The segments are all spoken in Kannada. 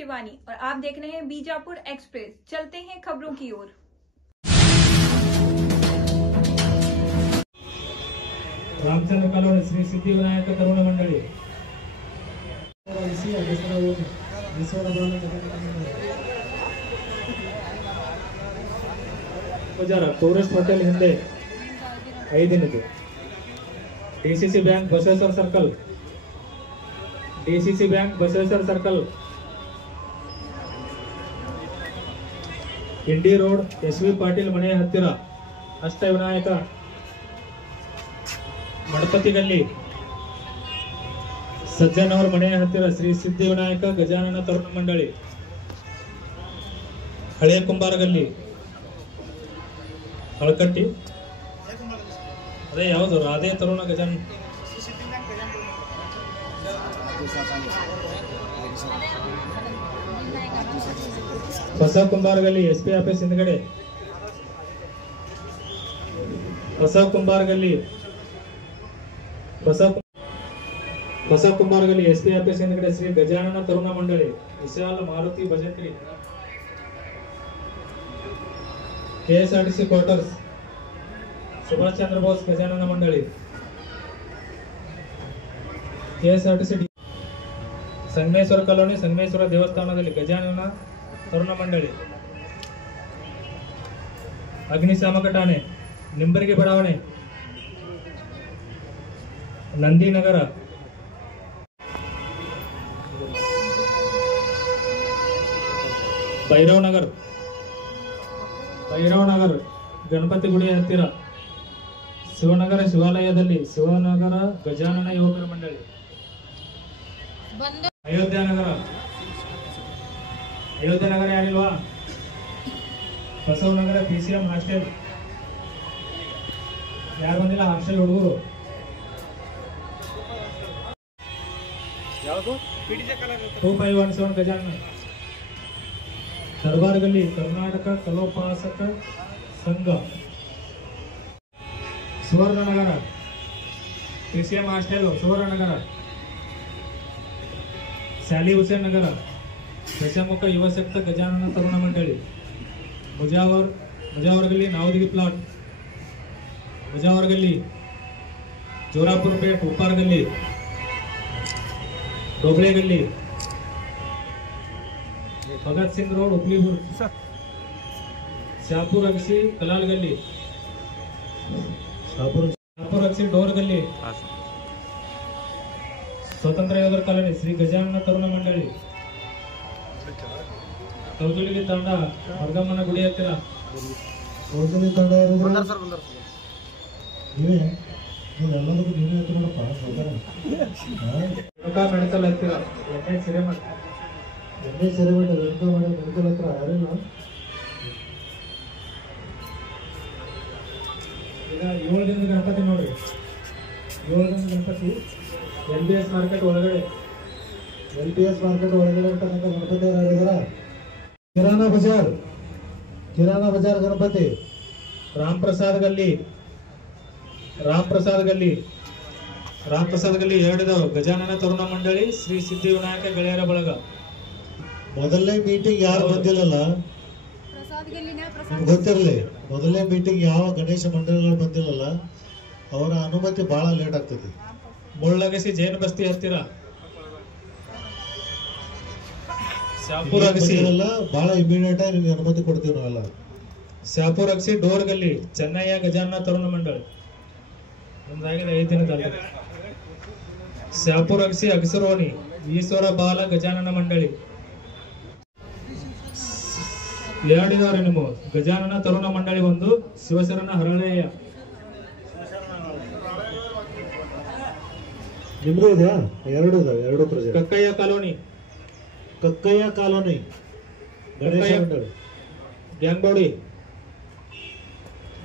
शिवानी और आप देख रहे हैं बीजापुर एक्सप्रेस। चलते हैं खबरों की ओर। रामचंद्र कलोनी श्री सिद्धिविनायक तरुण मंडली ಟೂರಿಸ್ಟ್ ಹೋಟೆಲ್ ಹಿಂದೆ 5 ದಿನದ್ದು ಡಿಸಿಸಿ ಬ್ಯಾಂಕ್ ಬಸವೇಶ್ವರ ಸರ್ಕಲ್ ಇಂಡಿ ರೋಡ್ ಎಸ್.ವಿ. ಪಾಟೀಲ್ ಮನೆಯ ಹತ್ತಿರ ಅಷ್ಟವಿನಾಯಕ ಮಡಪತಿ ಗಲ್ಲಿ ಸಜ್ಜನ್ ಅವರ ಮನೆಯ ಹತ್ತಿರ ಶ್ರೀ ಸಿದ್ಧಿವಿನಾಯಕ ಗಜಾನನ ತರುಣ ಮಂಡಳಿ ಹಳೆಯ ಕುಂಬಾರಗಲ್ಲಿ ಹಳಕಟ್ಟಿ ಅದೇ ಯಾವುದು ರಾಧೆ ತರುಣ ಗಜಾನ ಹೊಸ ಕುಂಬಾರಗಲ್ಲಿ ಎಸ್.ಪಿ. ಆಫೀಸ್ ಹಿಂದ್ಗಡೆ ಹೊಸ ಕುಂಬಾರಗಲ್ಲಿ ಎಸ್.ಪಿ. ಆಫೀಸ್ ಹಿಂದ್ಗಡೆ ಶ್ರೀ ಗಜಾನನ ತರುಣ ಮಂಡಳಿ ವಿಶಾಲ ಮಾರುತಿ ಭಜಂತ್ರಿ ಕೆಎಸ್ಆರ್ಟಿಸಿ ಕ್ವಾರ್ಟರ್ಸ್ ಸುಭಾಷ್ ಚಂದ್ರ ಬೋಸ್ ಗಜಾನನ ಮಂಡಳಿ ಕೆಎಸ್ಆರ್ಟಿಸಿ ಸಂಗಮೇಶ್ವರ ಕಾಲೋನಿ ಸಂಗಮೇಶ್ವರ ದೇವಸ್ಥಾನದಲ್ಲಿ ಗಜಾನನ ತರುಣ ಮಂಡಳಿ ಅಗ್ನಿಶಾಮಕ ಠಾಣೆ ನಿಂಬರಿಗೆ ಬಡಾವಣೆ ನಂದಿನಗರ ಭೈರವ್ ನಗರ್ ಗಣಪತಿ ಗುಡಿ ಹತ್ತಿರ ಶಿವನಗರ ಶಿವಾಲಯದಲ್ಲಿ ಶಿವನಗರ ಗಜಾನನ ಯುವಕರ ಮಂಡಳಿ ಅಯೋಧ್ಯ ನಗರ ಯಾರಿಲ್ವಾ ಬಸವನಗರ PCM ಹಾಸ್ಟೆಲ್ ಯಾರು ಬಂದಿಲ್ಲ ಹಾಸ್ಟೆಲ್ ಹುಡುಗರು ಯಾವುದು 2517 Gajanana ದರ್ಬಾರ್ಗಲ್ಲಿ Karnataka Kalopasaka Sangha Suvarnanagara PCM hostel Suvarnanagara Sali Hussain Nagar Dashamukha Yuvashakti Gajanana Taruna Mandali Mujawargalli Navadagi plot Mujawargalli Jorapur Pet Uppargalli Doblegalli Bhagat Singh road Hublipura Shapur Agasi Kalal ಗಲ್ಲಿ ಶಾಪುರ್ ಅಗಸಿ ಡೋರ್ ಗಲ್ಲಿ ಸ್ವತಂತ್ರ ಯೋಧರ ಕಾಲೋನಿ ಶ್ರೀ ಗಜಾನನ ತರುಣ ಮಂಡಳಿ ಕೌಜುಲಿಗಿ ತಂಡ ವರ್ಗಮ್ಮನ ಗುಡಿ ಹತ್ತಿರ ಮೆಡಿಕಲ್ ಹತ್ತಿರ ಮೆಡಿಕಲ್ ಹತ್ರ ಯಾರಿಲ್ಲ ಈಗ 7 ದಿನದ ಗಣಪತಿ ನೋಡ್ರಿ 7 ದಿನದ ಗಣಪತಿ LBS ಮಾರ್ಕೆಟ್ ಒಳಗಡೆ ಗಣಪತಿ ಯಾರಿದಾರ ಕಿರಾಣಾ ಬಜಾರ್ ಗಣಪತಿ ರಾಮ್ ಪ್ರಸಾದ್ ಗಲ್ಲಿ 2 ಗಜಾನನ ತರುಣ ಮಂಡಳಿ ಶ್ರೀ ಸಿದ್ಧಿವಿನಾಯಕ ಗೆಳೆಯರ ಬಳಗ ಮೊದಲನೇ ಮೀಟಿಂಗ್ ಯಾರು ಬಂದಿಲ್ಲಲ್ಲ ಗೊತ್ತಿರಲಿ ಮೊದಲನೇ ಮೀಟಿಂಗ್ ಯಾವ ಗಣೇಶ ಮಂಡಳಿಗಳು ಬಂದಿಲ್ಲಲ್ಲ ಅವರ ಅನುಮತಿ ಬಹಳ ಲೇಟ್ ಆಗ್ತದೆ ಮುಳ್ಳಗಸಿ ಜೈನ ಬಸ್ತಿ ಹತ್ತಿರ ಶಾಪುರ್ ಅಗಸಿ ಬಹಳ ಇಮಿಡಿಯೇಟ್ ಆಗಿ ನಿಮ್ಗೆ ಅನುಮತಿ ಕೊಡ್ತೀವಿ ನಾವೆಲ್ಲ ಶಾಪುರ್ ಅಗಸಿ ಡೋರ್ ಗಲ್ಲಿ ಚೆನ್ನಯ್ಯ ಗಜಾನನ ತರುಣ ಮಂಡಳಿ ನಮ್ದಾಗಿದೆ 5 ದಿನದ ಶಾಪುರ್ ಅಗಸಿ ಅಗಸರೋಣಿ ಈಶ್ವರ ಬಾಲ ಗಜಾನನ ಮಂಡಳಿ 2 ಇದಾವ್ರಿ ನಿಮ್ಮ ಗಜಾನನ ತರುಣ ಮಂಡಳಿ 1 ಶಿವಶರಣ ಹರಳೆಯ ನಿಮ್ದು ಇದೆಯಾ 2 ಇದಾವೆ 2 ಪ್ರಾಜೆಕ್ಟ್ ಕಕ್ಕಯ್ಯ ಕಾಲೋನಿ ಗಣೇಶ ಮಂಡಳಿ ಗ್ಯಾಂಗ್ಬೌಡಿ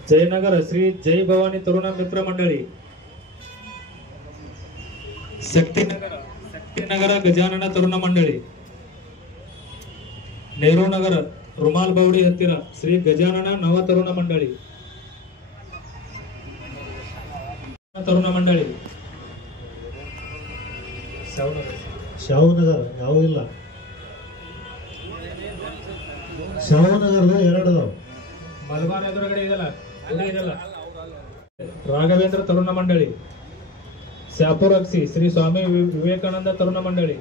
ಜಯನಗರ ಶ್ರೀ ಜೈ ಭವಾನಿ ತರುಣ ಮಿತ್ರ ಮಂಡಳಿ ಶಕ್ತಿನಗರ ಗಜಾನನ ತರುಣ ಮಂಡಳಿ ನೆಹರು ನಗರ ರುಮಾಲ್ ಬೌಡಿ ಹತ್ತಿರ ಶ್ರೀ ಗಜಾನನ ನವ ತರುಣ ಮಂಡಳಿ ತರುಣ ಮಂಡಳಿ ಶಾವನಗರ ಯಾವ ಇಲ್ಲ ಶಾವನಗರದ ಎರಡು ಅದಾವ. ಮಲಬಾರ್ ಎದುರುಗಡೆ ಇದಲ್ಲ, ಅಲ್ಲಿ ಇದಲ್ಲ. ರಾಘವೇಂದ್ರ ತರುಣ ಮಂಡಳಿ, ಶಾಪುರ್ ಅಕ್ಷಿ ಶ್ರೀ ಸ್ವಾಮಿ ವಿವೇಕಾನಂದ ತರುಣ ಮಂಡಳಿ,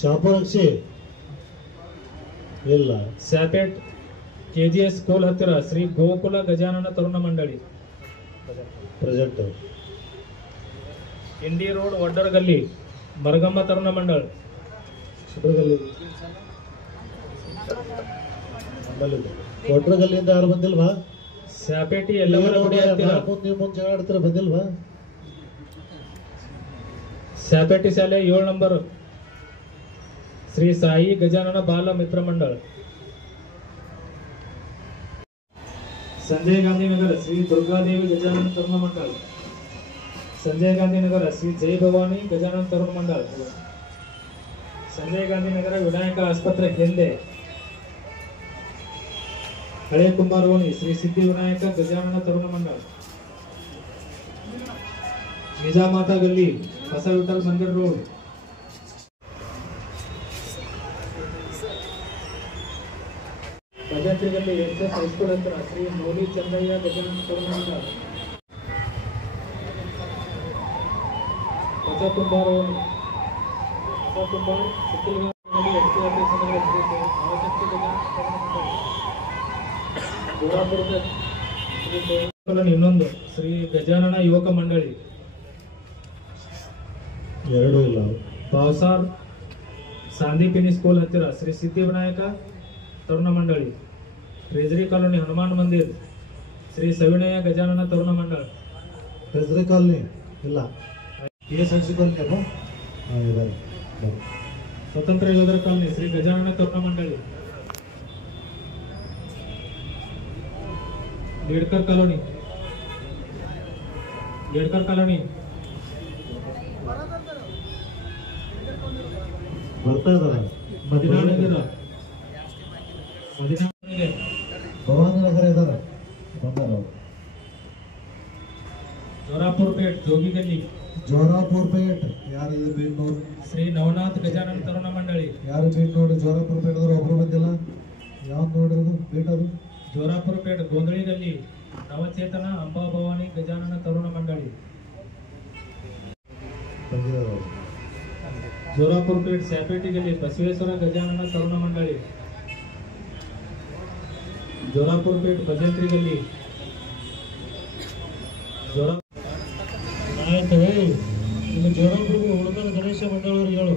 ಶಾಪುರ್ ಅಕ್ಷಿ ಇಲ್ಲ. ಸ್ಯಾಪೇಟ್ ಕೆಜಿಎಸ್ ಸ್ಕೂಲ್ ಹತ್ತಿರ ಶ್ರೀ ಗೋಕುಲ ಗಜಾನನ ತರುಣ ಮಂಡಳಿ, ಪ್ರೆಸೆಂಟ್. ಇಂಡಿ ರೋಡ್ ಒಡ್ಡರಗಲ್ಲಿ ಮರಗಮ್ಮ ತರುಣ ಮಂಡಳ, ಒಡ್ರಗಲ್ಲಿಂದ ಯಾರು ಬಂದಿಲ್ವಾ? ಸ್ಯಾಪೇಟಿ ಎಲ್ಲವರ ಗುಡಿ ಹತ್ತಿರ ನೀವು ಮುಂಚೆ ಆಡ್ತೀರ ಬಂದಿಲ್ವಾ? ಸ್ಯಾಪೇಟಿ ಶಾಲೆ 7 ನಂಬರ್ ಶ್ರೀ ಸಾಯಿ ಗಜಾನನ ಬಾಲ ಮಿತ್ರ ಮಂಡಳ, ಸಂಜಯ್ ಗಾಂಧಿ ನಗರ ಶ್ರೀ ದುರ್ಗಾದೇವಿ ಗಜಾನನ ತರುಣ ಮಂಡಳ, ಸಂಜಯ್ ಗಾಂಧಿ ನಗರ ಶ್ರೀ ಜೈ ಭವಾನಿ ಗಜಾನನ ತರುಣ ಮಂಡಳ, ಸಂಜಯ್ ಗಾಂಧಿ ನಗರ ವಿನಾಯಕ ಆಸ್ಪತ್ರೆ ಹಿಂದೆ ಹಳೆ ಕುಂಬಾರವಣಿ ಶ್ರೀ ಸಿದ್ಧಿ ವಿನಾಯಕ ಗಜಾನನ ತರುಣ ಮಂಡಳ, ನಿಜಾಮಾತ ಗಲ್ಲಿ ಹೊಸ ವಿಠಲ್ ಮಂದಿರ್ ರೋಡ್, ಭಜಂತ್ರಿಗಲ್ಲಿ ಎಸ್ಎಸ್ ಹೈಸ್ಕೂಲ್ ಹತ್ತಿರ ಶ್ರೀ ಮೌಲಿ ಚಂದಯ್ಯ ಗಜಾನನ ತರುಣ ಮಂಡಳ, ಹೊಸ ಕುಂಬಾರವಣಿ ಸಿಕ್ಕಲ್ಗಾಂವಲ್ಲಿ ಎಸ್ಪಿ ಸಂಘದ ಶ್ರೀ ಅವಶಕ್ತಿ ಗಜಾನನ ತರುಣ ಮಂಡಳ, ಜೋರಾಪುರದ ಇನ್ನೊಂದು ಶ್ರೀ ಗಜಾನನ ಯುವಕ ಮಂಡಳಿ, ಎರಡೂ ಇಲ್ಲ. ಭಾವಸಾರ್ ಸಾಂದೀಪಿನಿ ಸ್ಕೂಲ್ ಹತ್ತಿರ ಶ್ರೀ ಸಿದ್ಧಿ ವಿನಾಯಕ ತರುಣ ಮಂಡಳಿ, ಟ್ರೆಜರಿ ಕಾಲೋನಿ ಹನುಮಾನ್ ಮಂದಿರ್ ಶ್ರೀ ಸವಿನಯ ಗಜಾನನ ತರುಣ ಮಂಡಳ, ಟ್ರೆಜರಿ ಕಾಲನಿ ಇಲ್ಲ. PSRC ಕಾಲನಿ ಅಲ್ವಾ? ಇದ್ದಾರೆ. ಸ್ವತಂತ್ರ ಯೋಧರ ಕಾಲನಿ ಶ್ರೀ ಗಜಾನನ ತರುಣ ಮಂಡಳಿ, ಲೇಡ್ಕರ್ ಕಾಲೋನಿ ಬರ್ತಾ ಇದಾರೆ. ಮದಿನಾನಗರ ಭವಾನಿನಗರ ಇದ್ದಾರೆ, ಬಂದಾರ ಅವರು. ಜೋರಾಪುರ್ ಪೇಟ್ ಜೋಗಿಗಲ್ಲಿ ಜೋರಾಪುರ್ ಪೇಟ್ ಯಾರು ಇದು ಬೀಟ್ನೂರು? ಶ್ರೀ ನವನಾಥ್ ಗಜಾನನ ತರುಣ ಮಂಡಳಿ, ಯಾರು ಬೀಟ್ನೋಡು? ಜೋರಾಪುರ್ ಪೇಟದವ್ರು ಒಬ್ರು ಬಂದಿಲ್ಲ. ಯಾವ್ದು ನೋಡಿರೋದು ಬೀಟ್ ಅದು? ಜೋರಾಪುರ್ ಪೇಟ್ ಗೋಂದಳಿಗಲ್ಲಿ ನವಚೇತನ ಅಂಬಾಭವಾನಿ ಗಜಾನನ ತರುಣ ಮಂಡಳಿ, ಬಂದಿದ್ದಾರೆ ಅವರು. ಜೋರಾಪುರ್ ಪೇಟ್ ಸ್ಯಾಪೇಟಿಗಲ್ಲಿ ಬಸವೇಶ್ವರ ಗಜಾನನ ತರುಣ ಮಂಡಳಿ, ಜೋರಾಪುರ್ ಪೇಟ್ ಭಜಂತ್ರಿಗಲ್ಲಿ ಆಯ್ತು. ಇಲ್ಲಿ ಜೋರಾಪುರ ಹುಡುಗನ ಗಣೇಶ ಮಂಡಳವ್ರಿಗೆ ಹೇಳು,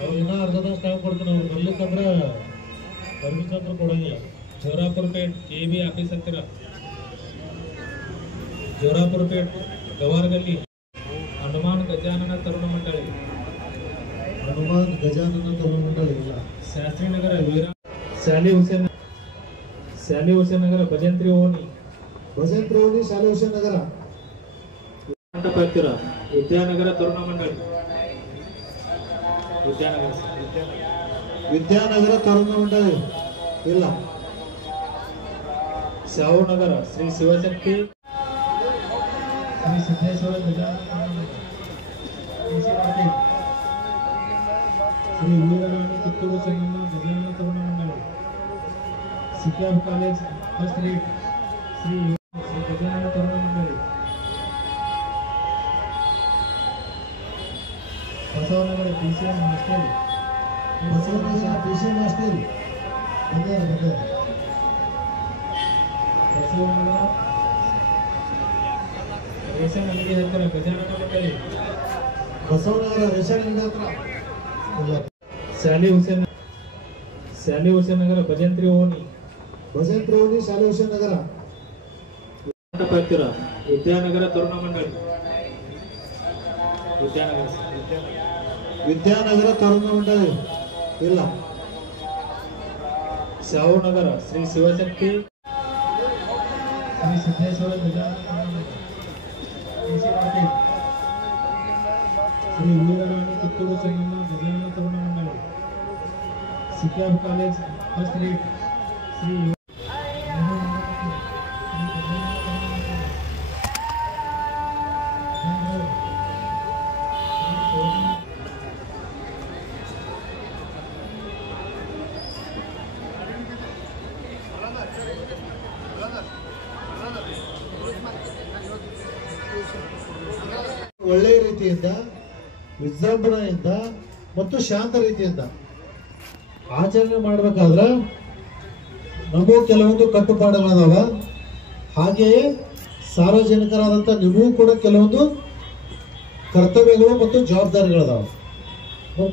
ಅವ್ರು ಇನ್ನೂ ಅರ್ಧ ತಾಸು ಟೈಮ್ ಕೊಡ್ತೀನಿ. ಅವ್ರು ಬರ್ಲಿಕ್ಕಂದ್ರೆ ಪರ್ಮಿಷನ್ ಕೊಡಂಗಿಲ್ಲ. ಜೋರಾಪುರ್ ಪೇಟ್ KB ಆಫೀಸ್ ಹತ್ತಿರ, ಜೋರಾಪುರ್ ಪೇಟ್ ಗವಾರ್ಗಲ್ಲಿ ಹನುಮಾನ್ ಗಜಾನನ ತರುಣ ಮಂಡಳಿ, ಹನುಮಾನ್ ಗಜಾನನ ತರುಣ ಮಂಡಳಿ ಇಲ್ಲ. ಶಾಸ್ತ್ರಿನಗರ ಶಾಲಿ ಹುಸೇನ್ ನಗರ ಭಜಂತ್ರಿ ಓಣಿ ಶಾಲೆ ಹುಸೇನ್ ನಗರ, ಮಂಟಪ ಹತ್ತಿರ ವಿದ್ಯಾನಗರ ತರುಣ ಮಂಡಳಿ, ವಿದ್ಯಾನಗರ ತರುಣ ಮಂಡಳಿ ಇಲ್ಲ. ಶಾಹು ನಗರ Shri Shivashakti Shri Siddeshwara Gajanana Shri ವೀರರಾಣಿ Kittur Chennamma Gajanana Taruna Mandali, SECAB college first rate Shri Gajanana Taruna Mandali, Basavanagara PCM hostel, Basavanagara PCM hostel ಬಂದಿದ್ದಾರೆ. ಬಸವನಗರ ರೇಷನ್ ಅಂಗಡಿ ಹತ್ತಿರ ಗಜಾನನ ಮಂಡಳಿ, ಬಸವನಗರ ರೇಷನ್ ಅಂಗಡಿ ಹತ್ರ ಇಲ್ಲ. ಶಾಲಿ ಹುಸೇನ್ ನಗರ ಭಜಂತ್ರಿ ಓಣಿ ಶಾಲೆ ಹುಸೇನ್ ನಗರ, ಮಂಟಪ ಹತ್ತಿರ ವಿದ್ಯಾನಗರ ತರುಣ ಮಂಡಳಿ, ವಿದ್ಯಾನಗರ ತರುಣ ಮಂಡಳಿ ಇಲ್ಲ. ಶಾಹು ನಗರ Shri Shivashakti Shri Siddeshwara Gajanana Shri ವೀರರಾಣಿ Kittur Chennamma Gajanana Taruna Mandali, SECAB college first rate Shri ಒಳ್ಳೆಯ ರೀತಿಯಿಂದ, ವಿಜೃಂಭಣೆಯಿಂದ ಮತ್ತು ಶಾಂತ ರೀತಿಯಿಂದ ಆಚರಣೆ ಮಾಡಬೇಕಾದ್ರೆ ನಮಗೂ ಕೆಲವೊಂದು ಕಟ್ಟುಪಾಡುಗಳದಾವ. ಹಾಗೆಯೇ ಸಾರ್ವಜನಿಕರಾದಂಥ ನಿಮಗೂ ಕೂಡ ಕೆಲವೊಂದು ಕರ್ತವ್ಯಗಳು ಮತ್ತು ಜವಾಬ್ದಾರಿಗಳದಾವ.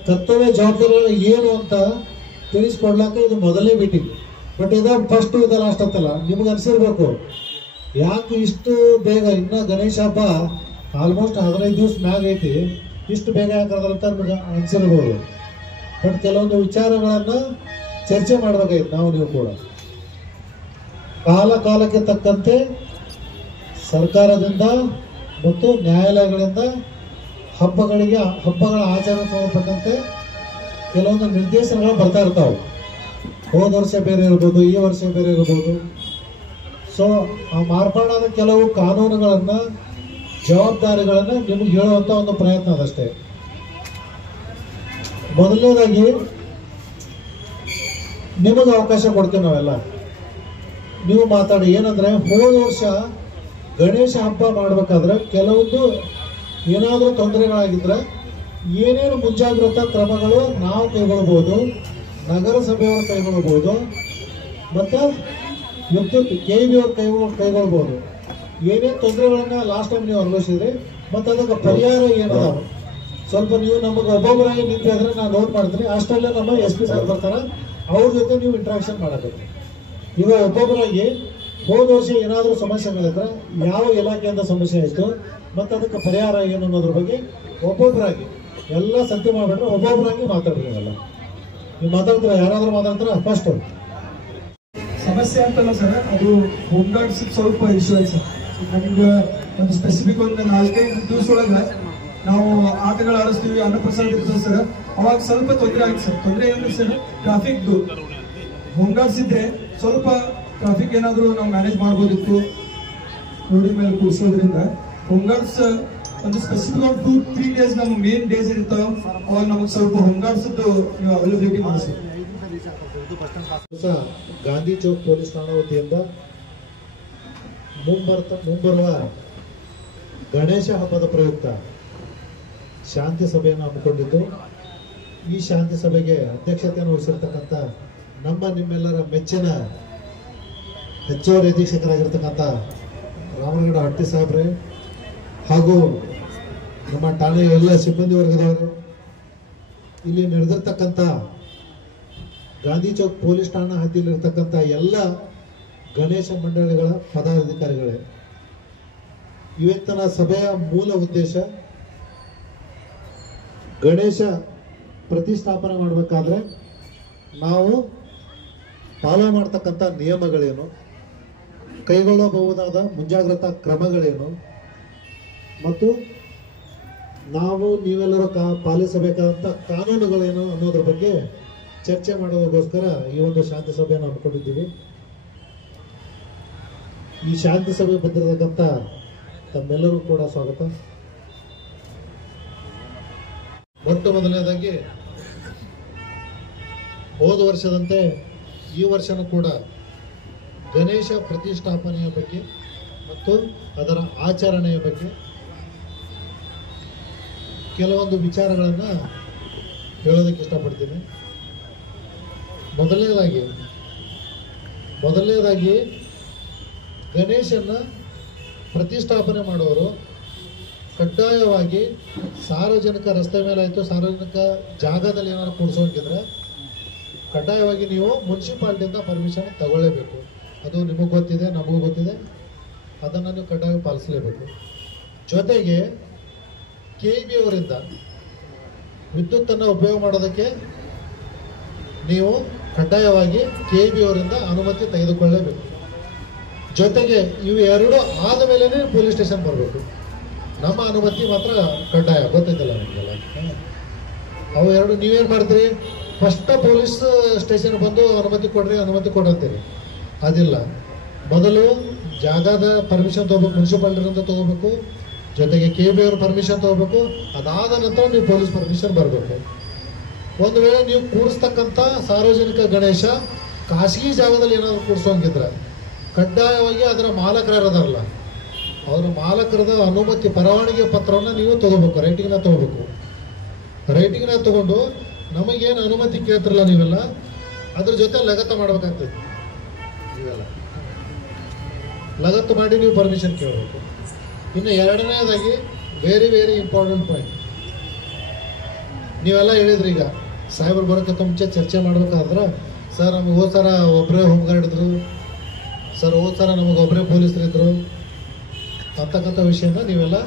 ಕರ್ತವ್ಯ ಜವಾಬ್ದಾರಿಗಳು ಏನು ಅಂತ ತಿಳಿಸ್ಕೊಡ್ಲಾಕ ಇದು ಮೊದಲನೇ ಮೀಟಿಂಗ್. ಬಟ್ ಇದು ಫಸ್ಟ್ ಇದು ಲಾಸ್ಟ್ ಅಂತಲ್ಲ. ನಿಮ್ಗೆ ಅನ್ಸಿರ್ಬೇಕು ಯಾಕೆ ಇಷ್ಟು ಬೇಗ, ಇನ್ನು ಗಣೇಶ ಹಬ್ಬ ಆಲ್ಮೋಸ್ಟ್ 15 ದಿವಸ ಮ್ಯಾಗ ಐತಿ, ಇಷ್ಟು ಬೇಗ ಯಾಕಂತ ನಿಮ್ಗೆ ಅನ್ಸಿರ್ಬೋದು. ಬಟ್ ಕೆಲವೊಂದು ವಿಚಾರಗಳನ್ನು ಚರ್ಚೆ ಮಾಡ್ಬೇಕಾಗಿತ್ತು ನಾವು ನೀವು ಕೂಡ. ಕಾಲಕ್ಕೆ ತಕ್ಕಂತೆ ಸರ್ಕಾರದಿಂದ ಮತ್ತು ನ್ಯಾಯಾಲಯಗಳಿಂದ ಹಬ್ಬಗಳ ಆಚರಣೆ ಸಂಬಂಧಪಟ್ಟಂತೆ ಕೆಲವೊಂದು ನಿರ್ದೇಶನಗಳು ಬರ್ತಾ ಇರ್ತಾವೆ. ಹೋದ ವರ್ಷ ಬೇರೆ ಇರ್ಬೋದು, ಈ ವರ್ಷ ಬೇರೆ ಇರ್ಬೋದು. ಸೊ ಆ ಮಾರ್ಪಾಡಾದ ಕೆಲವು ಕಾನೂನುಗಳನ್ನು, ಜವಾಬ್ದಾರಿಗಳನ್ನು ನಿಮಗೆ ಹೇಳುವಂಥ ಒಂದು ಪ್ರಯತ್ನ ಅದಷ್ಟೇ. ಮೊದಲನೇದಾಗಿ ನಿಮಗೆ ಅವಕಾಶ ಕೊಡ್ತೀವಿ ನಾವೆಲ್ಲ. ನೀವು ಮಾತಾಡಿ. ಏನಂದ್ರೆ ಹೋದ ವರ್ಷ ಗಣೇಶ ಹಬ್ಬ ಮಾಡಬೇಕಾದ್ರೆ ಕೆಲವೊಂದು ಏನಾದರೂ ತೊಂದರೆಗಳಾಗಿದ್ರೆ ಏನೇನು ಮುಂಜಾಗ್ರತಾ ಕ್ರಮಗಳು ನಾವು ಕೈಗೊಳ್ಬೋದು, ನಗರಸಭೆಯವರು ಕೈಗೊಳ್ಬೋದು, ಮತ್ತು ವಿದ್ಯುತ್ KEB ಅವರು ಕೈಗೊಳ್ಬೋದು. ಏನೇನು ತೊಂದರೆಗಳನ್ನ ಲಾಸ್ಟ್ ಟೈಮ್ ನೀವು ಅನುಭವಿಸಿದ್ರಿ ಮತ್ತು ಅದಕ್ಕೆ ಪರಿಹಾರ ಏನದಾವ ಸ್ವಲ್ಪ ನೀವು ನಮಗೆ ಒಬ್ಬೊಬ್ಬರಾಗಿ ನಿಂತಿದ್ರೆ ನಾನು ನೋಟ್ ಮಾಡ್ತೀನಿ. ಅಷ್ಟಲ್ಲೇ ನಮ್ಮ SP ಸರ್ ಬರ್ತಾರೆ, ಅವ್ರ ಜೊತೆ ನೀವು ಇಂಟ್ರಾಕ್ಷನ್ ಮಾಡಬೇಕು. ಈಗ ಒಬ್ಬೊಬ್ಬರಾಗಿ ಹೋದ ವರ್ಷ ಏನಾದರೂ ಸಮಸ್ಯೆಗಳಿದ್ರೆ ಯಾವ ಇಲಾಖೆಯಿಂದ ಸಮಸ್ಯೆ ಆಯಿತು ಮತ್ತು ಅದಕ್ಕೆ ಪರಿಹಾರ ಏನು ಅನ್ನೋದ್ರ ಬಗ್ಗೆ ಒಬ್ಬೊಬ್ಬರಾಗಿ ಎಲ್ಲ ಸಂತೆ ಮಾಡಿಬಿಟ್ರೆ ಒಬ್ಬೊಬ್ಬರಾಗಿ ಮಾತಾಡ್ಬೇಕಲ್ಲ. ನೀವು ಮಾತಾಡ್ತೀರಾ? ಯಾರಾದರೂ ಮಾತಾಡ್ತಾರ? ಫಸ್ಟ್ ಸಮಸ್ಯೆ ಅಂತಲ್ಲ ಸರ್, ಅದು ಹೋಮ್ ಗಾರ್ಡ್ಸ್ ಸ್ವಲ್ಪ ಇಶ್ಯೂ ಆಯ್ತು ಸರ್. ನಮ್ಗೆ ಒಂದು ಸ್ಪೆಸಿಫಿಕ್ ಒಂದು 4-5 ದಿವಸ ಒಳಗೆ ನಾವು ಆಟಗಳು ಆಡಿಸ್ತೀವಿ, ಅನ್ನಪ್ರಸಾದ ಇರ್ತದೆ ಸರ್. ಅವಾಗ ಸ್ವಲ್ಪ ತೊಂದರೆ ಆಯ್ತು ಸರ್. ತೊಂದರೆ ಏನಂದ್ರೆ ಸರ್, ಟ್ರಾಫಿಕ್ದು ಹೋಮ್ ಗಾರ್ಡ್ಸ್ ಇದ್ರೆ ಸ್ವಲ್ಪ ಟ್ರಾಫಿಕ್ ಏನಾದರೂ ನಾವು ಮ್ಯಾನೇಜ್ ಮಾಡ್ಬೋದಿತ್ತು. ರೋಡಿನ ಮೇಲೆ ಕೂರಿಸೋದ್ರಿಂದ ಹೋಮ್ ಗಾರ್ಡ್ಸ್ ಒಂದು ಸ್ಪೆಸಿಫಿಕ್ ಒಂದು 2-3 ಡೇಸ್ ನಮ್ಮ ಮೇನ್ ಡೇಸ್ ಇರ್ತಾವೆ, ಅವಾಗ ನಮಗೆ ಸ್ವಲ್ಪ ಹೋಮ್ ಗಾರ್ಡ್ಸ್ ನೀವು ಅವೈಲಬಿಲಿಟಿ ಮಾಡಿಸಿ. ಗಾಂಧಿ ಚೌಕ್ ಪೊಲೀಸ್ ಠಾಣಾ ವತಿಯಿಂದ ಮುಂಬರುವ ಗಣೇಶ ಹಬ್ಬದ ಪ್ರಯುಕ್ತ ಶಾಂತಿ ಸಭೆಯನ್ನು ಹಮ್ಮಿಕೊಂಡಿದ್ದು, ಈ ಶಾಂತಿ ಸಭೆಗೆ ಅಧ್ಯಕ್ಷತೆಯನ್ನು ವಹಿಸಿರ್ತಕ್ಕಂಥ ನಿಮ್ಮೆಲ್ಲರ ಮೆಚ್ಚಿನ ಹೆಚ್ಚುವರಿ ಅಧೀಕ್ಷಕರಾಗಿರ್ತಕ್ಕಂಥ ರಾಮನಗೌಡ ಹಟ್ಟಿ ಸಾಹೇಬ್ರೆ ಹಾಗೂ ನಮ್ಮ ಠಾಣೆಯ ಎಲ್ಲ ಸಿಬ್ಬಂದಿ ವರ್ಗದವರು, ಇಲ್ಲಿ ನಡೆದಿರ್ತಕ್ಕಂಥ ಗಾಂಧಿ ಚೌಕ್ ಪೊಲೀಸ್ ಠಾಣಾ ಹದ್ದಿಯಲ್ಲಿರ್ತಕ್ಕಂಥ ಎಲ್ಲ ಗಣೇಶ ಮಂಡಳಿಗಳ ಪದಾಧಿಕಾರಿಗಳೇ, ಇವತ್ತಿನ ಸಭೆಯ ಮೂಲ ಉದ್ದೇಶ ಗಣೇಶ ಪ್ರತಿಷ್ಠಾಪನೆ ಮಾಡಬೇಕಾದ್ರೆ ನಾವು ಫಾಲೋ ಮಾಡ್ತಕ್ಕಂಥ ನಿಯಮಗಳೇನು, ಕೈಗೊಳ್ಳಬಹುದಾದ ಮುಂಜಾಗ್ರತಾ ಕ್ರಮಗಳೇನು ಮತ್ತು ನಾವು ನೀವೆಲ್ಲರೂ ಪಾಲಿಸಬೇಕಾದಂಥ ಕಾನೂನುಗಳೇನು ಅನ್ನೋದ್ರ ಬಗ್ಗೆ ಚರ್ಚೆ ಮಾಡೋದಕ್ಕೋಸ್ಕರ ಈ ಒಂದು ಶಾಂತಿ ಸಭೆಯನ್ನು ಹಮ್ಮಿಕೊಂಡಿದ್ದೀವಿ. ಈ ಶಾಂತಿ ಸಭೆ ಬಂದಿರತಕ್ಕಂಥ ತಮ್ಮೆಲ್ಲರೂ ಕೂಡ ಸ್ವಾಗತ. ಮೊದಲನೇದಾಗಿ ಹೋದ ವರ್ಷದಂತೆ ಈ ವರ್ಷನೂ ಕೂಡ ಗಣೇಶ ಪ್ರತಿಷ್ಠಾಪನೆಯ ಬಗ್ಗೆ ಮತ್ತು ಅದರ ಆಚರಣೆಯ ಬಗ್ಗೆ ಕೆಲವೊಂದು ವಿಚಾರಗಳನ್ನು ಹೇಳೋದಕ್ಕೆ ಇಷ್ಟಪಡ್ತೀನಿ. ಮೊದಲನೇದಾಗಿ ಗಣೇಶನ ಪ್ರತಿಷ್ಠಾಪನೆ ಮಾಡೋರು ಕಡ್ಡಾಯವಾಗಿ ಸಾರ್ವಜನಿಕ ರಸ್ತೆ ಮೇಲೆ ಆಯಿತು, ಸಾರ್ವಜನಿಕ ಜಾಗದಲ್ಲಿ ಏನಾದ್ರು ಕೂರಿಸೋಂಗಿದ್ರೆ ಕಡ್ಡಾಯವಾಗಿ ನೀವು ಮುನ್ಸಿಪಾಲ್ಟಿಯಿಂದ ಪರ್ಮಿಷನ್ ತಗೊಳ್ಳೇಬೇಕು. ಅದು ನಿಮಗೆ ಗೊತ್ತಿದೆ, ನಮಗೂ ಗೊತ್ತಿದೆ, ಅದನ್ನು ನೀವು ಕಡ್ಡಾಯ ಪಾಲಿಸಲೇಬೇಕು. ಜೊತೆಗೆ KEB ಅವರಿಂದ ವಿದ್ಯುತ್ತನ್ನು ಉಪಯೋಗ ಮಾಡೋದಕ್ಕೆ ನೀವು ಕಡ್ಡಾಯವಾಗಿ KEB ಅವರಿಂದ ಅನುಮತಿ ತೆಗೆದುಕೊಳ್ಳಲೇಬೇಕು. ಜೊತೆಗೆ ಇವು ಎರಡು ಆದ ಮೇಲೆ ಪೊಲೀಸ್ ಸ್ಟೇಷನ್ ಬರಬೇಕು. ನಮ್ಮ ಅನುಮತಿ ಮಾತ್ರ ಕಡ್ಡಾಯ, ಗೊತ್ತಿದ್ದಲ್ಲ ನಿಮಗೆಲ್ಲ. ಅವು ಎರಡು ನೀವೇನು ಮಾಡ್ತೀರಿ, ಫಸ್ಟ್ ಪೊಲೀಸ್ ಸ್ಟೇಷನ್ ಬಂದು ಅನುಮತಿ ಕೊಡ್ರಿ ಅಂತೀರಿ. ಅದಿಲ್ಲ, ಮೊದಲು ಜಾಗದ ಪರ್ಮಿಷನ್ ತೊಗೋಬೇಕು, ಮುನ್ಸಿಪಾಲ್ಟಿಯಿಂದ ತೊಗೋಬೇಕು, ಜೊತೆಗೆ KEB ಅವ್ರ ಪರ್ಮಿಷನ್ ತೊಗೋಬೇಕು. ಅದಾದ ನಂತರ ನೀವು ಪೊಲೀಸ್ ಪರ್ಮಿಷನ್ ಬರಬೇಕು. ಒಂದು ವೇಳೆ ನೀವು ಕೂರಿಸ್ತಕ್ಕಂಥ ಸಾರ್ವಜನಿಕ ಗಣೇಶ ಖಾಸಗಿ ಜಾಗದಲ್ಲಿ ಏನಾದರೂ ಕೂರಿಸೋಂಗಿದ್ರೆ ಕಡ್ಡಾಯವಾಗಿ ಅದರ ಮಾಲಕರು ಇರೋದಾರಲ್ಲ ಅವ್ರ ಮಾಲಕರದ ಅನುಮತಿ ಪರವಾನಗಿ ಪತ್ರವನ್ನು ನೀವು ತಗೋಬೇಕು, ರೈಟಿಂಗ್ನ ತಗೋಬೇಕು. ರೈಟಿಂಗ್ನ ತಗೊಂಡು ನಮಗೇನು ಅನುಮತಿ ಕೇಳ್ತಿರಲ್ಲ ನೀವೆಲ್ಲ, ಅದ್ರ ಜೊತೆ ಲಗತ್ತ ಮಾಡ್ಬೇಕಾಗ್ತದೆ. ಇವೆಲ್ಲ ಲಗತ್ತು ಮಾಡಿ ನೀವು ಪರ್ಮಿಷನ್ ಕೇಳಬೇಕು. ಇನ್ನು ಎರಡನೇದಾಗಿ ವೆರಿ ವೆರಿ ಇಂಪಾರ್ಟೆಂಟ್ ಪಾಯಿಂಟ್, ನೀವೆಲ್ಲ ಹೇಳಿದ್ರಿ ಈಗ ಸಾಹೇಬರು ಬರೋಕ್ಕಿಂತ ಮುಂಚೆ ಚರ್ಚೆ ಮಾಡ್ಬೇಕಾದ್ರೆ, ಸರ್ ನಮ್ಗೆ ಹೋದ ಸರ ಒಬ್ಬರೇ ಹೋಮ್ ಗಾರ್ಡ್ ಇದ್ರು, ಸರ್ ಹೋದ ಸರ ನಮಗೆ ಒಬ್ಬರೇ ಪೊಲೀಸರಿದ್ರು ಅಂತಕ್ಕಂಥ ವಿಷಯನ ನೀವೆಲ್ಲ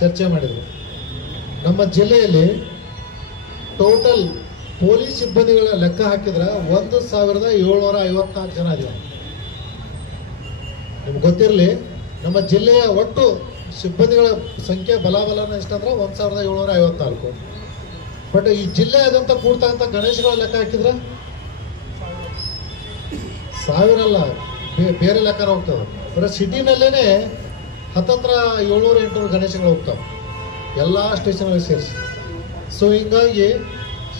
ಚರ್ಚೆ ಮಾಡಿದ್ರು. ನಮ್ಮ ಜಿಲ್ಲೆಯಲ್ಲಿ ಟೋಟಲ್ ಪೊಲೀಸ್ ಸಿಬ್ಬಂದಿಗಳ ಲೆಕ್ಕ ಹಾಕಿದ್ರೆ 1754 ಜನ ಇದ್ದಾರೆ. ನಿಮ್ಗೆ ಗೊತ್ತಿರಲಿ, ನಮ್ಮ ಜಿಲ್ಲೆಯ ಒಟ್ಟು ಸಿಬ್ಬಂದಿಗಳ ಸಂಖ್ಯೆ ಬಲಾಬಲನ ಎಷ್ಟಂದ್ರೆ 1754. ಬಟ್ ಈ ಜಿಲ್ಲೆಯಾದಂಥ ಕೂಡ್ತಕ್ಕಂಥ ಗಣೇಶಗಳ ಲೆಕ್ಕ ಹಾಕಿದ್ರೆ 1000 ಅಲ್ಲ, ಬೇರೆ ಲೆಕ್ಕ ಹೋಗ್ತವೆ. ಬರೀ ಸಿಟಿನಲ್ಲೇ ಹತ್ತತ್ರ 700-800 ಗಣೇಶಗಳು ಹೋಗ್ತಾವೆ ಎಲ್ಲ ಸ್ಟೇಷನ್ಗಳಿಗೆ ಸೇರಿಸಿ. ಸೊ ಹಿಂಗಾಗಿ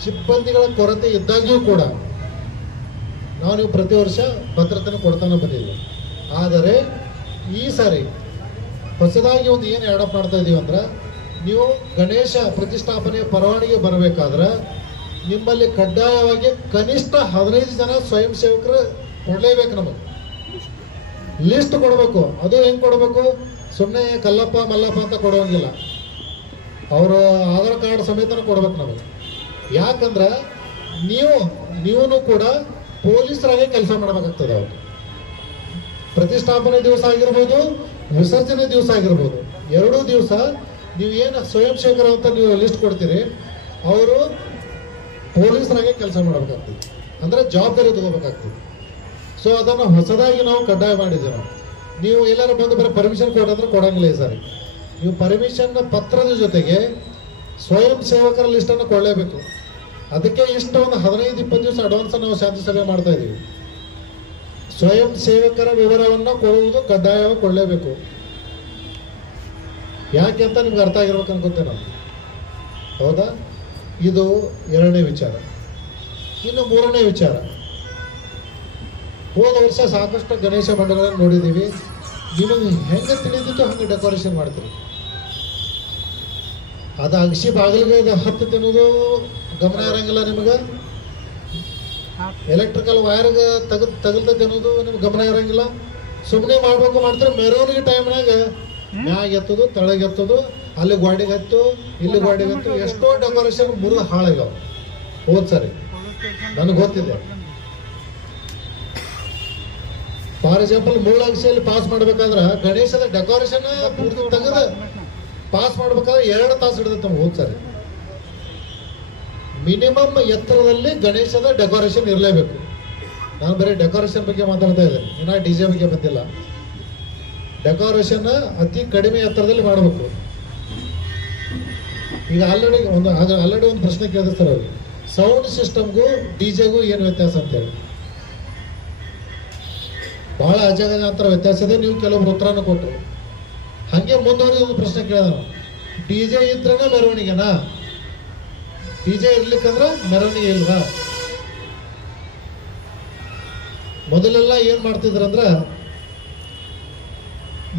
ಸಿಬ್ಬಂದಿಗಳ ಕೊರತೆ ಇದ್ದಾಗ್ಯೂ ಕೂಡ ನೀವು ಪ್ರತಿ ವರ್ಷ ಭದ್ರತೆಯನ್ನು ಕೊಡ್ತಾನೆ ಬಂದಿದ್ದೀವಿ. ಆದರೆ ಈ ಸಾರಿ ಹೊಸದಾಗಿ ಒಂದು ಏನು ಆ್ಯಡಪ್ ಮಾಡ್ತಾ ಇದ್ದೀವಿ ಅಂದ್ರೆ, ನೀವು ಗಣೇಶ ಪ್ರತಿಷ್ಠಾಪನೆಯ ಪರವಾನಗಿ ಬರಬೇಕಾದ್ರೆ ನಿಮ್ಮಲ್ಲಿ ಕಡ್ಡಾಯವಾಗಿ ಕನಿಷ್ಠ 15 ಜನ ಸ್ವಯಂ ಸೇವಕರು ಕೊಡಲೇಬೇಕು. ನಮಗೆ ಲಿಸ್ಟ್ ಕೊಡಬೇಕು. ಅದು ಹೆಂಗೆ ಕೊಡಬೇಕು? ಸುಮ್ಮನೆ ಕಲ್ಲಪ್ಪ ಮಲ್ಲಪ್ಪ ಅಂತ ಕೊಡೋಂಗಿಲ್ಲ, ಅವರು ಆಧಾರ್ ಕಾರ್ಡ್ ಸಮೇತನ ಕೊಡ್ಬೇಕು ನಮಗೆ. ಯಾಕಂದ್ರೆ ನೀವು ಕೂಡ ಪೊಲೀಸರಾಗೆ ಕೆಲಸ ಮಾಡಬೇಕಾಗ್ತದೆ. ಅವರು ಪ್ರತಿಷ್ಠಾಪನೆ ದಿವಸ ಆಗಿರ್ಬೋದು, ವಿಸರ್ಜನೆ ದಿವಸ ಆಗಿರ್ಬೋದು, 2 ದಿವಸ ನೀವು ಏನು ಸ್ವಯಂ ಸೇವಕರು ಅಂತ ನೀವು ಲಿಸ್ಟ್ ಕೊಡ್ತೀರಿ, ಅವರು ಪೊಲೀಸರಾಗೆ ಕೆಲಸ ಮಾಡಬೇಕಾಗ್ತದೆ, ಅಂದರೆ ಜವಾಬ್ದಾರಿ ತಗೋಬೇಕಾಗ್ತದೆ. ಸೊ ಅದನ್ನು ಹೊಸದಾಗಿ ನಾವು ಕಡ್ಡಾಯ ಮಾಡಿದ್ದೇವೆ. ನೀವು ಎಲ್ಲರೂ ಬಂದು ಬರೀ ಪರ್ಮಿಷನ್ ಕೊಟ್ಟಂದ್ರೆ ಕೊಡಂಗಿಲ್ಲ. ಈ ಸಾರಿ ನೀವು ಪರ್ಮಿಷನ್ ಪತ್ರದ ಜೊತೆಗೆ ಸ್ವಯಂ ಸೇವಕರ ಲಿಸ್ಟನ್ನು ಕೊಡಲೇಬೇಕು. ಅದಕ್ಕೆ ಇಷ್ಟು ಒಂದು 15-20 ದಿವಸ ಅಡ್ವಾನ್ಸ್ ನಾವು ಶಾಂತಿ ಸಭೆ ಮಾಡ್ತಾ ಇದ್ದೀವಿ. ಸ್ವಯಂ ಸೇವಕರ ವಿವರವನ್ನು ಕೊಡುವುದು ಕಡ್ಡಾಯವಾಗಿ ಕೊಡಲೇಬೇಕು. ಯಾಕೆ ಅಂತ ನಿಮ್ಗೆ ಅರ್ಥ ಆಗಿರ್ಬೇಕು ಅನ್ಕೋತೇನೆ ನಾವು, ಹೌದಾ? ಇದು 2ನೇ ವಿಚಾರ. ಇನ್ನು 3ನೇ ವಿಚಾರ, ಹೋದ ವರ್ಷ ಸಾಕಷ್ಟು ಗಣೇಶ ಮಂಡಳಗಳನ್ನು ನೋಡಿದ್ದೀವಿ. ನಿಮಗೆ ಹೆಂಗೆ ತಿಳಿದಿತ್ತು ಹಂಗೆ ಡೆಕೋರೇಷನ್ ಮಾಡ್ತೀರಿ. ಅದು ಅಗಸಿ ಬಾಗಿಲಿಗೆ ಹತ್ತು ತಿನ್ನೋದು ಗಮನ ಇರಂಗಿಲ್ಲ ನಿಮಗೆ. ಎಲೆಕ್ಟ್ರಿಕಲ್ ವೈರ್ಗೆ ತಗಲ್ತೈತೆ ಅನ್ನೋದು ನಿಮ್ಗೆ ಗಮನ ಇರಂಗಿಲ್ಲ. ಸುಮ್ಮನೆ ಮಾಡ್ತಾರೆ. ಮೆರವಣಿಗೆ ಟೈಮ್ನಾಗ ಮ್ಯಾಗ ಎತ್ತೋದು, ತಳಗೆ ಎತ್ತೋದು, ಅಲ್ಲಿ ಗಾಡಿಗೆ ಹತ್ತು, ಇಲ್ಲಿ ಗಾಡಿಗೆ ಹತ್ತು, ಎಷ್ಟೋ ಡೆಕೋರೇಷನ್ ಮುರಿದು ಹಾಳಾಗ್ಯಾವ. ಹೋದ್ ಸರಿ ನನಗೆ ಗೊತ್ತಿದೆ. ಫಾರ್ ಎಕ್ಸಾಂಪಲ್ ಮುಳ್ಳಗಸಿಯಲ್ಲಿ ಪಾಸ್ ಮಾಡ್ಬೇಕಾದ್ರೆ ಗಣೇಶದ ಡೆಕೋರೇಷನ್ ಪೂರ್ತಿ ತೆಗೆದು ಪಾಸ್ ಮಾಡ್ಬೇಕಾದ್ರೆ 2 ತಾಸು ಹಿಡಿದೈತೆ ಹೋದ್ ಸರಿ. ಮಿನಿಮಮ್ ಎತ್ತರದಲ್ಲಿ ಗಣೇಶದ ಡೆಕೋರೇಷನ್ ಇರಲೇಬೇಕು. ನಾನು ಬರೀ ಡೆಕೋರೇಷನ್ ಬಗ್ಗೆ ಮಾತಾಡ್ತಾ ಇದ್ದೇನೆ, ಇನ್ನ DJ ಬಗ್ಗೆ ಬಂದಿಲ್ಲ. ಡೆಕೋರೇಷನ್ ಅತಿ ಕಡಿಮೆ ಎತ್ತರದಲ್ಲಿ ಮಾಡಬೇಕು. ಈಗ ಆಲ್ರೆಡಿ ಒಂದು ಪ್ರಶ್ನೆ ಕೇಳಿದೆ ಸರ್ ಅವ್ರಿಗೆ, ಸೌಂಡ್ ಸಿಸ್ಟಮ್ಗೂ DJಗೂ ಏನು ವ್ಯತ್ಯಾಸ ಅಂತೇಳಿ. ಬಹಳ ಅಜಗಜಾಂತರ ವ್ಯತ್ಯಾಸ ಇದೆ. ನೀವು ಕೆಲವೊಬ್ರು ಉತ್ತರನ ಕೊಟ್ಟರು. ಹಾಗೆ ಮುಂದುವರೆದ ಒಂದು ಪ್ರಶ್ನೆ ಕೇಳಿದ, DJ ಇದ್ರನ ಮೆರವಣಿಗೆನಾ? DJ ಇರ್ಲಿಕ್ಕಂದ್ರೆ ಮೆರವಣಿಗೆ ಇಲ್ವಾ? ಮೊದಲೆಲ್ಲ ಏನ್ ಮಾಡ್ತಿದ್ರಂದ್ರ,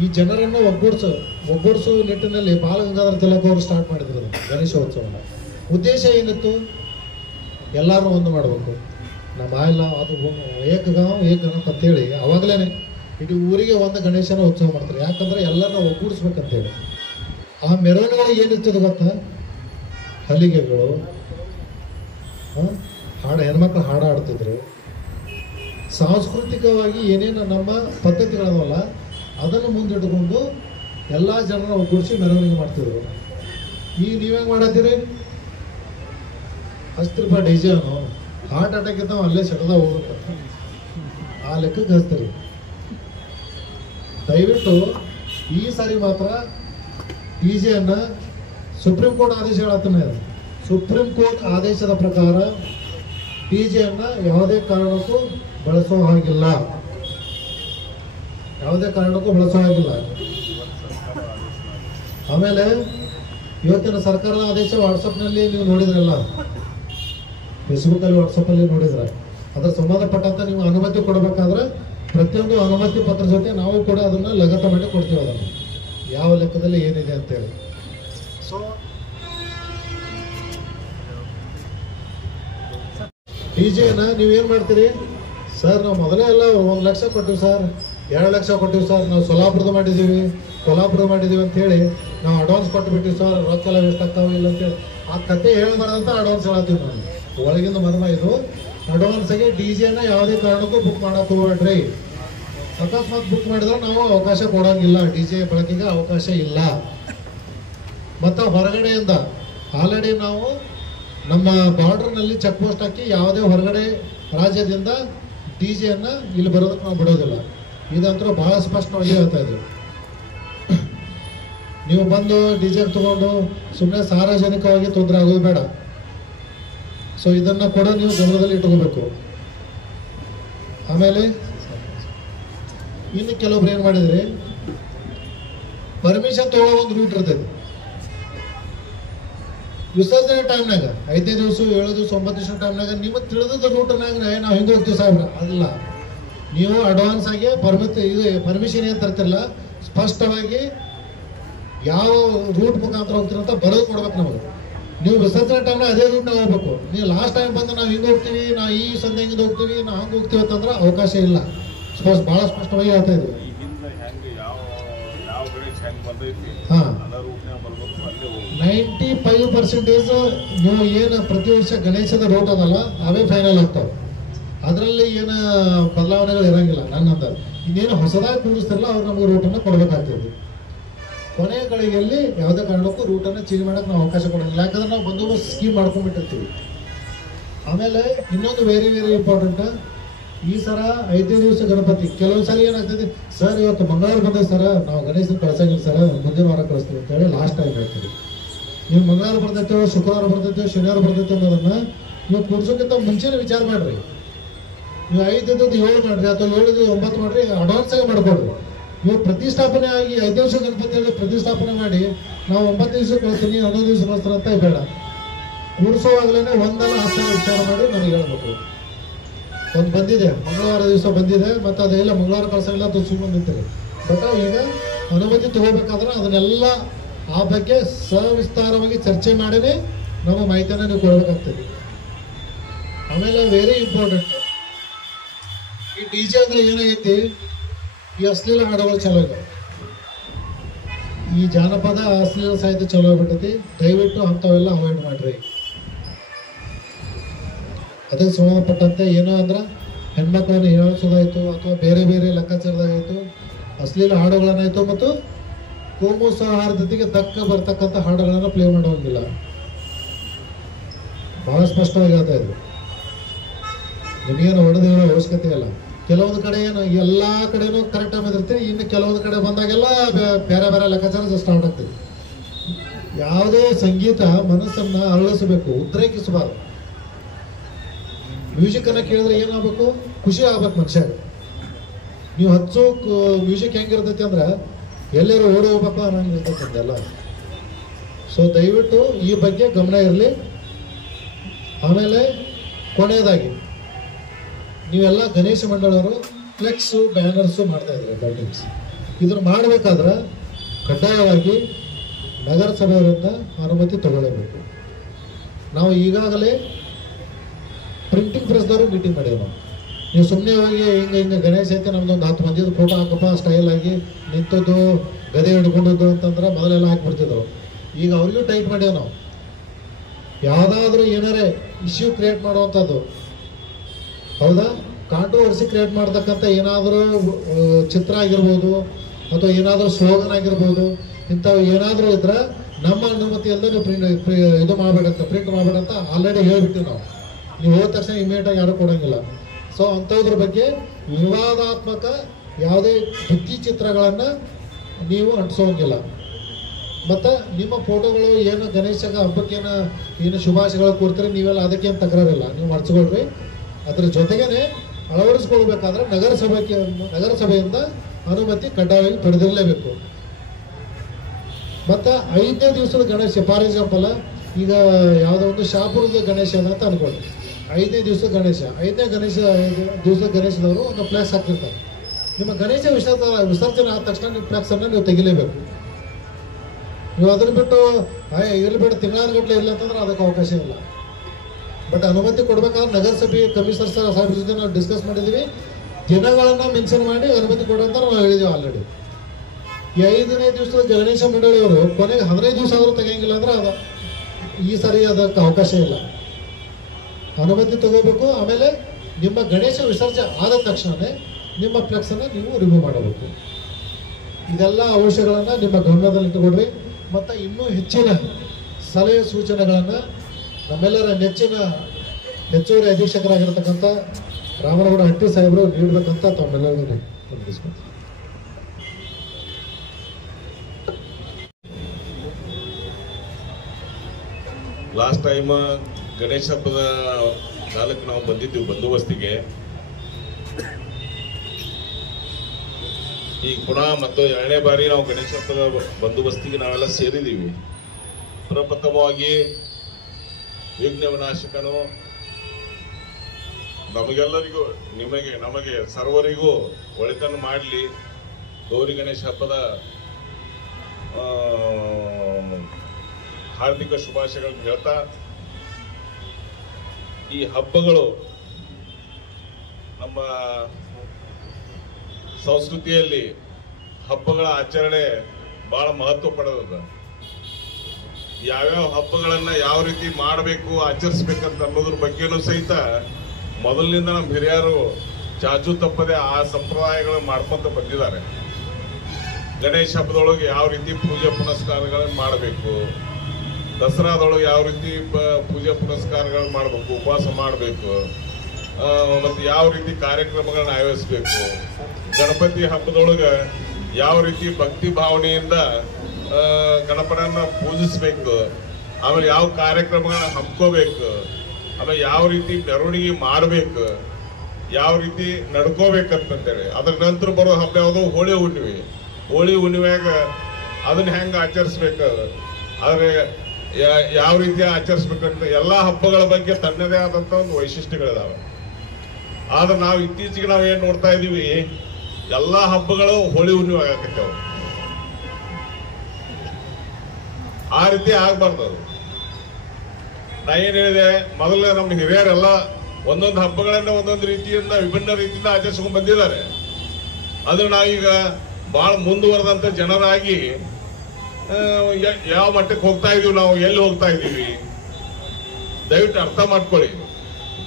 ಈ ಜನರನ್ನು ಒಗ್ಗೂಡಿಸೋ ನಿಟ್ಟಿನಲ್ಲಿ ಬಾಲಗಂಗಾಧರ ತಿಲಕ್ ಅವರು ಸ್ಟಾರ್ಟ್ ಮಾಡಿದ್ರು ಗಣೇಶೋತ್ಸವನ. ಉದ್ದೇಶ ಏನಿತ್ತು? ಎಲ್ಲರೂ ಒಂದು ಮಾಡಬೇಕು. ನಮ್ಮ ಆಯಿಲ್ಲ ಅದು ಏಕಗಾಂವ್ ಏಕಗಣಪ ಅಂತೇಳಿ ಅವಾಗಲೇ ಇಡೀ ಊರಿಗೆ ಒಂದು ಗಣೇಶನ ಉತ್ಸವ ಮಾಡ್ತಾರೆ. ಯಾಕಂದ್ರೆ ಎಲ್ಲರನ್ನ ಒಗ್ಗೂಡಿಸ್ಬೇಕಂತೇಳಿ. ಆ ಮೆರವಣಿಗೆ ಏನಿರ್ತದೆ ಗೊತ್ತಾ? ಹಲಿಗೆಗಳು, ಹೆಣ್ಮಕ್ಳು ಹಾಡು ಆಡ್ತಿದ್ರು. ಸಾಂಸ್ಕೃತಿಕವಾಗಿ ಏನೇನು ನಮ್ಮ ಪದ್ಧತಿಗಳವಲ್ಲ ಅದನ್ನು ಮುಂದಿಟ್ಕೊಂಡು ಎಲ್ಲ ಜನರನ್ನ ಒಗ್ಗೂಡಿಸಿ ಮೆರವಣಿಗೆ ಮಾಡ್ತಿದ್ರು. ಈಗ ನೀವೇನು ಮಾಡತ್ತೀರಿ? ಹಚ್ತಿರಪ್ಪ DJ ಹಾರ್ಟ್ ಅಟ್ಯಾಕ್ ಇದ್ದಾವ ಅಲ್ಲೇ ಸೆಟದ ಹೋಗುತ್ತೆ, ಆ ಲೆಕ್ಕಕ್ಕೆ ಹಚ್ತೀರಿ. ದಯವಿಟ್ಟು ಈ ಸಾರಿ ಮಾತ್ರ DJಯನ್ನ ಸುಪ್ರೀಂ ಕೋರ್ಟ್ ಆದೇಶ ಹೇಳತ್ತನೇ ಇದೆ. ಸುಪ್ರೀಂ ಕೋರ್ಟ್ ಆದೇಶದ ಪ್ರಕಾರ DJಯನ್ನ ಯಾವುದೇ ಕಾರಣಕ್ಕೂ ಬಳಸೋ ಹಾಗಿಲ್ಲ. ಆಮೇಲೆ ಇವತ್ತಿನ ಸರ್ಕಾರದ ಆದೇಶ ವಾಟ್ಸಪ್ನಲ್ಲಿ ನೀವು ನೋಡಿದ್ರಲ್ಲ, ಫೇಸ್ಬುಕ್ಕಲ್ಲಿ ವಾಟ್ಸಪ್ಪಲ್ಲಿ ನೋಡಿದ್ರೆ, ಅದ್ರ ಸಂಬಂಧಪಟ್ಟಂತ ನೀವು ಅನುಮತಿ ಕೊಡಬೇಕಾದ್ರೆ ಪ್ರತಿಯೊಂದು ಅನುಮತಿ ಪತ್ರ ಜೊತೆ ನಾವು ಕೂಡ ಅದನ್ನ ಲಗತ್ತ ಮಾಡಿ ಕೊಡ್ತೀವಿ. ಅದನ್ನು ಯಾವ ಲೆಕ್ಕದಲ್ಲಿ ಏನಿದೆ ಅಂತೇಳಿ. ಸೊ ಡಿಜೆನ ನೀವೇನು ಮಾಡ್ತೀರಿ ಸರ್? ನಾವು ಮೊದಲೇ ಎಲ್ಲ 1 ಲಕ್ಷ ಕೊಟ್ಟಿವಿ ಸರ್, 2 ಲಕ್ಷ ಕೊಟ್ಟಿವಿ ಸರ್, ನಾವು ಸೊಲ್ಲಾಪುರದ ಮಾಡಿದ್ದೀವಿ ಅಂತ ಹೇಳಿ ನಾವು ಅಡ್ವಾನ್ಸ್ ಕೊಟ್ಟು ಸರ್, ರೊಕ್ಕೆಲ್ಲ ವೇಸ್ಟ್ ಆಗ್ತಾವೆ ಇಲ್ಲ ಅಂತೇಳಿ ಆ ಕತೆ ಹೇಳ್ಬಾರ್ದಂತ ಅಡ್ವಾನ್ಸ್ ಹೇಳತ್ತೀವಿ ನಾವು. ಒಳಗಿಂದ ಮರ್ಮ ಇದು. ಅಡ್ವಾನ್ಸಾಗಿ ಡಿಜೆನ ಯಾವುದೇ ಕಾರಣಕ್ಕೂ ಬುಕ್ ಮಾಡೋಕೆ ಹೋಗ್ಬೇಡ್ರಿ. ಅಕಸ್ಮಾತ್ ಬುಕ್ ಮಾಡಿದ್ರೆ ನಾವು ಅವಕಾಶ ಕೊಡೋಂಗಿಲ್ಲ, ಡಿಜೆ ಬಳಕೆಗೆ ಅವಕಾಶ ಇಲ್ಲ. ಮತ್ತು ಹೊರಗಡೆಯಿಂದ ಆಲ್ರೆಡಿ ನಾವು ನಮ್ಮ ಬಾರ್ಡರ್ನಲ್ಲಿ ಚೆಕ್ ಪೋಸ್ಟ್ ಹಾಕಿ ಯಾವುದೇ ಹೊರಗಡೆ ರಾಜ್ಯದಿಂದ ಡಿಜೆಯನ್ನು ಇಲ್ಲಿ ಬರೋದಕ್ಕೆ ನಾವು ಬಿಡೋದಿಲ್ಲ. ಇದಂತೂ ಬಹಳ ಸ್ಪಷ್ಟವಾಗಿ ಹೇಳ್ತಾ ಇದ್ದೀವಿ. ನೀವು ಬಂದು ಡಿಜೆ ತಗೊಂಡು ಸುಮ್ಮನೆ ಸಾರ್ವಜನಿಕವಾಗಿ ತೊಂದರೆ ಆಗೋದು ಬೇಡ. ಸೊ ಇದನ್ನು ಕೂಡ ನೀವು ಗಮನದಲ್ಲಿ ಇಟ್ಕೋಬೇಕು. ಆಮೇಲೆ ಇನ್ನು ಕೆಲವೊಬ್ರು ಏನು ಮಾಡಿದ್ರಿ, ಪರ್ಮಿಷನ್ ತಗೊಳ್ಳೋ ಒಂದು ರೂಟ್ ಇರ್ತೈತಿ. ವಿಸರ್ಜನೆ ಟೈಮ್ನಾಗ 5 ದಿವಸ 7 ದಿವಸ 9 ದಿವಸ ಟೈಮ್ನಾಗ ನಿಮಗೆ ತಿಳಿದ ರೂಟ್ನಾಗ ನಾವು ಹಿಂಗೆ ಹೋಗ್ತೀವಿ ಸಾಹೇಬ್ರ, ಅಲ್ಲ. ನೀವು ಅಡ್ವಾನ್ಸ್ ಆಗಿ ಪರ್ಮಿಷನ್ ಏನು ತರ್ತಿರಲ್ಲ, ಸ್ಪಷ್ಟವಾಗಿ ಯಾವ ರೂಟ್ ಮುಖಾಂತರ ಹೋಗ್ತೀರ ಅಂತ ಬರೋದು ಕೊಡ್ಬೇಕು ನಮಗೆ. ನೀವು ವಿಸರ್ಜನೆ ಟೈಮ್ನಾಗ ಅದೇ ರೂಟ್ನಾಗ ಹೋಗ್ಬೇಕು. ನೀವು ಲಾಸ್ಟ್ ಟೈಮ್ ಬಂದು ನಾವು ಹಿಂಗೆ ಹೋಗ್ತೀವಿ, ನಾವು ಈ ಸಂದೆಯಿಂದ ಹೋಗ್ತೀವಿ, ನಾವು ಹಂಗೆ ಹೋಗ್ತೀವಿ ಅಂತಂದ್ರೆ ಅವಕಾಶ ಇಲ್ಲ. ಭಾಳ ಸ್ಪಷ್ಟವಾಗಿ ಹೇಳ್ತಾ ಇದ್ವಿ. ಹಾಂ, 95% ನೀವು ಏನು ಪ್ರತಿ ವರ್ಷ ಗಣೇಶದ ರೂಟ್ ಅದಲ್ಲ ಅವೇ ಫೈನಲ್ ಆಗ್ತಾವೆ. ಅದರಲ್ಲಿ ಏನು ಬದಲಾವಣೆಗಳು ಇರೋಂಗಿಲ್ಲ. ನನ್ನಂದ ಇನ್ನೇನು ಹೊಸದಾಗಿ ಕೂಡಿಸ್ತಾರಲ್ಲ ಅವ್ರು ನಮಗೆ ರೂಟನ್ನು ಕೊಡಬೇಕಾಗ್ತದೆ. ಕೊನೆಯ ಗಳಿಗೆಯಲ್ಲಿ ಯಾವುದೇ ಕಾರಣಕ್ಕೂ ರೂಟನ್ನು ಚೇಂಜ್ ಮಾಡೋಕ್ಕೆ ನಾವು ಅವಕಾಶ ಕೊಡೋಂಗಿಲ್ಲ. ಯಾಕಂದ್ರೆ ನಾವು ಬಂದೋಬಸ್ತ್ ಸ್ಕೀಮ್ ಮಾಡ್ಕೊಂಡ್ಬಿಟ್ಟಿರ್ತೀವಿ. ಆಮೇಲೆ ಇನ್ನೊಂದು ವೆರಿ ಇಂಪಾರ್ಟೆಂಟ್, ಈ ಸಲ 5 ದಿವಸ ಗಣಪತಿ. ಕೆಲವು ಸಲ ಏನಾಗ್ತದೆ ಸರ್, ಇವತ್ತು ಮಂಗಳವಾರ ಬಂದ ಸರ್, ನಾವು ಗಣೇಶನ ಕಳ್ಸಂಗಿಲ್ಲ ಸರ್, ಮುಂದಿನ ವಾರ ಕಳಿಸ್ತೀವಿ ಅಂತೇಳಿ ಲಾಸ್ಟ್ ಟೈಮ್ ಹೇಳ್ತೀವಿ. ನೀವು ಮಂಗಳವಾರ ಬರ್ತೈತೋ, ಶುಕ್ರವಾರ ಬರ್ತೈತೋ, ಶನಿವಾರ ಬರ್ತೈತೆ ಅನ್ನೋದನ್ನ ನೀವು ಕೂರ್ಸೋಕ್ಕಿಂತ ಮುಂಚೆನೇ ವಿಚಾರ ಮಾಡ್ರಿ. ನೀವು 5 ಇದ್ದದ್ದು 7 ಮಾಡ್ರಿ, ಅಥವಾ 7 ಇದ್ದು 9 ಮಾಡ್ರಿ, ಅಡ್ವಾನ್ಸ್ ಆಗಿ ಮಾಡ್ಕೊಡ್ರಿ. ನೀವು ಪ್ರತಿಷ್ಠಾಪನೆ ಆಗಿ 5 ದಿವಸ ಗಣಪತಿಯಲ್ಲಿ ಪ್ರತಿಷ್ಠಾಪನೆ ಮಾಡಿ ನಾವು 9 ದಿವಸ ಕಳಿಸ್ತೀನಿ 11 ದಿವಸ ಕಳಿಸ್ತಾರೆ ಅಂತ ಬೇಡ. ಕೂಡಿಸೋವಾಗಲೇ ಒಂದಲ್ಲ 10 ವಿಚಾರ ಮಾಡಿ ನನಗೆ ಹೇಳ್ಬೇಕು. ಒಂದು ಬಂದಿದೆ ಮಂಗಳವಾರ ದಿವಸ ಬಂದಿದೆ, ಮತ್ತು ಅದೆಲ್ಲ ಮಂಗಳವಾರ ಕಳ್ಸಂಗಿಲ್ಲ ಅಂತ ಸುಮ್ಮನಿರ್ತೀರಿ. ಬಟ್ ಈಗ ಅನುಮತಿ ತಗೋಬೇಕಾದ್ರೆ ಅದನ್ನೆಲ್ಲ ಆ ಬಗ್ಗೆ ಸವಿಸ್ತಾರವಾಗಿ ಚರ್ಚೆ ಮಾಡಿನೇ ನಮ್ಮ ಮಾಹಿತಿಯನ್ನು ನೀವು ಕೊಡಬೇಕಾಗ್ತದೆ. ಆಮೇಲೆ ವೆರಿ ಇಂಪಾರ್ಟೆಂಟ್, ಈ ಡಿಜೆ ಅಂದ್ರೆ ಏನಾಗೈತಿ, ಈ ಅಶ್ಲೀಲ ಹಾಡುಗಳು ಚಲೋ ಇದೆ, ಈ ಜಾನಪದ ಅಶ್ಲೀಲ ಸಾಹಿತ್ಯ ಚಲೋ ಆಗ್ಬಿಟ್ಟೈತಿ. ದಯವಿಟ್ಟು ಅಂಥವೆಲ್ಲ ಅವಾಯ್ಡ್ ಮಾಡ್ರಿ. ಅದಕ್ಕೆ ಸಂಬಂಧಪಟ್ಟಂತೆ ಏನೋ ಅಂದ್ರೆ ಹೆಣ್ಮಕ್ಳನ್ನು ಹೇಳಿಸೋದಾಯ್ತು, ಅಥವಾ ಬೇರೆ ಬೇರೆ ಲೆಕ್ಕಾಚಾರದಾಗಾಯ್ತು, ಅಶ್ಲೀಲ ಹಾಡುಗಳನ್ನಾಯ್ತು, ಮತ್ತು ಕೋಮು ಸೌಹಾರ್ದತೆಗೆ ಬರ್ತಕ್ಕಂಥ ಹಾಡುಗಳನ್ನು ಪ್ಲೇ ಮಾಡೋಂಗಿಲ್ಲ. ಬಹಳ ಸ್ಪಷ್ಟವಾಗಿ ಹೇಳ್ತಾ ಇದ್ರು. ನಿಮಗೇನು ಹೊಡೆದು ಹೇಳೋ ಅವಶ್ಯಕತೆ ಇಲ್ಲ. ಕೆಲವೊಂದು ಕಡೆ ಏನು ಎಲ್ಲ ಕಡೆನೂ ಕರೆಕ್ಟಾಗಿ ಬಂದಿರ್ತೀವಿ, ಇನ್ನು ಕೆಲವೊಂದು ಕಡೆ ಬಂದಾಗೆಲ್ಲ ಬೇರೆ ಬೇರೆ ಲೆಕ್ಕಾಚಾರ ಸ್ಟಾರ್ಟ್ ಆಗ್ತದೆ. ಯಾವುದೇ ಸಂಗೀತ ಮನಸ್ಸನ್ನು ಅರಳಿಸಬೇಕು, ಉದ್ರೇಕಿಸಬಾರ್ದು. ಮ್ಯೂಸಿಕ್ ಅನ್ನ ಕೇಳಿದ್ರೆ ಏನಾಗಬೇಕು, ಖುಷಿ ಆಗ್ಬೇಕು ಮನುಷ್ಯ. ನೀವು ಹಚ್ಚೋ ಮ್ಯೂಸಿಕ್ ಹೆಂಗಿರ್ತೈತಿ ಅಂದ್ರೆ ಎಲ್ಲರೂ ಓಡಿ ಹೋಗ್ಬೇಕು ಅನ್ನಂಗೆ ಇರ್ತೈತಲ್ಲ. ಸೊ ದಯವಿಟ್ಟು ಈ ಬಗ್ಗೆ ಗಮನ ಇರಲಿ. ಆಮೇಲೆ ಕೊನೆಯದಾಗಿ ನೀವೆಲ್ಲ ಗಣೇಶ ಮಂಡಳವರು ಫ್ಲೆಕ್ಸು ಬ್ಯಾನರ್ಸು ಮಾಡ್ತಾ ಇದ್ದಾರೆ ಲೈಟಿಂಗ್ಸ್. ಇದನ್ನು ಮಾಡಬೇಕಾದ್ರೆ ಕಡ್ಡಾಯವಾಗಿ ನಗರಸಭೆಯವರಿಂದ ಅನುಮತಿ ತಗೊಳ್ಳೇಬೇಕು. ನಾವು ಈಗಾಗಲೇ ಪ್ರಿಂಟಿಂಗ್ ಪ್ರೆಸ್ದವರು ಮೀಟಿಂಗ್ ಮಾಡಿದ್ರು. ನೀವು ಸುಮ್ಮನೆ ಹೋಗಿ ಹಿಂಗೆ ಗಣೇಶ ಐತೆ ನಮ್ದೊಂದು 10 ಮಂದಿದು ಫೋಟೋ ಹಾಕಪ್ಪ ಸ್ಟೈಲ್ ಆಗಿ ನಿಂತದ್ದು ಗದೆ ಹಿಡ್ಕೊಂಡದ್ದು ಅಂತಂದ್ರೆ ಮೊದಲೆಲ್ಲ ಹಾಕ್ಬಿಡ್ತಿದ್ರು. ಈಗ ಅವ್ರಿಗೂ ಟೈಟ್ ಮಾಡ್ಯಾವ ನಾವು. ಯಾವುದಾದ್ರೂ ಏನಾರೇ ಇಶ್ಯೂ ಕ್ರಿಯೇಟ್ ಮಾಡುವಂಥದ್ದು, ಹೌದಾ, ಕಾಂಟ್ರವರ್ಸಿ ಕ್ರಿಯೇಟ್ ಮಾಡ್ತಕ್ಕಂಥ ಏನಾದರೂ ಚಿತ್ರ ಆಗಿರ್ಬೋದು, ಅಥವಾ ಏನಾದರೂ ಸ್ಲೋಗನ್ ಆಗಿರ್ಬೋದು, ಇಂಥವು ಏನಾದರೂ ಇದ್ರೆ ನಮ್ಮ ಅನುಮತಿ ಅಲ್ಲದೆ ನೀವು ಇದು ಮಾಡಬೇಕಂತ, ಪ್ರಿಂಟ್ ಮಾಡಬೇಕಂತ ಆಲ್ರೆಡಿ ಹೇಳ್ಬಿಡ್ತೀವಿ ನಾವು. ನೀವು ಹೋದ ತಕ್ಷಣ ಇಮಿಡಿಯೇಟಾಗಿ ಯಾರು ಕೊಡೋಂಗಿಲ್ಲ. ಸೊ ಅಂಥದ್ರ ಬಗ್ಗೆ ವಿವಾದಾತ್ಮಕ ಯಾವುದೇ ಭಿತ್ತಿ ಚಿತ್ರಗಳನ್ನು ನೀವು ಅಂಟಿಸೋಂಗಿಲ್ಲ. ಮತ್ತು ನಿಮ್ಮ ಫೋಟೋಗಳು ಏನು ಗಣೇಶ ಹಬ್ಬಕ್ಕೇನು ಏನು ಶುಭಾಶಯಗಳು ಕೊಡ್ತೀರಿ, ನೀವೆಲ್ಲ ಅದಕ್ಕೇನು ತಕರಾರಿಲ್ಲ, ನೀವು ಮರ್ಸ್ಕೊಳ್ರಿ. ಅದ್ರ ಜೊತೆಗೇ ಅಳವಡಿಸ್ಕೊಳ್ಬೇಕಾದ್ರೆ ನಗರಸಭೆಯಿಂದ ಅನುಮತಿ ಕಡ್ಡಾಯವಾಗಿ ಪಡೆದಿರಲೇಬೇಕು. ಮತ್ತು 5ನೇ ದಿವಸದ ಗಣೇಶ, ಫಾರ್ ಎಕ್ಸಾಂಪಲ್ ಈಗ ಯಾವುದೋ ಒಂದು ಶಾಪುರದ ಗಣೇಶ ಅಂತ ಅನ್ಕೊಳ್ಳಿ. 5ನೇ ದಿವಸದ ಗಣೇಶ, 5ನೇ ದಿವಸದ ಗಣೇಶದವರು ಒಂದು ಫ್ಲೆಕ್ಸ್ ಹಾಕಿರ್ತಾರೆ. ನಿಮ್ಮ ಗಣೇಶ ವಿಸರ್ಜನೆ ಆದ ತಕ್ಷಣ ನಿಮ್ಮ ಫ್ಲೆಕ್ಸನ್ನು ನೀವು ತೆಗಿಲೇಬೇಕು. ನೀವು ಅದನ್ನ ಬಿಟ್ಟು ಇರ್ಲಿ ಬೇಡ ತಿಂಗಳಾನುಗಟ್ಟಲೆ ಇಲ್ಲ ಅಂತಂದ್ರೆ ಅದಕ್ಕೆ ಅವಕಾಶ ಇಲ್ಲ. ಬಟ್ ಅನುಮತಿ ಕೊಡ್ಬೇಕಾದ್ರೆ ನಗರಸಭೆ ಕಮಿಷನರ್ ಸಾಹೇಬ್ರ ಜೊತೆ ನಾವು ಡಿಸ್ಕಸ್ ಮಾಡಿದ್ದೀವಿ. ದಿನಗಳನ್ನ ಮೆನ್ಷನ್ ಮಾಡಿ ಅನುಮತಿ ಕೊಡಂತ ನಾವು ಹೇಳಿದ್ದೀವಿ ಆಲ್ರೆಡಿ. ಈ 5ನೇ ದಿವಸದ ಗಣೇಶ ಮಂಡಳಿಯವರು ಕೊನೆಗೆ 15 ದಿವಸ ಆದರೂ ತೆಗಿಯಂಗಿಲ್ಲ ಅಂದ್ರೆ ಅದು ಈ ಸರಿ ಅದಕ್ಕೆ ಅವಕಾಶ ಇಲ್ಲ. ಅನುಮತಿ ತಗೋಬೇಕು. ಆಮೇಲೆ ನಿಮ್ಮ ಗಣೇಶ ವಿಸರ್ಜನೆ ಆದ ತಕ್ಷಣವೇ ನಿಮ್ಮ ಫ್ಲೆಕ್ಸನ್ನು ನೀವು ರಿಮೂವ್ ಮಾಡಬೇಕು. ಇದೆಲ್ಲ ಅಂಶಗಳನ್ನು ನಿಮ್ಮ ಗಮನದಲ್ಲಿ ಇಟ್ಟುಕೊಡ್ರಿ. ಮತ್ತು ಇನ್ನೂ ಹೆಚ್ಚಿನ ಸಲಹೆ ಸೂಚನೆಗಳನ್ನು ನಮ್ಮೆಲ್ಲರ ನೆಚ್ಚಿನ ಹೆಚ್ಚುವರಿ ಅಧೀಕ್ಷಕರಾಗಿರ್ತಕ್ಕಂಥ ರಾಮನಗೌಡ ಹಟ್ಟಿ ಸಾಹೇಬರು ನೀಡಬೇಕಂತ ತಮ್ಮೆಲ್ಲರಿಗೂ ವಿನಂತಿಸ್ಕೊಳ್ತೀನಿ. ಲಾಸ್ಟ್ ಟೈಮ್ ಗಣೇಶ ಹಬ್ಬದ ಕಾಲಕ್ಕೆ ನಾವು ಬಂದಿದ್ದೀವಿ ಬಂದೋಬಸ್ತಿಗೆ. ಈಗ ಪುನಃ ಮತ್ತು 2ನೇ ಬಾರಿ ನಾವು ಗಣೇಶ ಹಬ್ಬದ ಬಂದೋಬಸ್ತಿಗೆ ನಾವೆಲ್ಲ ಸೇರಿದ್ದೀವಿ. ಪ್ರಪ್ರಥಮವಾಗಿ ವಿಘ್ನ ವಿನಾಶಕನು ನಮಗೆಲ್ಲರಿಗೂ ನಮಗೆ ಸರ್ವರಿಗೂ ಒಳಿತನ್ನು ಮಾಡಲಿ. ಗೌರಿ ಗಣೇಶ ಹಬ್ಬದ ಹಾರ್ದಿಕ ಶುಭಾಶಯಗಳನ್ನು ಹೇಳ್ತಾ, ಈ ಹಬ್ಬಗಳು ನಮ್ಮ ಸಂಸ್ಕೃತಿಯಲ್ಲಿ ಹಬ್ಬಗಳ ಆಚರಣೆ ಬಹಳ ಮಹತ್ವ ಪಡೆದ. ಯಾವ್ಯಾವ ಹಬ್ಬಗಳನ್ನ ಯಾವ ರೀತಿ ಮಾಡಬೇಕು ಆಚರಿಸ್ಬೇಕಂತ ಅನ್ನೋದ್ರ ಬಗ್ಗೆನೂ ಸಹಿತ ಮೊದಲಿನಿಂದ ನಮ್ಮ ಹಿರಿಯರು ಚಾಚು ತಪ್ಪದೆ ಆ ಸಂಪ್ರದಾಯಗಳನ್ನು ಮಾಡ್ಕೊಂತ ಬಂದಿದ್ದಾರೆ. ಗಣೇಶ ಹಬ್ಬದೊಳಗೆ ಯಾವ ರೀತಿ ಪೂಜೆ ಪುನಸ್ಕಾರಗಳನ್ನು ಮಾಡಬೇಕು, ದಸರಾದೊಳಗೆ ಯಾವ ರೀತಿ ಪೂಜೆ ಪುನಸ್ಕಾರಗಳನ್ನು ಮಾಡಬೇಕು, ಉಪವಾಸ ಮಾಡಬೇಕು, ಮತ್ತು ಯಾವ ರೀತಿ ಕಾರ್ಯಕ್ರಮಗಳನ್ನ ಆಯೋಜಿಸಬೇಕು, ಗಣಪತಿ ಹಬ್ಬದೊಳಗೆ ಯಾವ ರೀತಿ ಭಕ್ತಿ ಭಾವನೆಯಿಂದ ಗಣಪನನ್ನ ಪೂಜಿಸ್ಬೇಕು, ಆಮೇಲೆ ಯಾವ ಕಾರ್ಯಕ್ರಮಗಳನ್ನ ಹಮ್ಕೋಬೇಕು, ಆಮೇಲೆ ಯಾವ ರೀತಿ ಮೆರವಣಿಗೆ ಮಾಡಬೇಕು, ಯಾವ ರೀತಿ ನಡ್ಕೋಬೇಕಂತೇಳಿ. ಅದ್ರ ನಂತರ ಬರೋ ಹಬ್ಬ ಯಾವುದು ಹೋಳಿ ಹುಣ್ಣಿಮೆ. ಹೋಳಿ ಹುಣ್ಣಿಮೆಯಾಗ ಅದನ್ನ ಹೆಂಗೆ ಆಚರಿಸ್ಬೇಕು, ಆದ್ರೆ ಯಾವ ರೀತಿ ಆಚರಿಸ್ಬೇಕಂತ ಎಲ್ಲ ಹಬ್ಬಗಳ ಬಗ್ಗೆ ತನ್ನದೇ ಆದಂತ ಒಂದು ವೈಶಿಷ್ಟ್ಯಗಳಿದಾವೆ. ಆದ್ರೆ ನಾವು ಇತ್ತೀಚೆಗೆ ನಾವು ಏನ್ ನೋಡ್ತಾ ಇದೀವಿ, ಎಲ್ಲಾ ಹಬ್ಬಗಳು ಹೋಳಿ ಹುಣ್ಣಿಮೆ ಆಗಕತ್ತೇವೆ. ಆ ರೀತಿ ಆಗ್ಬಾರ್ದು. ನಾ ಏನ್ ಹೇಳಿದೆ, ಮೊದಲೇ ನಮ್ಮ ಹಿರಿಯರೆಲ್ಲ ಒಂದೊಂದು ಹಬ್ಬಗಳನ್ನ ಒಂದೊಂದು ರೀತಿಯಿಂದ ವಿಭಿನ್ನ ರೀತಿಯಿಂದ ಆಚರಿಸ್ಕೊಂಡು ಬಂದಿದ್ದಾರೆ. ಆದ್ರೆ ನಾವೀಗ ಬಹಳ ಮುಂದುವರೆದಂತ ಜನರಾಗಿ ಯಾವ ಮಟ್ಟಕ್ಕೆ ಹೋಗ್ತಾ ಇದೀವಿ, ನಾವು ಎಲ್ಲಿ ಹೋಗ್ತಾ ಇದ್ದೀವಿ ದಯವಿಟ್ಟು ಅರ್ಥ ಮಾಡ್ಕೊಳ್ಳಿ.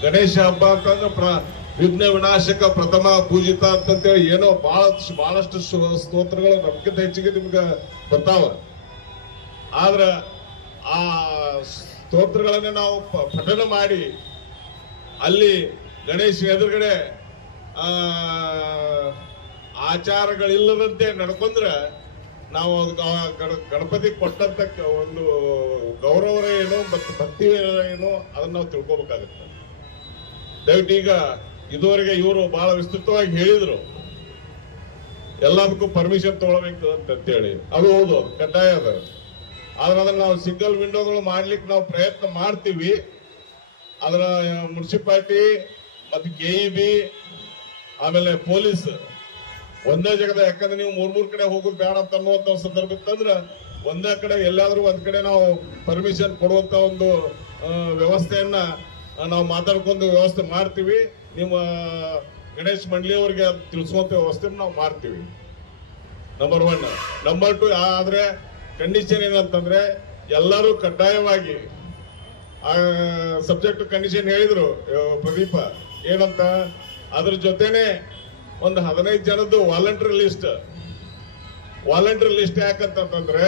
ಗಣೇಶ ಹಬ್ಬ ಅಂತಂದ್ರೆ ವಿಘ್ನ ವಿನಾಶಕ ಪ್ರಥಮ ಪೂಜಿತ ಅಂತಂತೇಳಿ ಏನೋ ಬಹಳಷ್ಟು ಸ್ತೋತ್ರಗಳು ನಮ್ಗಿಂತ ಹೆಚ್ಚಿಗೆ ನಿಮ್ಗೆ ಬರ್ತಾವ. ಆದ್ರ ಆ ಸ್ತೋತ್ರಗಳನ್ನ ನಾವು ಪಠನ ಮಾಡಿ ಅಲ್ಲಿ ಗಣೇಶ ಎದುರುಗಡೆ ಆಚಾರಗಳಿಲ್ಲದಂತೆ ನಡ್ಕೊಂಡ್ರೆ ನಾವು ಗಣಪತಿ ಕೊಟ್ಟಂತ ಒಂದು ಗೌರವ ಏನು ಮತ್ತು ಭಕ್ತಿ ಏನು ಅದನ್ನ ನಾವು ತಿಳ್ಕೊಬೇಕಾಗುತ್ತೆ. ದಯವಿಟ್ಟು ಈಗ ಇದುವರೆಗೆ ಇವರು ಬಹಳ ವಿಸ್ತೃತವಾಗಿ ಹೇಳಿದ್ರು ಎಲ್ಲದಕ್ಕೂ ಪರ್ಮಿಷನ್ ತಗೊಳ್ಬೇಕು ಅಂತೇಳಿ. ಅದು ಹೌದು, ಕಡ್ಡಾಯ ಅದ. ಆದ್ರೆ ಅದನ್ನ ನಾವು ಸಿಂಗಲ್ ವಿಂಡೋಗಳು ಮಾಡ್ಲಿಕ್ಕೆ ನಾವು ಪ್ರಯತ್ನ ಮಾಡ್ತೀವಿ. ಅದರ ಮುನ್ಸಿಪಾಲಿಟಿ ಮತ್ತು KEB ಆಮೇಲೆ ಪೊಲೀಸ್ ಒಂದೇ ಜಾಗದ, ಯಾಕಂದ್ರೆ ನೀವು 3 ಕಡೆ ಹೋಗೋದು ಬೇಡ ಅಂತ ಅನ್ನುವಂತ ಸಂದರ್ಭ ಇತ್ತಂದ್ರೆ ಒಂದೇ ಕಡೆ ಎಲ್ಲಾದ್ರೂ ಒಂದ್ ಕಡೆ ನಾವು ಪರ್ಮಿಷನ್ ಕೊಡುವಂತ ಒಂದು ವ್ಯವಸ್ಥೆಯನ್ನ ನಾವು ಮಾತಾಡ್ಕೊಂಡು ವ್ಯವಸ್ಥೆ ಮಾಡ್ತೀವಿ. ನಿಮ್ಮ ಗಣೇಶ್ ಮಂಡಳಿಯವರಿಗೆ ತಿಳಿಸುವಂತ ವ್ಯವಸ್ಥೆ ನಾವು ಮಾಡ್ತೀವಿ. ನಂಬರ್ 1. ನಂಬರ್ 2, ಆದ್ರೆ ಕಂಡೀಷನ್ ಏನಂತಂದ್ರೆ ಎಲ್ಲರೂ ಕಡ್ಡಾಯವಾಗಿ ಸಬ್ಜೆಕ್ಟ್ ಕಂಡೀಷನ್ ಹೇಳಿದ್ರು ಪ್ರದೀಪ ಏನಂತ, ಅದ್ರ ಜೊತೆನೆ ಒಂದು 15 ಜನದ್ದು ವಾಲಂಟರಿ ಲಿಸ್ಟ್ ಯಾಕಂತಂದ್ರೆ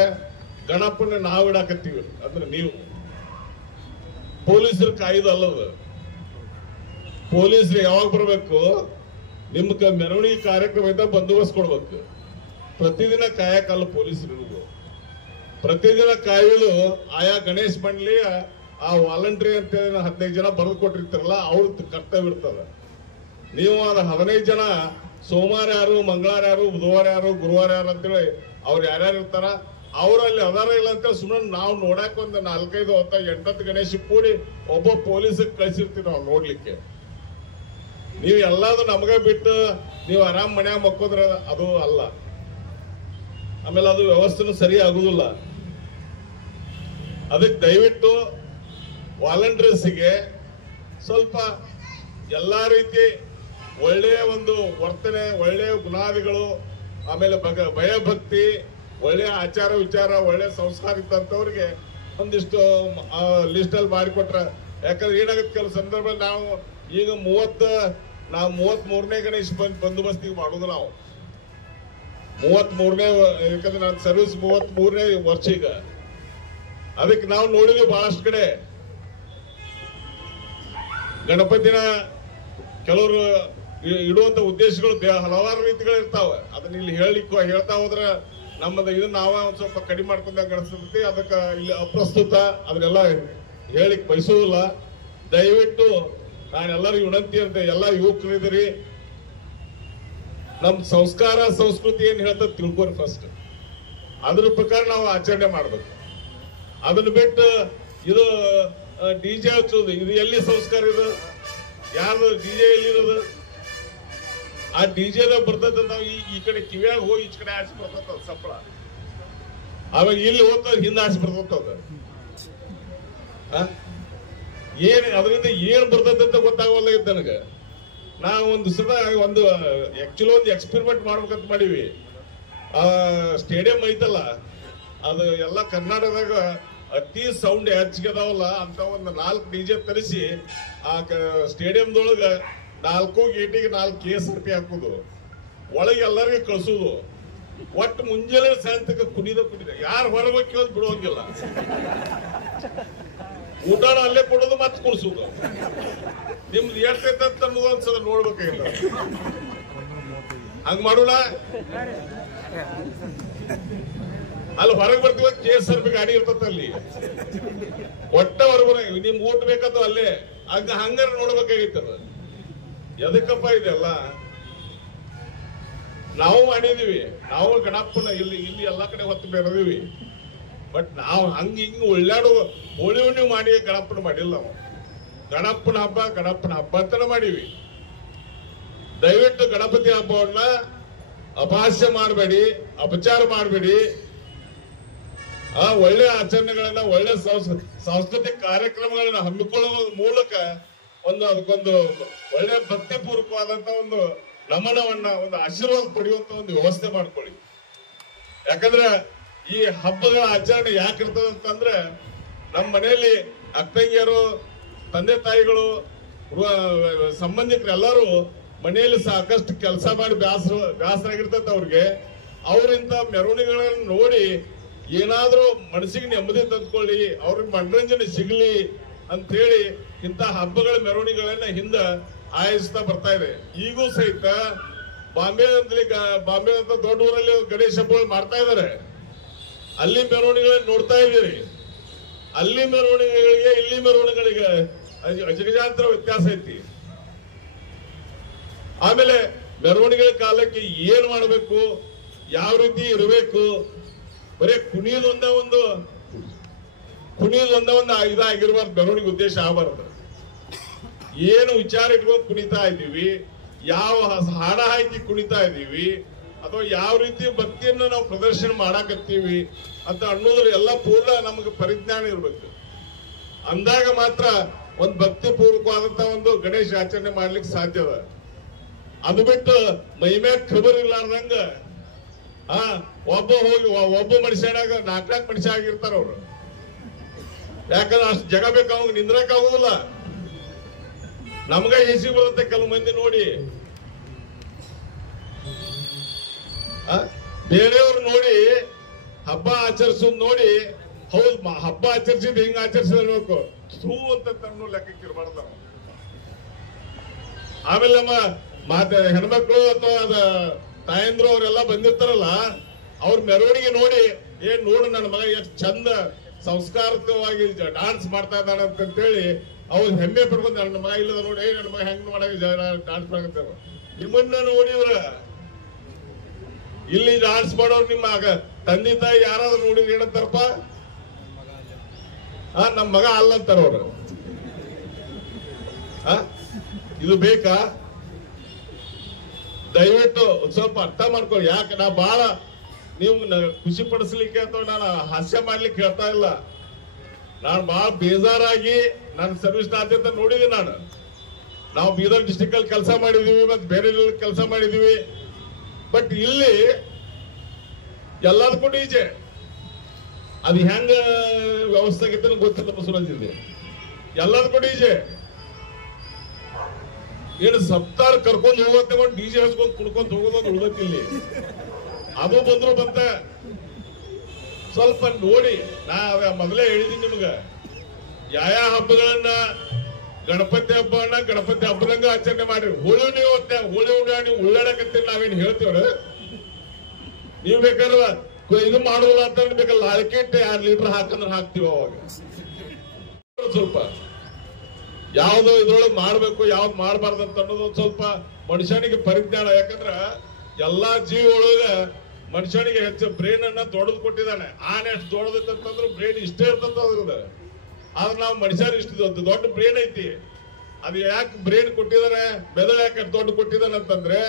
ಗಣಪನ ನಾವು ಇಡಾಕತ್ತೀವಿ ಅಂದ್ರೆ ನೀವು ಪೊಲೀಸರು ಕಾಯ್ದು ಅಲ್ಲದು. ಪೊಲೀಸರು ಯಾವಾಗ ಬರ್ಬೇಕು, ನಿಮ್ಗೆ ಮೆರವಣಿಗೆ ಕಾರ್ಯಕ್ರಮ ಇದ್ದ ಬಂದೋಬಸ್ತ್ ಕೊಡ್ಬೇಕು. ಪ್ರತಿದಿನ ಕಾಯಕಲ್ಲ ಪೊಲೀಸರು, ಪ್ರತಿದಿನ ಕಾಯೋದು ಆಯಾ ಗಣೇಶ್ ಮಂಡಳಿ ಆ ವಾಲಂಟ್ರಿ ಅಂತ 15 ಜನ ಬರೆದು ಕೊಟ್ಟಿರ್ತಾರಲ್ಲ ಅವ್ರ ಕರ್ತವ್ಯ ಇರ್ತದ. ನೀವು ಅದ 15 ಜನ ಸೋಮವಾರ ಯಾರು, ಮಂಗಳವಾರ ಯಾರು, ಬುಧವಾರ ಯಾರು, ಗುರುವಾರ ಯಾರು ಅಂತೇಳಿ ಅವ್ರು ಯಾರ್ಯಾರು ಇರ್ತಾರ ಅವರಲ್ಲಿ ಅದಾರ ಇಲ್ಲ ಅಂತೇಳಿ ಸುಮ್ಮನೆ ನಾವು ನೋಡಕ್ ಒಂದು 4-5 ಹೊತ್ತ 8 ಗಣೇಶ ಕೂಡಿ ಒಬ್ಬ ಪೊಲೀಸಿಗೆ ಕಳಿಸಿರ್ತೀವಿ ನಾವು ನೋಡ್ಲಿಕ್ಕೆ. ನೀವು ಎಲ್ಲಾದ್ರು ನಮಗ ಬಿಟ್ಟು ನೀವು ಆರಾಮ್ ಮನ್ಯಾಗ ಮಕ್ಕೋದ್ರ ಅದು ಅಲ್ಲ. ಆಮೇಲೆ ಅದು ವ್ಯವಸ್ಥೆನೂ ಸರಿ ಆಗುದಿಲ್ಲ. ಅದಕ್ಕೆ ದಯವಿಟ್ಟು ವಾಲಂಟಿಯರ್ಸ್ಗೆ ಸ್ವಲ್ಪ ಎಲ್ಲಾ ರೀತಿ ಒಳ್ಳೆಯ ಒಂದು ವರ್ತನೆ, ಒಳ್ಳೆಯ ಗುಣಾದಿಗಳು, ಆಮೇಲೆ ಭಯಭಕ್ತಿ, ಒಳ್ಳೆಯ ಆಚಾರ ವಿಚಾರ, ಒಳ್ಳೆಯ ಸಂಸ್ಕಾರ ಇದ್ದಂಥವ್ರಿಗೆ ಒಂದಿಷ್ಟು ಲಿಸ್ಟ್ ಅಲ್ಲಿ ಮಾಡಿಕೊಟ್ರ. ಯಾಕಂದ್ರೆ ಏನಾಗುತ್ತೆ ಕೆಲವು ಸಂದರ್ಭದಲ್ಲಿ ನಾವು ಈಗ 33ನೇ ಗಣೇಶ ಬಂದೋಬಸ್ತಿಗೆ ಮಾಡೋದು ನಾವು 33ನೇ, ಯಾಕಂದ್ರೆ ನನ್ನ ಸರ್ವಿಸ್ 33ನೇ ವರ್ಷ ಈಗ. ಅದಕ್ಕೆ ನಾವು ನೋಡಿದ್ವಿ ಬಹಳಷ್ಟು ಕಡೆ ಗಣಪತಿನ ಕೆಲವರು ಇಡುವಂತ ಉದ್ದೇಶಗಳು ಹಲವಾರು ರೀತಿಗಳು ಇರ್ತಾವೆ. ಅದನ್ನ ಇಲ್ಲಿ ಹೇಳ್ತಾ ಹೋದ್ರೆ ನಮ್ಮದು ಇದನ್ನ ನಾವ ಒಂದ್ ಸ್ವಲ್ಪ ಕಡಿಮೆ ಮಾಡ್ಕೊಂಡಾಗ ಅನಿಸ್ತೈತಿ. ಅದಕ್ಕೆ ಇಲ್ಲಿ ಅಪ್ರಸ್ತುತ ಅದನ್ನೆಲ್ಲ ಹೇಳಿಕ್ ಬಯಸುವುದಿಲ್ಲ. ದಯವಿಟ್ಟು ನಾನೆಲ್ಲರಿಗೂ ವಿನಂತಿ ಅಂತ, ಎಲ್ಲ ಯುವಕರಿದ್ದೀರಿ, ನಮ್ ಸಂಸ್ಕಾರ ಸಂಸ್ಕೃತಿ ಏನ್ ಹೇಳ್ತದ ತಿಳ್ಕೊರಿ ಫಸ್ಟ್. ಅದ್ರ ಪ್ರಕಾರ ನಾವು ಆಚರಣೆ ಮಾಡ್ಬೇಕು. ಅದನ್ನ ಬಿಟ್ಟು ಇದು ಡಿಜೆ ಹಚ್ಚೋದು, ಇದು ಎಲ್ಲಿ ಸಂಸ್ಕಾರ ಇದು? ಯಾರ್ದು ಡಿಜೆ ಎಲ್ಲಿರೋದು? ಆ ಡಿಜೆದ ಬರ್ತದ, ನಾವು ಈ ಕಡೆ ಕಿವಿಯಾಗ ಹೋಗಿ ಈಚ ಕಡೆ ಆಚೆ ಬರ್ತದ ಸಪ್ಪಳ, ಆವಾಗ ಇಲ್ಲಿ ಹೋಗ್ತದ ಹಿಂದೆ ಆಚೆ ಬರ್ತದ. ಏನ್ ಅದರಿಂದ ಏನ್ ಬರ್ತದ ಅಂತ ಗೊತ್ತಾಗವಲ್ಲ ನನಗೆ. ನಾವು ಒಂದು ಆಕ್ಚುಲಿ ಒಂದು ಎಕ್ಸ್ಪೆರಿಮೆಂಟ್ ಮಾಡ್ಬೇಕಂತ ಮಾಡೀವಿ. ಸ್ಟೇಡಿಯಂ ಐತಲ್ಲ, ಅದು ಎಲ್ಲ ಕರ್ನಾಟಕದಾಗ ಅತಿ ಸೌಂಡ್ ಹೆಚ್ಚಿಗೆ ಅದಾವಲ್ಲ ಅಂತ ಒಂದು 4 ಡಿಜೆ ತರಿಸಿ ಆ ಸ್ಟೇಡಿಯಂದೊಳಗ 4 ಗೇಟಿಗೆ 4 KSRP ಹಾಕುದು, ಒಳಗೆ ಎಲ್ಲರಿಗೂ ಕಳ್ಸುದು. ಒಟ್ಟು ಮುಂಜಾನೆ ಸಾಯಂಕಾಲ ಕುಡಿದ ಯಾರು ಹೊರಬೇಕು ಅಂತ ಬಿಡುವಂಗಿಲ್ಲ. ಊಟನ ಅಲ್ಲೇ ಕೊಡೋದು ಮತ್ತೆ ಕುಡಿಸೋದು. ನಿಮ್ದು ಎಷ್ಟೈತೆ ಅಂತ ಅನ್ನೋದು ಒಂದ್ಸಲ ನೋಡ್ಬೇಕಾಗಿಲ್ಲ. ಹಂಗ ಮಾಡೋಣ. ಅಲ್ಲಿ ಹೊರಗೆ ಬರ್ತೀವ, KSRP ಗಾಡಿ ಇರ್ತದ ಅಲ್ಲಿ, ಒಟ್ಟ ಹೊರಗೆ ನಿಮ್ ಊಟ ಬೇಕಂತ ಅಲ್ಲೇ ಹಂಗಾರ ನೋಡ್ಬೇಕಾಗಿತ್ತದ. ಎದಕ್ಕಪ್ಪ ಇದೆಲ್ಲ ನಾವು ಮಾಡಿದೀವಿ. ನಾವು ಗಣಪನ ಇಲ್ಲಿ ಎಲ್ಲಾ ಕಡೆ ಹೊತ್ತು ಬೆಳೆದಿವಿ. ಬಟ್ ನಾವು ಹಿಂಗ ಒಳ್ಳಾಡುವ ಹೋಳಿ ಹುಣ್ಣಿ ಮಾಡಿ ಗಣಪನ ಮಾಡಿಲ್ಲ. ನಾವು ಗಣಪನ ಹಬ್ಬ ಅಂತಾನೆ ಮಾಡೀವಿ. ದಯವಿಟ್ಟು ಗಣಪತಿ ಹಬ್ಬವನ್ನ ಅಪಹಾಸ್ಯ ಮಾಡಬೇಡಿ, ಅಪಚಾರ ಮಾಡಬೇಡಿ. ಒಳ್ಳೆ ಆಚರಣೆಗಳನ್ನ, ಒಳ್ಳೆ ಸಾಂಸ್ಕೃತಿಕ ಕಾರ್ಯಕ್ರಮಗಳನ್ನ ಹಮ್ಮಿಕೊಳ್ಳುವ ಮೂಲಕ ಅದಕ್ಕೊಂದು ಒಳ್ಳೆ ಭಕ್ತಿಪೂರ್ವಕವಾದಂತ ಒಂದು ನಮನವನ್ನ, ಒಂದು ಆಶೀರ್ವಾದ ಪಡೆಯುವಂತ ಒಂದು ವ್ಯವಸ್ಥೆ ಮಾಡ್ಕೊಳ್ಳಿ. ಯಾಕಂದ್ರೆ ಈ ಹಬ್ಬಗಳ ಆಚರಣೆ ಯಾಕಿರ್ತದ ಅಂತಂದ್ರೆ, ನಮ್ಮ ಮನೆಯಲ್ಲಿ ಅಕ್ಕಂಗಿಯರು, ತಂದೆ ತಾಯಿಗಳು, ಸಂಬಂಧಿಕರು ಎಲ್ಲರೂ ಮನೆಯಲ್ಲಿ ಸಾಕಷ್ಟು ಕೆಲಸ ಮಾಡಿ ಬೇಸರಾಗಿರ್ತೈತೆ ಅವ್ರಿಗೆ. ಅವರಿಂತ ಮೆರವಣಿಗೆಗಳನ್ನು ನೋಡಿ ಏನಾದ್ರೂ ಮನಸ್ಸಿಗೆ ನೆಮ್ಮದಿ ತಂದ್ಕೊಳ್ಳಿ, ಅವ್ರಿಗೆ ಮನರಂಜನೆ ಸಿಗ್ಲಿ ಅಂತ ಹೇಳಿ ಇಂಥ ಹಬ್ಬಗಳ ಮೆರವಣಿಗೆಗಳನ್ನ ಹಿಂದ ಆಯೋಜಿಸ್ತಾ ಬರ್ತಾ ಇದೆ. ಈಗೂ ಸಹಿತ ಬಾಂಬೆ ಅಂತ ದೊಡ್ಡ ಊರಲ್ಲಿ ಗಣೇಶ ಹಬ್ಬಗಳು ಮಾಡ್ತಾ ಇದಾರೆ. ಅಲ್ಲಿ ಮೆರವಣಿಗೆಗಳನ್ನ ನೋಡ್ತಾ ಇದ್ದೀರಿ. ಅಲ್ಲಿ ಮೆರವಣಿಗೆಗಳಿಗೆ ಇಲ್ಲಿ ಮೆರವಣಿಗೆಗಳಿಗೆ ಅಜಗಜಾಂತರ ವ್ಯತ್ಯಾಸ ಐತಿ. ಆಮೇಲೆ ಮೆರವಣಿಗೆ ಕಾಲಕ್ಕೆ ಏನ್ ಮಾಡಬೇಕು, ಯಾವ ರೀತಿ ಇರಬೇಕು, ಬರೀ ಕುಣಿಯೋದೊಂದ ಒಂದು ಇದಾಗಿರ್ಬಾರ್ದು. ಮೆರವಣಿಗೆ ಉದ್ದೇಶ ಆಗಬಾರ್ದು. ಏನು ವಿಚಾರ ಇಟ್ಕೊಂಡು ಕುಣಿತಾ ಇದ್ದೀವಿ, ಯಾವ ಹಾಡ ಹಾಕಿ ಕುಣಿತಾ ಇದ್ದೀವಿ, ಅಥವಾ ಯಾವ ರೀತಿ ಭಕ್ತಿಯನ್ನು ನಾವು ಪ್ರದರ್ಶನ ಮಾಡಾಕತ್ತೀವಿ ಅಂತ ಅನ್ನೋದ್ರ ಎಲ್ಲ ಪೂರ್ಣ ನಮಗೆ ಪರಿಜ್ಞಾನ ಇರ್ಬೇಕು. ಅಂದಾಗ ಮಾತ್ರ ಒಂದು ಭಕ್ತಿ ಪೂರ್ವಕವಾದಂತ ಒಂದು ಗಣೇಶ ಆಚರಣೆ ಮಾಡ್ಲಿಕ್ಕೆ ಸಾಧ್ಯದ. ಅದು ಬಿಟ್ಟು ಮೈಮ್ಯಾಗ ಖಬರ್ ಇರ್ಲಾರ್ದಂಗ ಒಬ್ಬ ಮನುಷ್ಯನಾಗ 4 ಮನುಷ್ಯ ಆಗಿರ್ತಾರ ಅವ್ರು. ಯಾಕಂದ್ರೆ ಅಷ್ಟು ಜಗ ಬೇಕು, ಅವಾಗ ನಿಂದ್ರಕ್ ಆಗುದಿಲ್ಲ. ನಮ್ಗ ಹೆಸಿ ಬರುತ್ತೆ ಕೆಲವು ಮಂದಿ ನೋಡಿ, ಬೇರೆಯವ್ರು ನೋಡಿ ಹಬ್ಬ ಆಚರಿಸೋದ್ ನೋಡಿ, ಹೌದು ಹಬ್ಬ ಆಚರಿಸಿದ್ ಹಿಂಗ ಆಚರಿಸಿದ್ಬೇಕು ಥೂ ಅಂತ ತನ್ನ ಲೆಕ್ಕಕ್ಕೆ ಇರಬಾರ್ದು. ಆಮೇಲೆ ನಮ್ಮ ಹೆಣ್ಮಕ್ಳು ಅಥವಾ ತಾಯಂದ್ರು ಅವರೆಲ್ಲ ಬಂದಿರ್ತಾರಲ್ಲ, ಅವ್ರ ಮೆರವಣಿಗೆ ನೋಡಿ ನೋಡು ನನ್ನ ಮಗ ಎಷ್ಟು ಚಂದ ಸಂಸ್ಕಾರಕವಾಗಿ ಡಾನ್ಸ್ ಮಾಡ್ತಾ ಇದ್ದಾನೆ ಅಂತೇಳಿ ಅವ್ರು ಹೆಮ್ಮೆ ಪಡ್ಕೊಂಡು, ನನ್ನ ಮಗ ಇಲ್ಲದ ನೋಡಿ ನನ್ನ ಮಗ ಹೆಂಗ್ ಮಾಡಾಗ ಡಾನ್ಸ್ ಮಾಡಕತ್ತಾರ. ನಿಮ್ಮನ್ನ ನೋಡಿದ್ರ ಇಲ್ಲಿ ಡಾನ್ಸ್ ಮಾಡೋರು ನಿಮ್ಮ ತಂದೆ ತಾಯಿ ಯಾರಾದ್ರೂ ನೋಡಿದ್ರೆ ಏನಂತಾರಪ್ಪ, ನಮ್ಮ ಮಗ ಅಲ್ಲಂತಾರ ಅವ್ರು. ಇದು ಬೇಕಾ? ದಯವಿಟ್ಟು ಸ್ವಲ್ಪ ಅರ್ಥ ಮಾಡ್ಕೊಳ್ಳಿ. ಯಾಕೆ ನಾ ಬಹಳ ನೀವು ಖುಷಿ ಪಡಿಸ್ಲಿಕ್ಕೆ ಅಥವಾ ನಾನು ಹಾಸ್ಯ ಮಾಡ್ಲಿಕ್ಕೆ ಹೇಳ್ತಾ ಇಲ್ಲ. ನಾನು ಬಹಳ ಬೇಜಾರಾಗಿ ನನ್ನ ಸರ್ವಿಸ್ ನಾದ್ಯಂತ ನೋಡಿದೀನಿ. ನಾವು ಬೀದರ್ ಡಿಸ್ಟಿಕ್ ಅಲ್ಲಿ ಕೆಲಸ ಮಾಡಿದೀವಿ, ಮತ್ತೆ ಬೇರೆ ಕೆಲಸ ಮಾಡಿದೀವಿ. ಬಟ್ ಇಲ್ಲಿ ಎಲ್ಲದಕ್ಕೂ ಡಿಜೆ ಅದು ಹೆಂಗ ವ್ಯವಸ್ಥೆ ಆಗೈತೆ ಗೊತ್ತಿಲ್ಲ. ಬಸವರಾಜ್ ಇದೆ ಎಲ್ಲದಕ್ಕೂ ಡಿಜೆ. ಏನು ಸಪ್ತಾರ ಕರ್ಕೊಂಡು ಹೋಗೋದು ಡಿಜೆ ಹಚ್ಕೊಂಡು ಕುಡ್ಕೊಂತ ಹೋಗೋದು ಉಳ್ದಕ್ಕಿಲ್ಲಿ. ಅದು ಬಂದ್ರು ಬಂತ ಸ್ವಲ್ಪ ನೋಡಿ. ನಾ ಮೊದಲೇ ಹೇಳಿದೀನಿ ನಿಮ್ಗ, ಯಾವ ಹಬ್ಬಗಳನ್ನ ಗಣಪತಿ ಹಬ್ಬವನ್ನ ಗಣಪತಿ ಹಬ್ಬದಂಗ ಆಚರಣೆ ಮಾಡಿ. ಹೋಳಿ ನೀವು ನೀವು ಉಳ್ಳಾಡಕತ್ತೀರಿ, ನಾವೇನು ಹೇಳ್ತೀವ್ರ? ನೀವು ಬೇಕಾದ್ರೆ ಇದು ಮಾಡೋಲ್ಲ ಅಂತ ಬೇಕಲ್ಲ, ಲಾಲ್ಕಿಟ್ 2 ಲೀಟರ್ ಹಾಕಂದ್ರೆ ಹಾಕ್ತಿವ. ಅವಾಗ ಸ್ವಲ್ಪ ಯಾವ್ದು ಇದ್ರೊಳಗೆ ಮಾಡ್ಬೇಕು, ಯಾವ್ದು ಮಾಡಬಾರ್ದು ಅಂತ ಅನ್ನೋದು ಸ್ವಲ್ಪ ಮನುಷ್ಯನಿಗೆ ಪರಿಜ್ಞಾನ. ಯಾಕಂದ್ರ ಎಲ್ಲಾ ಜೀವಿ ಒಳಗ ಮನುಷ್ಯನಿಗೆ ಹೆಚ್ಚು ಬ್ರೈನ್ ಅನ್ನ ದೊಡ್ಡದು ಕೊಟ್ಟಿದ್ದಾನೆ. ಆನೆ ಎಷ್ಟು ದೊಡ್ಡದೈತಂತಂದ್ರೆ ಬ್ರೈನ್ ಇಷ್ಟೇ ಇರ್ತಂತ ಅದ್ರದ. ಆದ್ರೆ ನಾವು ಮನುಷ್ಯರು ಇಷ್ಟು ದೊಡ್ಡ ಬ್ರೈನ್ ಐತಿ. ಅದು ಯಾಕೆ ಬ್ರೈನ್ ಕೊಟ್ಟಿದಾರೆ, ಮೆದುಳು ಯಾಕೆ ದೊಡ್ಡ ಕೊಟ್ಟಿದ್ದಾನೆ ಅಂತಂದ್ರೆ,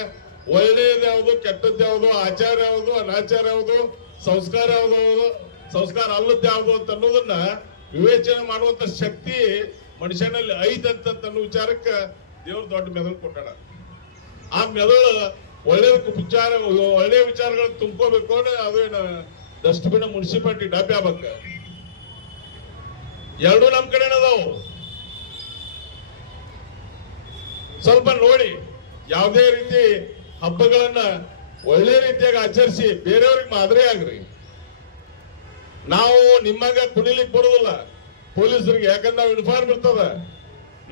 ಒಳ್ಳೆಯದು ಯಾವುದು, ಕೆಟ್ಟದ್ದು ಯಾವುದು, ಆಚಾರ ಯಾವುದು, ಅನಾಚಾರ ಯಾವುದು, ಸಂಸ್ಕಾರ ಯಾವುದು, ಸಂಸ್ಕಾರ ಅಲ್ಲದ್ದು ಯಾವುದು ಅಂತ ಅನ್ನೋದನ್ನ ವಿವೇಚನೆ ಮಾಡುವಂತ ಶಕ್ತಿ ಮನುಷ್ಯನಲ್ಲಿ ಐತಂತ ಅನ್ನೋ ವಿಚಾರಕ್ಕೆ ದೇವ್ರು ದೊಡ್ಡ ಮೆದುಳು ಕೊಟ್ಟಾರ. ಆ ಮೆದುಳು ಒಳ್ಳೆ ವಿಚಾರಗಳನ್ನ ತುಂಬ್ಕೋಬೇಕು ಅಂದ್ರೆ ಅದೇನು ಡಸ್ಟ್ಬಿನ್ ಮುನ್ಸಿಪಾಲಿಟಿ ಡಬ್ಬಿ ಆಗ್ಬೇಕ. ಎರಡೂ ನಮ್ ಕಡೆ ಅದಾವು. ಸ್ವಲ್ಪ ನೋಡಿ, ಯಾವುದೇ ರೀತಿ ಹಬ್ಬಗಳನ್ನ ಒಳ್ಳೆ ರೀತಿಯಾಗಿ ಆಚರಿಸಿ ಬೇರೆಯವ್ರಿಗೆ ಮಾದರಿ ಆಗ್ರಿ. ನಾವು ನಿಮ್ಮಂಗ ಕುಣಿಲಿಕ್ಕೆ ಬರೋದಿಲ್ಲ ಪೊಲೀಸರಿಗೆ, ಯಾಕಂದ್ರೆ ನಾವು ಯೂನಿಫಾರ್ಮ್ ಇರ್ತದ.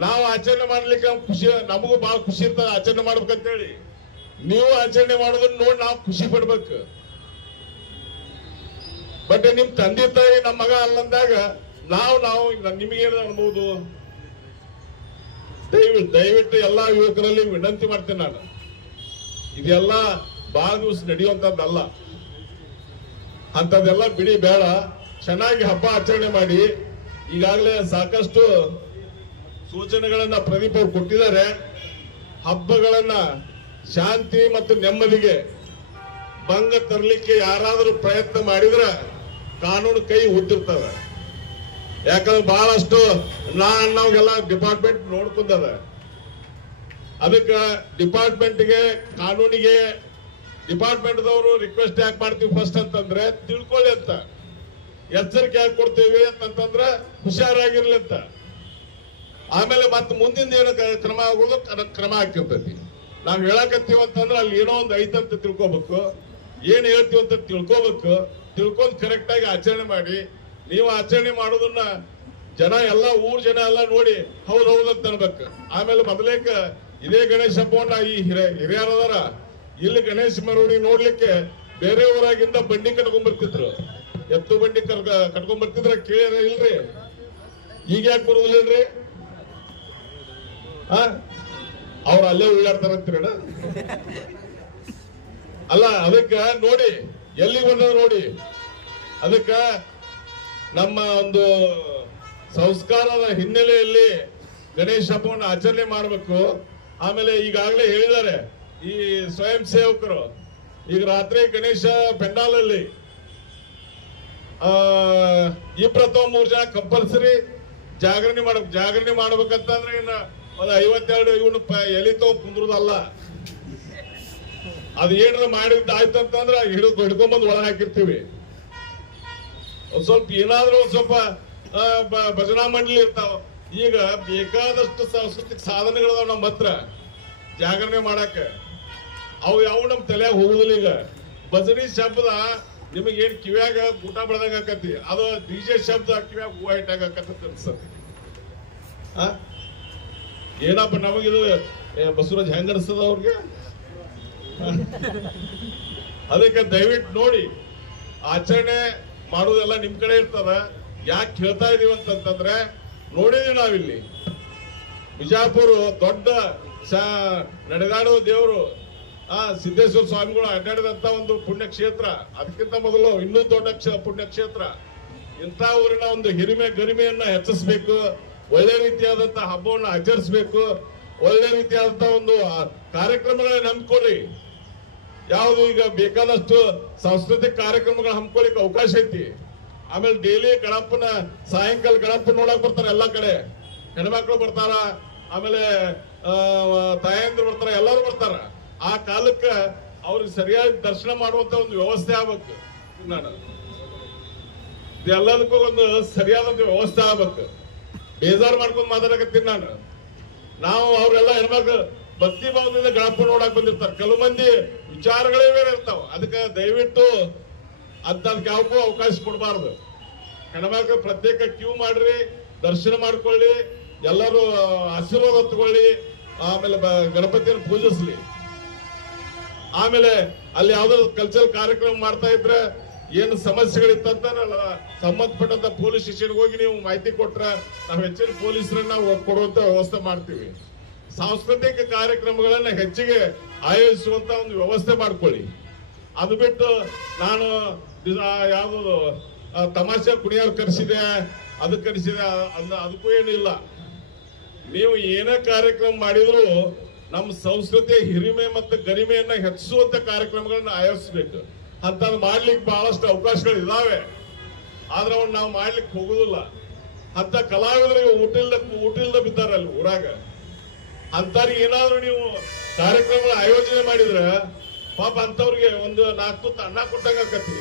ನಾವು ಆಚರಣೆ ಮಾಡ್ಲಿಕ್ಕೆ ಖುಷಿ, ನಮಗೂ ಬಹಳ ಖುಷಿ ಇರ್ತದ ಆಚರಣೆ ಮಾಡ್ಬೇಕಂತೇಳಿ. ನೀವು ಆಚರಣೆ ಮಾಡೋದನ್ನ ನೋಡಿ ನಾವು ಖುಷಿ ಪಡ್ಬೇಕು. ಬಟ್ ನಿಮ್ ತಂದೆ ತಾಯಿ ನಮ್ಮ ಮಗ ಅಲ್ಲಂದಾಗ ನಾವು ನಿಮಗೇನು ಅನ್ಬೋದು? ದಯವಿಟ್ಟು ಎಲ್ಲಾ ಯುವಕರಲ್ಲಿ ವಿನಂತಿ ಮಾಡ್ತೇನೆ ನಾನು, ಇದೆಲ್ಲ ಬಹಳ ದಿವಸ ನಡೆಯುವಂತದ್ದಲ್ಲ. ಅಂತದೆಲ್ಲ ಬಿಡಿ, ಬೇಡ. ಚೆನ್ನಾಗಿ ಹಬ್ಬ ಆಚರಣೆ ಮಾಡಿ. ಈಗಾಗಲೇ ಸಾಕಷ್ಟು ಸೂಚನೆಗಳನ್ನ ಪ್ರದೀಪ್ ಅವರು ಕೊಟ್ಟಿದ್ದಾರೆ. ಹಬ್ಬಗಳನ್ನ ಶಾಂತಿ ಮತ್ತು ನೆಮ್ಮದಿಗೆ ಭಂಗ ತರಲಿಕ್ಕೆ ಯಾರಾದರೂ ಪ್ರಯತ್ನ ಮಾಡಿದ್ರೆ ಕಾನೂನು ಕೈ ಹುಟ್ಟಿರ್ತವೆ. ಯಾಕಂದ್ರೆ ಬಹಳಷ್ಟು ನಾವೆಲ್ಲ ಡಿಪಾರ್ಟ್ಮೆಂಟ್ ನೋಡ್ಕೊಂಡದ. ಅದಕ್ಕೆ ಡಿಪಾರ್ಟ್ಮೆಂಟ್ಗೆ, ಕಾನೂನಿಗೆ ಡಿಪಾರ್ಟ್ಮೆಂಟ್ದವರು ರಿಕ್ವೆಸ್ಟ್ ಯಾಕೆ ಮಾಡ್ತೀವಿ ಫಸ್ಟ್ ಅಂತಂದ್ರೆ, ತಿಳ್ಕೊಳ್ಳಿ ಅಂತ, ಎಚ್ಚರಿಕೆ ಯಾಕೆ ಕೊಡ್ತೀವಿ ಅಂತಂದ್ರೆ ಹುಷಾರಾಗಿರ್ಲಿ ಅಂತ. ಆಮೇಲೆ ಮತ್ತೆ ಮುಂದಿನ ಏನು ಕ್ರಮ ಆಗೋದು ಕ್ರಮ ಆಗ್ತಿರ್ತೈತಿ. ನಾವ್ ಹೇಳಕತ್ತೀವಿ ಅಂತಂದ್ರೆ ಅಲ್ಲಿ ಏನೋ ಒಂದು ಐತಂತ ತಿಳ್ಕೊಬೇಕು, ಏನ್ ಹೇಳ್ತೀವಿ ಅಂತ ತಿಳ್ಕೊಬೇಕು. ತಿಳ್ಕೊಂಡ್ ಕರೆಕ್ಟ್ ಆಗಿ ಆಚರಣೆ ಮಾಡಿ. ನೀವು ಆಚರಣೆ ಮಾಡೋದನ್ನ ಜನ ಎಲ್ಲ ಊರ್ ಜನ ಎಲ್ಲ ನೋಡಿ ಹೌದೌದಂತ ಅನ್ಬೇಕು. ಆಮೇಲೆ ಮೊದಲೇಕ ಇದೇ ಗಣೇಶ ಹಬ್ಬವನ್ನ ಈ ಹಿರಿಯರದಾರ ಇಲ್ಲಿ ಗಣೇಶ ಮೆರವಣಿಗೆ ನೋಡ್ಲಿಕ್ಕೆ ಬೇರೆ ಊರಾಗಿಂದ ಬಂಡಿ ಕಟ್ಕೊಂಡ್ ಬರ್ತಿದ್ರು, ಎತ್ತು ಬಂಡಿ ಕಟ್ಕೊಂಡ್ ಬರ್ತಿದ್ರ. ಕೇಳಿರ ಇಲ್ರಿ? ಈಗ ಯಾಕೆ ಬರುದಿಲ್ಲರಿ? ಅವ್ರು ಅಲ್ಲೇ ಉಳ್ಳಾಡ್ತಾರಂತೀರ ಅಲ್ಲ? ಅದಕ್ಕ ನೋಡಿ, ಎಲ್ಲಿ ಬಂದ ನೋಡಿ. ಅದಕ್ಕ ನಮ್ಮ ಒಂದು ಸಂಸ್ಕಾರದ ಹಿನ್ನೆಲೆಯಲ್ಲಿ ಗಣೇಶ ಹಬ್ಬವನ್ನು ಆಚರಣೆ ಮಾಡಬೇಕು. ಆಮೇಲೆ ಈಗಾಗಲೇ ಹೇಳಿದ್ದಾರೆ ಈ ಸ್ವಯಂ ಸೇವಕರು, ಈಗ ರಾತ್ರಿ ಗಣೇಶ ಪೆಂಡಾಲಲ್ಲಿ 2 ಅಥವಾ 3 ಜನ ಕಂಪಲ್ಸರಿ ಜಾಗರಣೆ ಮಾಡ್ಬೇಕಂತಂದ್ರೆ ಇನ್ನ ಒಂದು 52 ಇವನು ಎಲಿ ತಗೊಂಡ್ ಕುಂದ್ರದಲ್ಲ. ಅದು ಏನಾರ ಮಾಡಿದ್ದಾಯ್ತಂತಂದ್ರೆ ಹಿಡ್ಕೊಂಡ್ಬಂದು ಒಳ ಹಾಕಿರ್ತೀವಿ. ಒಂದ್ ಸ್ವಲ್ಪ ಏನಾದ್ರೂ ಒಂದ್ ಸ್ವಲ್ಪ ಭಜನಾ ಮಂಡಳಿ ಇರ್ತಾವ. ಈಗ ಬೇಕಾದಷ್ಟು ಸಾಂಸ್ಕೃತಿಕ ಸಾಧನೆಗಳದಾವ ನಮ್ಮ ಹತ್ರ ಜಾಗರಣೆ ಮಾಡಕ. ಅವು ಯಾವ ನಮ್ ತಲೆಯಾಗ ಹೋಗುದಿಲ್ಲ. ಈಗ ಭಜನಿ ಶಬ್ದ ನಿಮಗೇನ್ ಕಿವ್ಯಾಗ ಊಟ ಬೆಳೆದಾಗ ಆಕತಿ, ಅದು ಡಿಜೆ ಶಬ್ದ ಕಿವ್ಯಾಗ ಹೂವ ಇಟ್ಟಾಗ ಆಕತ್ತ ಅನ್ಸತಿ. ಏನಪ್ಪ ನಮಗಿದು ಬಸವರಾಜ್ ಹೆಂಗ ಅನಿಸ್ತದ ಅವ್ರಿಗೆ? ಅದಕ್ಕೆ ದಯವಿಟ್ಟು ನೋಡಿ, ಆಚರಣೆ ಮಾಡೋದೆಲ್ಲ ನಿಮ್ ಕಡೆ ಇರ್ತದ. ಯಾಕೆ ಹೇಳ್ತಾ ಇದೀವಿ ಅಂತಂದ್ರೆ, ನೋಡಿದೀವಿ ನಾವಿಲ್ಲಿ ಬಿಜಾಪುರ ದೊಡ್ಡ ನಡೆದಾಡುವ ದೇವರು ಸಿದ್ದೇಶ್ವರ ಸ್ವಾಮಿಗಳು ಅಡ್ಡಾಡಿದಂತ ಒಂದು ಪುಣ್ಯಕ್ಷೇತ್ರ. ಅದಕ್ಕಿಂತ ಮೊದಲು ಇನ್ನೂ ದೊಡ್ಡ ಪುಣ್ಯಕ್ಷೇತ್ರ. ಇಂಥ ಊರಿನ ಒಂದು ಗರಿಮೆಯನ್ನ ಹೆಚ್ಚಿಸಬೇಕು. ಒಳ್ಳೆ ರೀತಿಯಾದಂತಹ ಹಬ್ಬವನ್ನು ಆಚರಿಸಬೇಕು. ಒಳ್ಳೆ ರೀತಿಯಾದಂತಹ ಒಂದು ಕಾರ್ಯಕ್ರಮಗಳನ್ನ ಹಮ್ಮಿಕೊಳ್ಳಿ. ಯಾವುದು ಈಗ ಬೇಕಾದಷ್ಟು ಸಾಂಸ್ಕೃತಿಕ ಕಾರ್ಯಕ್ರಮಗಳು ಹಮ್ಮಿಕೊಳ್ಳಿಕ್ಕೆ ಅವಕಾಶ ಐತಿ. ಆಮೇಲೆ ಡೈಲಿ ಗಣಪನ ಸಾಯಂಕಾಲ ಗಣಪನ ನೋಡಕ್ ಬರ್ತಾರೆ ಎಲ್ಲಾ ಕಡೆ, ಹೆಣ್ಮಕ್ಳು ಬರ್ತಾರ, ಆಮೇಲೆ ತಾಯಂದ್ರು ಬರ್ತಾರ, ಎಲ್ಲರೂ ಬರ್ತಾರ. ಆ ಕಾಲಕ್ಕ ಅವ್ರಿಗೆ ಸರಿಯಾಗಿ ದರ್ಶನ ಮಾಡುವಂತ ಒಂದು ವ್ಯವಸ್ಥೆ ಆಗ್ಬೇಕು. ನಾನು ಎಲ್ಲದಕ್ಕೂ ಒಂದು ಸರಿಯಾದಂತ ವ್ಯವಸ್ಥೆ ಆಗ್ಬೇಕು. ಬೇಜಾರು ಮಾಡ್ಕೊಂಡು ಮಾತಾಡಕತ್ತೀನಿ ನಾನು. ನಾವು ಅವರೆಲ್ಲ ಹೆಣ್ಮಕ್ಳು ಭಕ್ತಿ ಭಾವದಿಂದ ಗಣಪ ನೋಡಕ್ ಬಂದಿರ್ತಾರೆ. ಕೆಲವು ಮಂದಿ ವಿಚಾರಗಳೇ ಬೇರೆ ಇರ್ತಾವ. ಅದಕ್ಕೆ ದಯವಿಟ್ಟು ಅದಕ್ಕೆ ಯಾವಕ್ಕೂ ಅವಕಾಶ ಕೊಡಬಾರ್ದು. ಹೆಣ್ಮಕ್ಳು ಪ್ರತ್ಯೇಕ ಕ್ಯೂ ಮಾಡ್ರಿ, ದರ್ಶನ ಮಾಡ್ಕೊಳ್ಳಿ, ಎಲ್ಲರೂ ಆಶೀರ್ವಾದ ತಗೊಳ್ಳಿ, ಆಮೇಲೆ ಗಣಪತಿಯನ್ನು ಪೂಜಿಸ್ಲಿ. ಆಮೇಲೆ ಅಲ್ಲಿ ಯಾವ್ದಾದ್ರು ಕಲ್ಚರಲ್ ಕಾರ್ಯಕ್ರಮ ಮಾಡ್ತಾ ಇದ್ರೆ ಏನು ಸಮಸ್ಯೆಗಳಿತ್ತಂತ ಸಂಬಂಧಪಟ್ಟಂತ ಪೊಲೀಸ್ ಸ್ಟೇಷನ್ಗೆ ಹೋಗಿ ನೀವು ಮಾಹಿತಿ ಕೊಟ್ರೆ ನಾವು ಹೆಚ್ಚಿನ ಪೊಲೀಸರನ್ನ ಕೊಡುವಂತ ವ್ಯವಸ್ಥೆ ಮಾಡ್ತೀವಿ. ಸಾಂಸ್ಕೃತಿಕ ಕಾರ್ಯಕ್ರಮಗಳನ್ನ ಹೆಚ್ಚಿಗೆ ಆಯೋಜಿಸುವಂತ ಒಂದು ವ್ಯವಸ್ಥೆ ಮಾಡ್ಕೊಳ್ಳಿ. ಅದು ಬಿಟ್ಟು ನಾನು ಯಾವ್ದು ತಮಾಷೆ ಕುಣಿಯೋರು ಕರೆಸಿದೆ, ಅದು ಕರೆಸಿದೆ, ಅದಕ್ಕೂ ಏನಿಲ್ಲ. ನೀವು ಏನೇ ಕಾರ್ಯಕ್ರಮ ಮಾಡಿದ್ರು ನಮ್ಮ ಸಂಸ್ಕೃತಿಯ ಹಿರಿಮೆ ಮತ್ತು ಗರಿಮೆಯನ್ನ ಹೆಚ್ಚಿಸುವಂತ ಕಾರ್ಯಕ್ರಮಗಳನ್ನ ಆಯೋಜಿಸಬೇಕು. ಅಂತದ್ ಮಾಡ್ಲಿಕ್ಕೆ ಬಹಳಷ್ಟು ಅವಕಾಶಗಳು ಇದಾವೆ, ಆದ್ರೆ ಅವ್ನು ನಾವು ಮಾಡ್ಲಿಕ್ಕೆ ಹೋಗುದಿಲ್ಲ. ಅಂತ ಕಲಾವಿದರಿಗೆ ಊಟಿಲ್ದ ಬಿದ್ದಾರೆ ಅಲ್ಲಿ ಊರಾಗ. ಅಂತವ್ರಿಗೆ ಏನಾದ್ರು ನೀವು ಕಾರ್ಯಕ್ರಮಗಳ ಆಯೋಜನೆ ಮಾಡಿದ್ರೆ ಪಾಪ ಅಂತವ್ರಿಗೆ ಒಂದು 4 ತುತ್ತು ಅನ್ನ ಕೊಟ್ಟಂಗ ಆಕತಿ.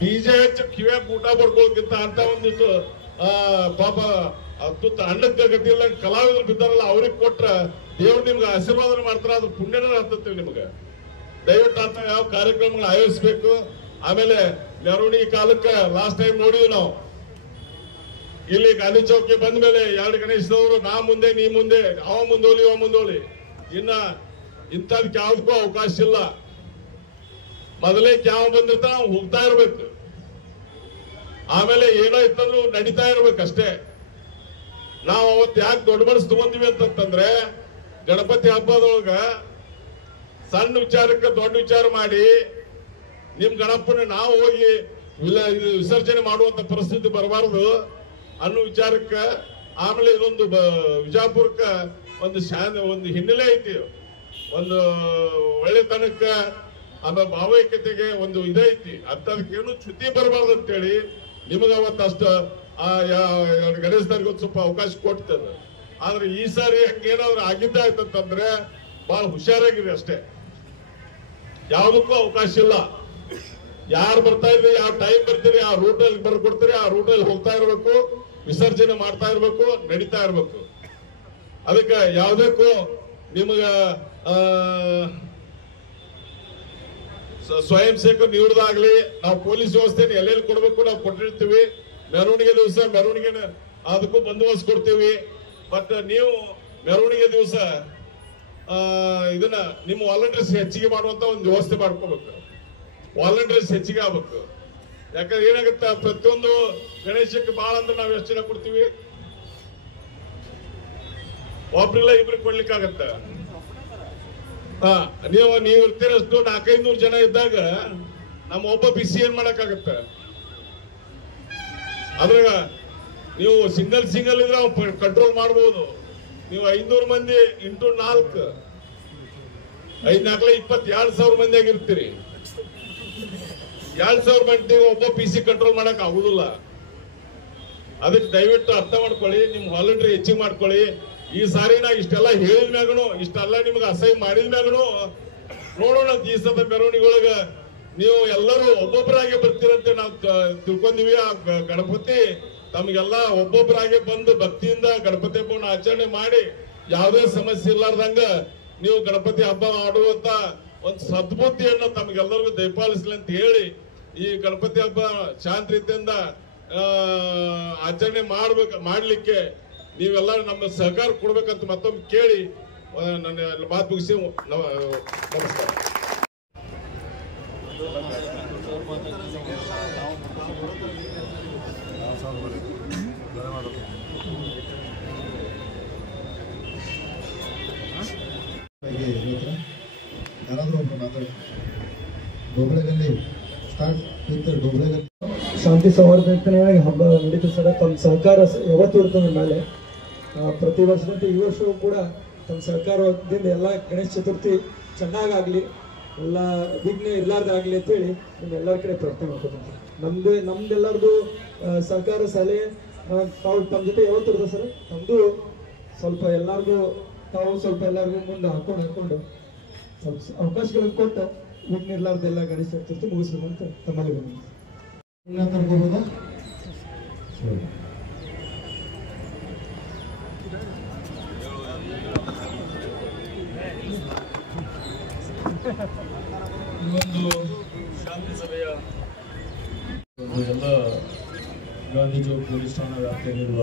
ಡಿಜೆ ಹೆಚ್ಚು ಕಿವ್ಯಾಗ ಊಟ ಬಡ್ಕೊಳ್ಳೋಕ್ಕಿಂತ ಅಂತ ಒಂದಿಷ್ಟು ಪಾಪ ತುತ್ತು ಅನ್ನಕ್ಕೆ ಗತಿ ಇಲ್ಲ ಕಲಾವಿದರು ಬಿದ್ದಾರಲ್ಲ, ಅವ್ರಿಗೆ ಕೊಟ್ರ ದೇವ್ರು ನಿಮ್ಗೆ ಆಶೀರ್ವಾದ ಮಾಡ್ತಾರ, ಅದು ಪುಣ್ಯನೇ ಹತ್ತತ್ತೀವಿ ನಿಮ್ಗೆ. ದಯವಿಟ್ಟು ಅಂತ ಯಾವ ಕಾರ್ಯಕ್ರಮಗಳು ಆಯೋಜಿಸಬೇಕು. ಆಮೇಲೆ ಮೆರವಣಿಗೆ ಕಾಲಕ್ಕೆ ಲಾಸ್ಟ್ ಟೈಮ್ ನೋಡಿದ್ವಿ ನಾವು, ಇಲ್ಲಿ ಗಾಂಧಿ ಚೌಕಿ ಬಂದ ಮೇಲೆ 2 ಗಣೇಶದವರು ನಾ ಮುಂದೆ ನೀ ಮುಂದೆ, ಅವ ಮುಂದೋಲಿ ಅವ ಮುಂದೋಲಿ. ಇನ್ನ ಇಂಥದಕ್ಕೆ ಯಾವ್ದಕ್ಕೂ ಅವಕಾಶ ಇಲ್ಲ. ಮೊದಲೇ ಕ್ಯಾವ್ ಬಂದಿರ್ತಾನ ನಾವು ಹೋಗ್ತಾ ಇರ್ಬೇಕು. ಆಮೇಲೆ ಏನೋ ಇತ್ತಂದ್ರು ನಡೀತಾ ಇರ್ಬೇಕಷ್ಟೇ. ನಾವು ಅವತ್ತು ಯಾಕೆ ದೊಡ್ಡ ಮನಸ್ಸು ತಗೊಂತೀವಿ ಅಂತಂದ್ರೆ, ಗಣಪತಿ ಹಬ್ಬದೊಳಗ ಸಣ್ಣ ವಿಚಾರಕ್ಕೆ ದೊಡ್ಡ ವಿಚಾರ ಮಾಡಿ ನಿಮ್ ಗಣಪನ ನಾವು ಹೋಗಿ ವಿಸರ್ಜನೆ ಮಾಡುವಂತ ಪರಿಸ್ಥಿತಿ ಬರಬಾರದು ಅನ್ನೋ ವಿಚಾರಕ್ಕೆ. ಆಮೇಲೆ ಇದೊಂದು ವಿಜಾಪುರಕ್ಕ ಒಂದು ಹಿನ್ನೆಲೆ ಐತಿ, ಒಂದು ಒಳ್ಳೆತನಕ್ಕ, ಆಮೇಲೆ ಭಾವೈಕ್ಯತೆಗೆ ಒಂದು ಇದೈತಿ. ಅಂತದಕ್ಕೇನು ಚ್ಯುತಿ ಬರಬಾರ್ದು ಅಂತೇಳಿ ನಿಮಗೆ ಅವತ್ತಷ್ಟು ಗಣೇಶನಿಗೆ ಒಂದು ಸ್ವಲ್ಪ ಅವಕಾಶ ಕೊಡ್ತದೆ. ಆದ್ರೆ ಈ ಸಾರಿ ಹಂಗೇನಾದ್ರು ಆಗಿದ್ದಾಯ್ತಂತಂದ್ರೆ ಬಹಳ ಹುಷಾರಾಗಿರಿ ಅಷ್ಟೇ. ಯಾವುದಕ್ಕೂ ಅವಕಾಶ ಇಲ್ಲ. ಯಾರು ಬರ್ತಾ ಇದ್ರಿ, ಯಾವ ಟೈಮ್ ಬರ್ತೀರಿ, ಆ ರೂಟಲ್ಲಿ ಬರ್ಕೊಡ್ತೀರಿ, ಆ ರೂಟಲ್ಲಿ ಹೋಗ್ತಾ ಇರ್ಬೇಕು, ವಿಸರ್ಜನೆ ಮಾಡ್ತಾ ಇರ್ಬೇಕು, ನಡೀತಾ ಇರ್ಬೇಕು. ಅದಕ್ಕೆ ಯಾವುದಕ್ಕೂ ನಿಮಗ ಸ್ವಯಂ ಸೇವಕರು ನಿವೃತ್ತಾಗ್ಲಿ, ನಾವು ಪೊಲೀಸ್ ವ್ಯವಸ್ಥೆನ ಎಲ್ಲೆಲ್ಲಿ ಕೊಡ್ಬೇಕು ನಾವು ಕೊಟ್ಟಿರ್ತೀವಿ. ಮೆರವಣಿಗೆ ದಿವಸ ಮೆರವಣಿಗೆ ಅದಕ್ಕೂ ಬಂದೋಬಸ್ತ್ ಕೊಡ್ತೀವಿ. ಬಟ್ ನೀವು ಮೆರವಣಿಗೆ ದಿವಸ ಇದನ್ನ ನಿಮ್ಮ ವಾಲಂಟಿಯರ್ಸ್ ಹೆಚ್ಚಿಗೆ ಮಾಡುವಂತ ಒಂದು ವ್ಯವಸ್ಥೆ ಮಾಡ್ಕೋಬೇಕು. ವಾಲಂಟಿಯರ್ಸ್ ಹೆಚ್ಚಿಗೆ ಆಗ್ಬೇಕು. ಯಾಕಂದ್ರೆ ಏನಾಗುತ್ತೆ, ಪ್ರತಿಯೊಂದು ಗಣೇಶಕ್ಕೆ ಬಹಳ ಅಂದ್ರೆ ನಾವು ಎಷ್ಟು ಜನ ಕೊಡ್ತೀವಿ, ಒಬ್ರಿಲ್ಲ ಇಬ್ರಿಗೆ ಕೊಡ್ಲಿಕ್ಕಾಗತ್ತೆ. ನೀವು ಇರ್ತೀರಷ್ಟು 400-500 ಜನ ಇದ್ದಾಗ ನಮ್ಮ ಒಬ್ಬ ಬಿಸಿ ಏನ್ ಮಾಡಕ್ಕಾಗತ್ತೆ. ಅದ್ರಾಗ ನೀವು ಸಿಂಗಲ್ ಇದ್ರೆ ಕಂಟ್ರೋಲ್ ಮಾಡಬಹುದು. ನೀವು 500 ಮಂದಿ ಇಂಟು 4 5-4 22,000 ಮಂದಿ ಆಗಿರ್ತೀರಿ. 2,000 ಮಂದಿ ಒಬ್ಬ ಪಿಸಿ ಕಂಟ್ರೋಲ್ ಮಾಡಕ್ ಆಗುದಿಲ್ಲ. ಅದಕ್ಕೆ ದಯವಿಟ್ಟು ಅರ್ಥ ಮಾಡ್ಕೊಳ್ಳಿ, ನಿಮ್ ವಾಲಂಟ್ರಿ ಹೆಚ್ಚಿಗೆ ಮಾಡ್ಕೊಳ್ಳಿ. ಈ ಸಾರಿ ನಾ ಇಷ್ಟೆಲ್ಲ ಹೇಳಿದ ಮ್ಯಾಗನು, ಇಷ್ಟೆಲ್ಲ ನಿಮ್ಗೆ ಅಸಹ್ಯ ಮಾಡಿದ ಮ್ಯಾಗನು ನೋಡೋಣ ದಿವಸದ ಮೆರವಣಿಗೆಯೊಳಗ ನೀವು ಎಲ್ಲರೂ ಒಬ್ಬೊಬ್ಬರಾಗೆ ಬರ್ತೀರಂತೆ ನಾವು ತಿಳ್ಕೊಂಡಿವಿ. ಆ ಗಣಪತಿ ತಮಗೆಲ್ಲ ಒಬ್ಬೊಬ್ಬರಾಗೆ ಬಂದು ಭಕ್ತಿಯಿಂದ ಗಣಪತಿ ಹಬ್ಬವನ್ನು ಆಚರಣೆ ಮಾಡಿ ಯಾವುದೇ ಸಮಸ್ಯೆ ಇಲ್ಲಾರ್ದಂಗ ನೀವು ಗಣಪತಿ ಹಬ್ಬ ಮಾಡುವಂತ ಒಂದು ಸದ್ಬುದ್ಧಿಯನ್ನ ತಮಗೆಲ್ಲರಿಗೂ ದಯಪಾಲಿಸಲಿ ಅಂತ ಹೇಳಿ ಈ ಗಣಪತಿ ಹಬ್ಬ ಶಾಂತ ರೀತಿಯಿಂದ ಆಚರಣೆ ಮಾಡ್ಲಿಕ್ಕೆ ನೀವೆಲ್ಲ ನಮ್ಮ ಸಹಕಾರ ಕೊಡ್ಬೇಕಂತ ಮತ್ತೊಮ್ಮೆ ಕೇಳಿ ನನ್ನ ಮಾತು ಮುಗಿಸಿ ನಮಸ್ಕಾರ. ಯಾರಾದ್ರೂ ಒಬ್ರು ಮಾತಾಡಿ. ಡೋಬಳೆಗಲ್ಲಿ ಸ್ಟಾರ್ಟ್ ವಿತ್ ಡೋಬಳೆಗಲ್ಲಿ ಶಾಂತಿ ಸಂವರ್ಧನೆಯಾಗಿ ಹಬ್ಬ ನಡೀತದೆ ಸರ್. ತಮ್ಮ ಸಹಕಾರ ಯಾವತ್ತೂ ಇರ್ತದೆ ಮೇಲೆ. ಪ್ರತಿ ವರ್ಷದಂತೆ ಈ ವರ್ಷವೂ ಕೂಡ ತಮ್ಮ ಸಹಕಾರದಿಂದ ಎಲ್ಲ ಗಣೇಶ ಚತುರ್ಥಿ ಚೆನ್ನಾಗಾಗಲಿ, ಎಲ್ಲ ವಿಘ್ನ ಇರ್ಲಾರ್ದಾಗ್ಲಿ ಅಂತ ಹೇಳಿ ನಿಮ್ಮೆಲ್ಲರ ಕಡೆ ಪ್ರಾರ್ಥನೆ ಮಾಡ್ಕೊತೀನಿ. ನಮ್ದೆಲ್ಲರದು ಸರ್ಕಾರ ಸಲಹೆ ತಾವು ತಮ್ಮ ಜೊತೆ ಯಾವತ್ತು ಇರ್ತದೆ ಸರ್, ನಮ್ದು ಸ್ವಲ್ಪ ಎಲ್ಲಾರ್ಗು ತಾವು ಸ್ವಲ್ಪ ಎಲ್ಲರಿಗೂ ಮುಂದೆ ಹಾಕೊಂಡು ಸ್ವಲ್ಪ ಅವಕಾಶಗಳನ್ನು ಕೊಟ್ಟು ವಿಘ್ನ ಇರ್ಲಾರ್ದೆಲ್ಲ ಗಣೇಶ ಚತುರ್ಥಿ ಮುಗಿಸ್ಬೇಕಂತ ತಮ್ಮಲ್ಲಿ ತರ್ಕೋಬೋದಾ? ಈ ಒಂದು ಶಾಂತಿ ಸಭೆಯ ಒಂದು ಎಲ್ಲ ಗಾಂಧಿ ಚೌಕ್ ಪೊಲೀಸ್ ಠಾಣಾ ವ್ಯಾಪ್ತಿಯಲ್ಲಿರುವ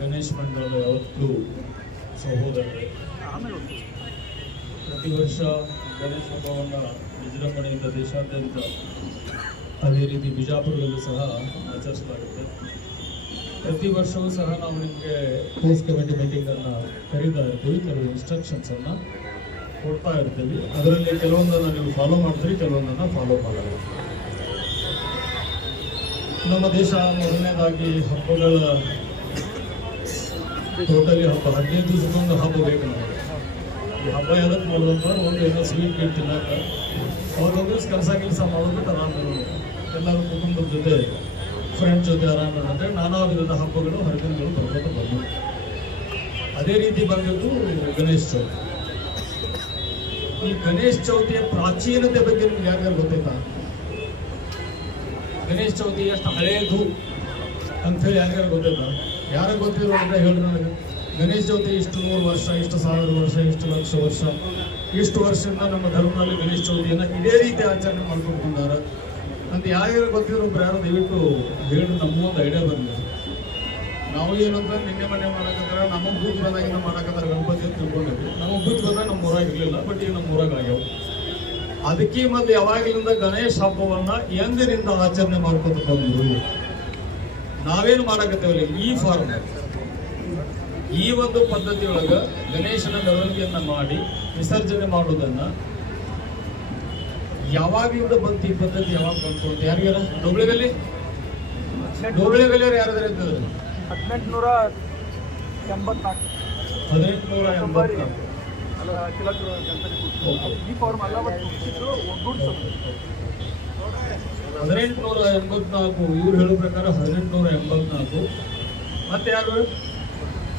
ಗಣೇಶ್ ಮಂಡಲ ಯಾವತ್ತೂ ಸಹೋದರರೇ, ಪ್ರತಿ ವರ್ಷ ಗಣೇಶ ಹಬ್ಬವನ್ನು ವಿಜೃಂಭಣೆಯಿಂದ ದೇಶಾದ್ಯಂತ ಅದೇ ರೀತಿ ಬಿಜಾಪುರದಲ್ಲೂ ಸಹ ಆಚರಿಸಲಾಗುತ್ತೆ. ಪ್ರತಿ ವರ್ಷವೂ ಸಹ ನಾವು ನಿಮಗೆ ಪೇಸ್ ಕಮಿಟಿ ಮೀಟಿಂಗನ್ನು ಕರೀತಾ ಇರ್ತೀವಿ, ಕೆಲವು ಇನ್ಸ್ಟ್ರಕ್ಷನ್ಸನ್ನು ಕೊಡ್ತಾ ಇರ್ತೀವಿ. ಅದರಲ್ಲಿ ಕೆಲವೊಂದನ್ನು ನೀವು ಫಾಲೋ ಮಾಡ್ತೀರಿ, ಕೆಲವೊಂದನ್ನು ಫಾಲೋ ಮಾಡಲ್ಲ. ನಮ್ಮ ದೇಶ ಮೊದಲನೇದಾಗಿ ಹಬ್ಬಗಳ ಟೋಟಲಿ ಹಬ್ಬ 15 ದಿವಸಕ್ಕೊಂದು ಹಬ್ಬ ಬೇಕು ನಮಗೆ. ಈ ಹಬ್ಬ ಎದಕ್ಕೆ ಮಾಡೋದಂದ್ರೆ ಒಂದು ಏನೋ ಸ್ವೀಟ್ ಗೀಟ್ ತಿನ್ನಕ ಅವತ್ತೊಂದು ದಿವಸ ಕೆಲಸ ಮಾಡೋದ್ಬಿಟ್ಟು ಆರಾಮ ಎಲ್ಲರೂ ಕುಟುಂಬದ ಜೊತೆ ಫ್ರೆಂಡ್ಸ್ ಜೊತೆ ಆರಾಮ ಅಂತೇಳಿ ನಾನಾ ವಿಧದ ಹಬ್ಬಗಳು ಹರಿದಿನಗಳು ಬರ್ಬೋದು ಬಂದು ಅದೇ ರೀತಿ ಬಂದಿದ್ದು ಗಣೇಶ ಚೌತಿ. ಈ ಗಣೇಶ ಚೌತಿಯ ಪ್ರಾಚೀನತೆ ಬಗ್ಗೆ ನಿಮ್ಗೆ ಯಾರ್ಯಾರು ಗೊತ್ತೈತಾ? ಗಣೇಶ ಚೌತಿ ಎಷ್ಟು ಹಳೆಯದು ಅಂಥೇಳಿ ಯಾರ್ಯಾರು ಗೊತ್ತೈತಾ? ಯಾರು ಗೊತ್ತಿರೋ ಅಂತ ಹೇಳಿ ನನಗೆ. ಗಣೇಶ ಚೌತಿ ಇಷ್ಟು 100 ವರ್ಷ, ಇಷ್ಟು 1000 ವರ್ಷ, ಇಷ್ಟು ಲಕ್ಷ ವರ್ಷ, ಇಷ್ಟು ವರ್ಷದಿಂದ ನಮ್ಮ ಧರ್ಮದಲ್ಲಿ ಗಣೇಶ ಚೌತಿಯನ್ನು ಇದೇ ರೀತಿ ಆಚರಣೆ ಮಾಡ್ಕೊಂಡು ಬಂದಾರ ಅಂತ ಯಾರ್ಯಾರು ಗೊತ್ತಿರೋ ಯಾರು ದಯವಿಟ್ಟು ಹೇಳಿ ನಮಗೊಂದು ಐಡಿಯಾ ಬಂದಿದೆ. ನಾವು ಏನಂತ ನಿನ್ನೆ ಮನೆ ಮಾಡಕತ್ತಾರ, ನಮಗೆ ಬೂತ್ ಬಂದಾಗಿನ ಮಾಡಕತ್ತಾರ ಗಣಪತಿ ಅಂತ ತಿಳ್ಕೊಂಡಿದ್ವಿ. ನಮಗೆ ಬೂತ್ ಬಂದಾಗ ನಮ್ಮ ಊರಾಗ ಇರಲಿಲ್ಲ, ಬಟ್ ಈಗ ನಮ್ಮ ಊರಾಗ ಆಗ್ಯಾವ. ಅದಕ್ಕೆ ಮೊದಲು ಯಾವಾಗಿನಿಂದ ಗಣೇಶ ಹಬ್ಬವನ್ನ ಎಂದಿನಿಂದ ಆಚರಣೆ ಮಾಡ್ಕೊತ ಬಂದ್ರು. ನಾವೇನು ಮಾಡಕತ್ತೇವಲ್ಲ ಈ ಫಾರ್ಮ್, ಈ ಒಂದು ಪದ್ಧತಿಯೊಳಗ ಗಣೇಶನ ಮೆರವಣಿಗೆಯನ್ನ ಮಾಡಿ ವಿಸರ್ಜನೆ ಮಾಡುವುದನ್ನ ಯಾವಾಗ್ಲಿಂದ ಬಂತು ಈ ಪದ್ಧತಿ? ಯಾವಾಗ ಬಂತು ಅಂತ ಯಾರಿಗಾರ ಡೋಬಳಿಗಲ್ಲಿ ಯಾರಾದ್ರೆ ಇದ್ದದ್ದು? 1884 1884 ಇವ್ರು ಹೇಳೋ ಪ್ರಕಾರ 1884. ಮತ್ತೆ ಯಾರು?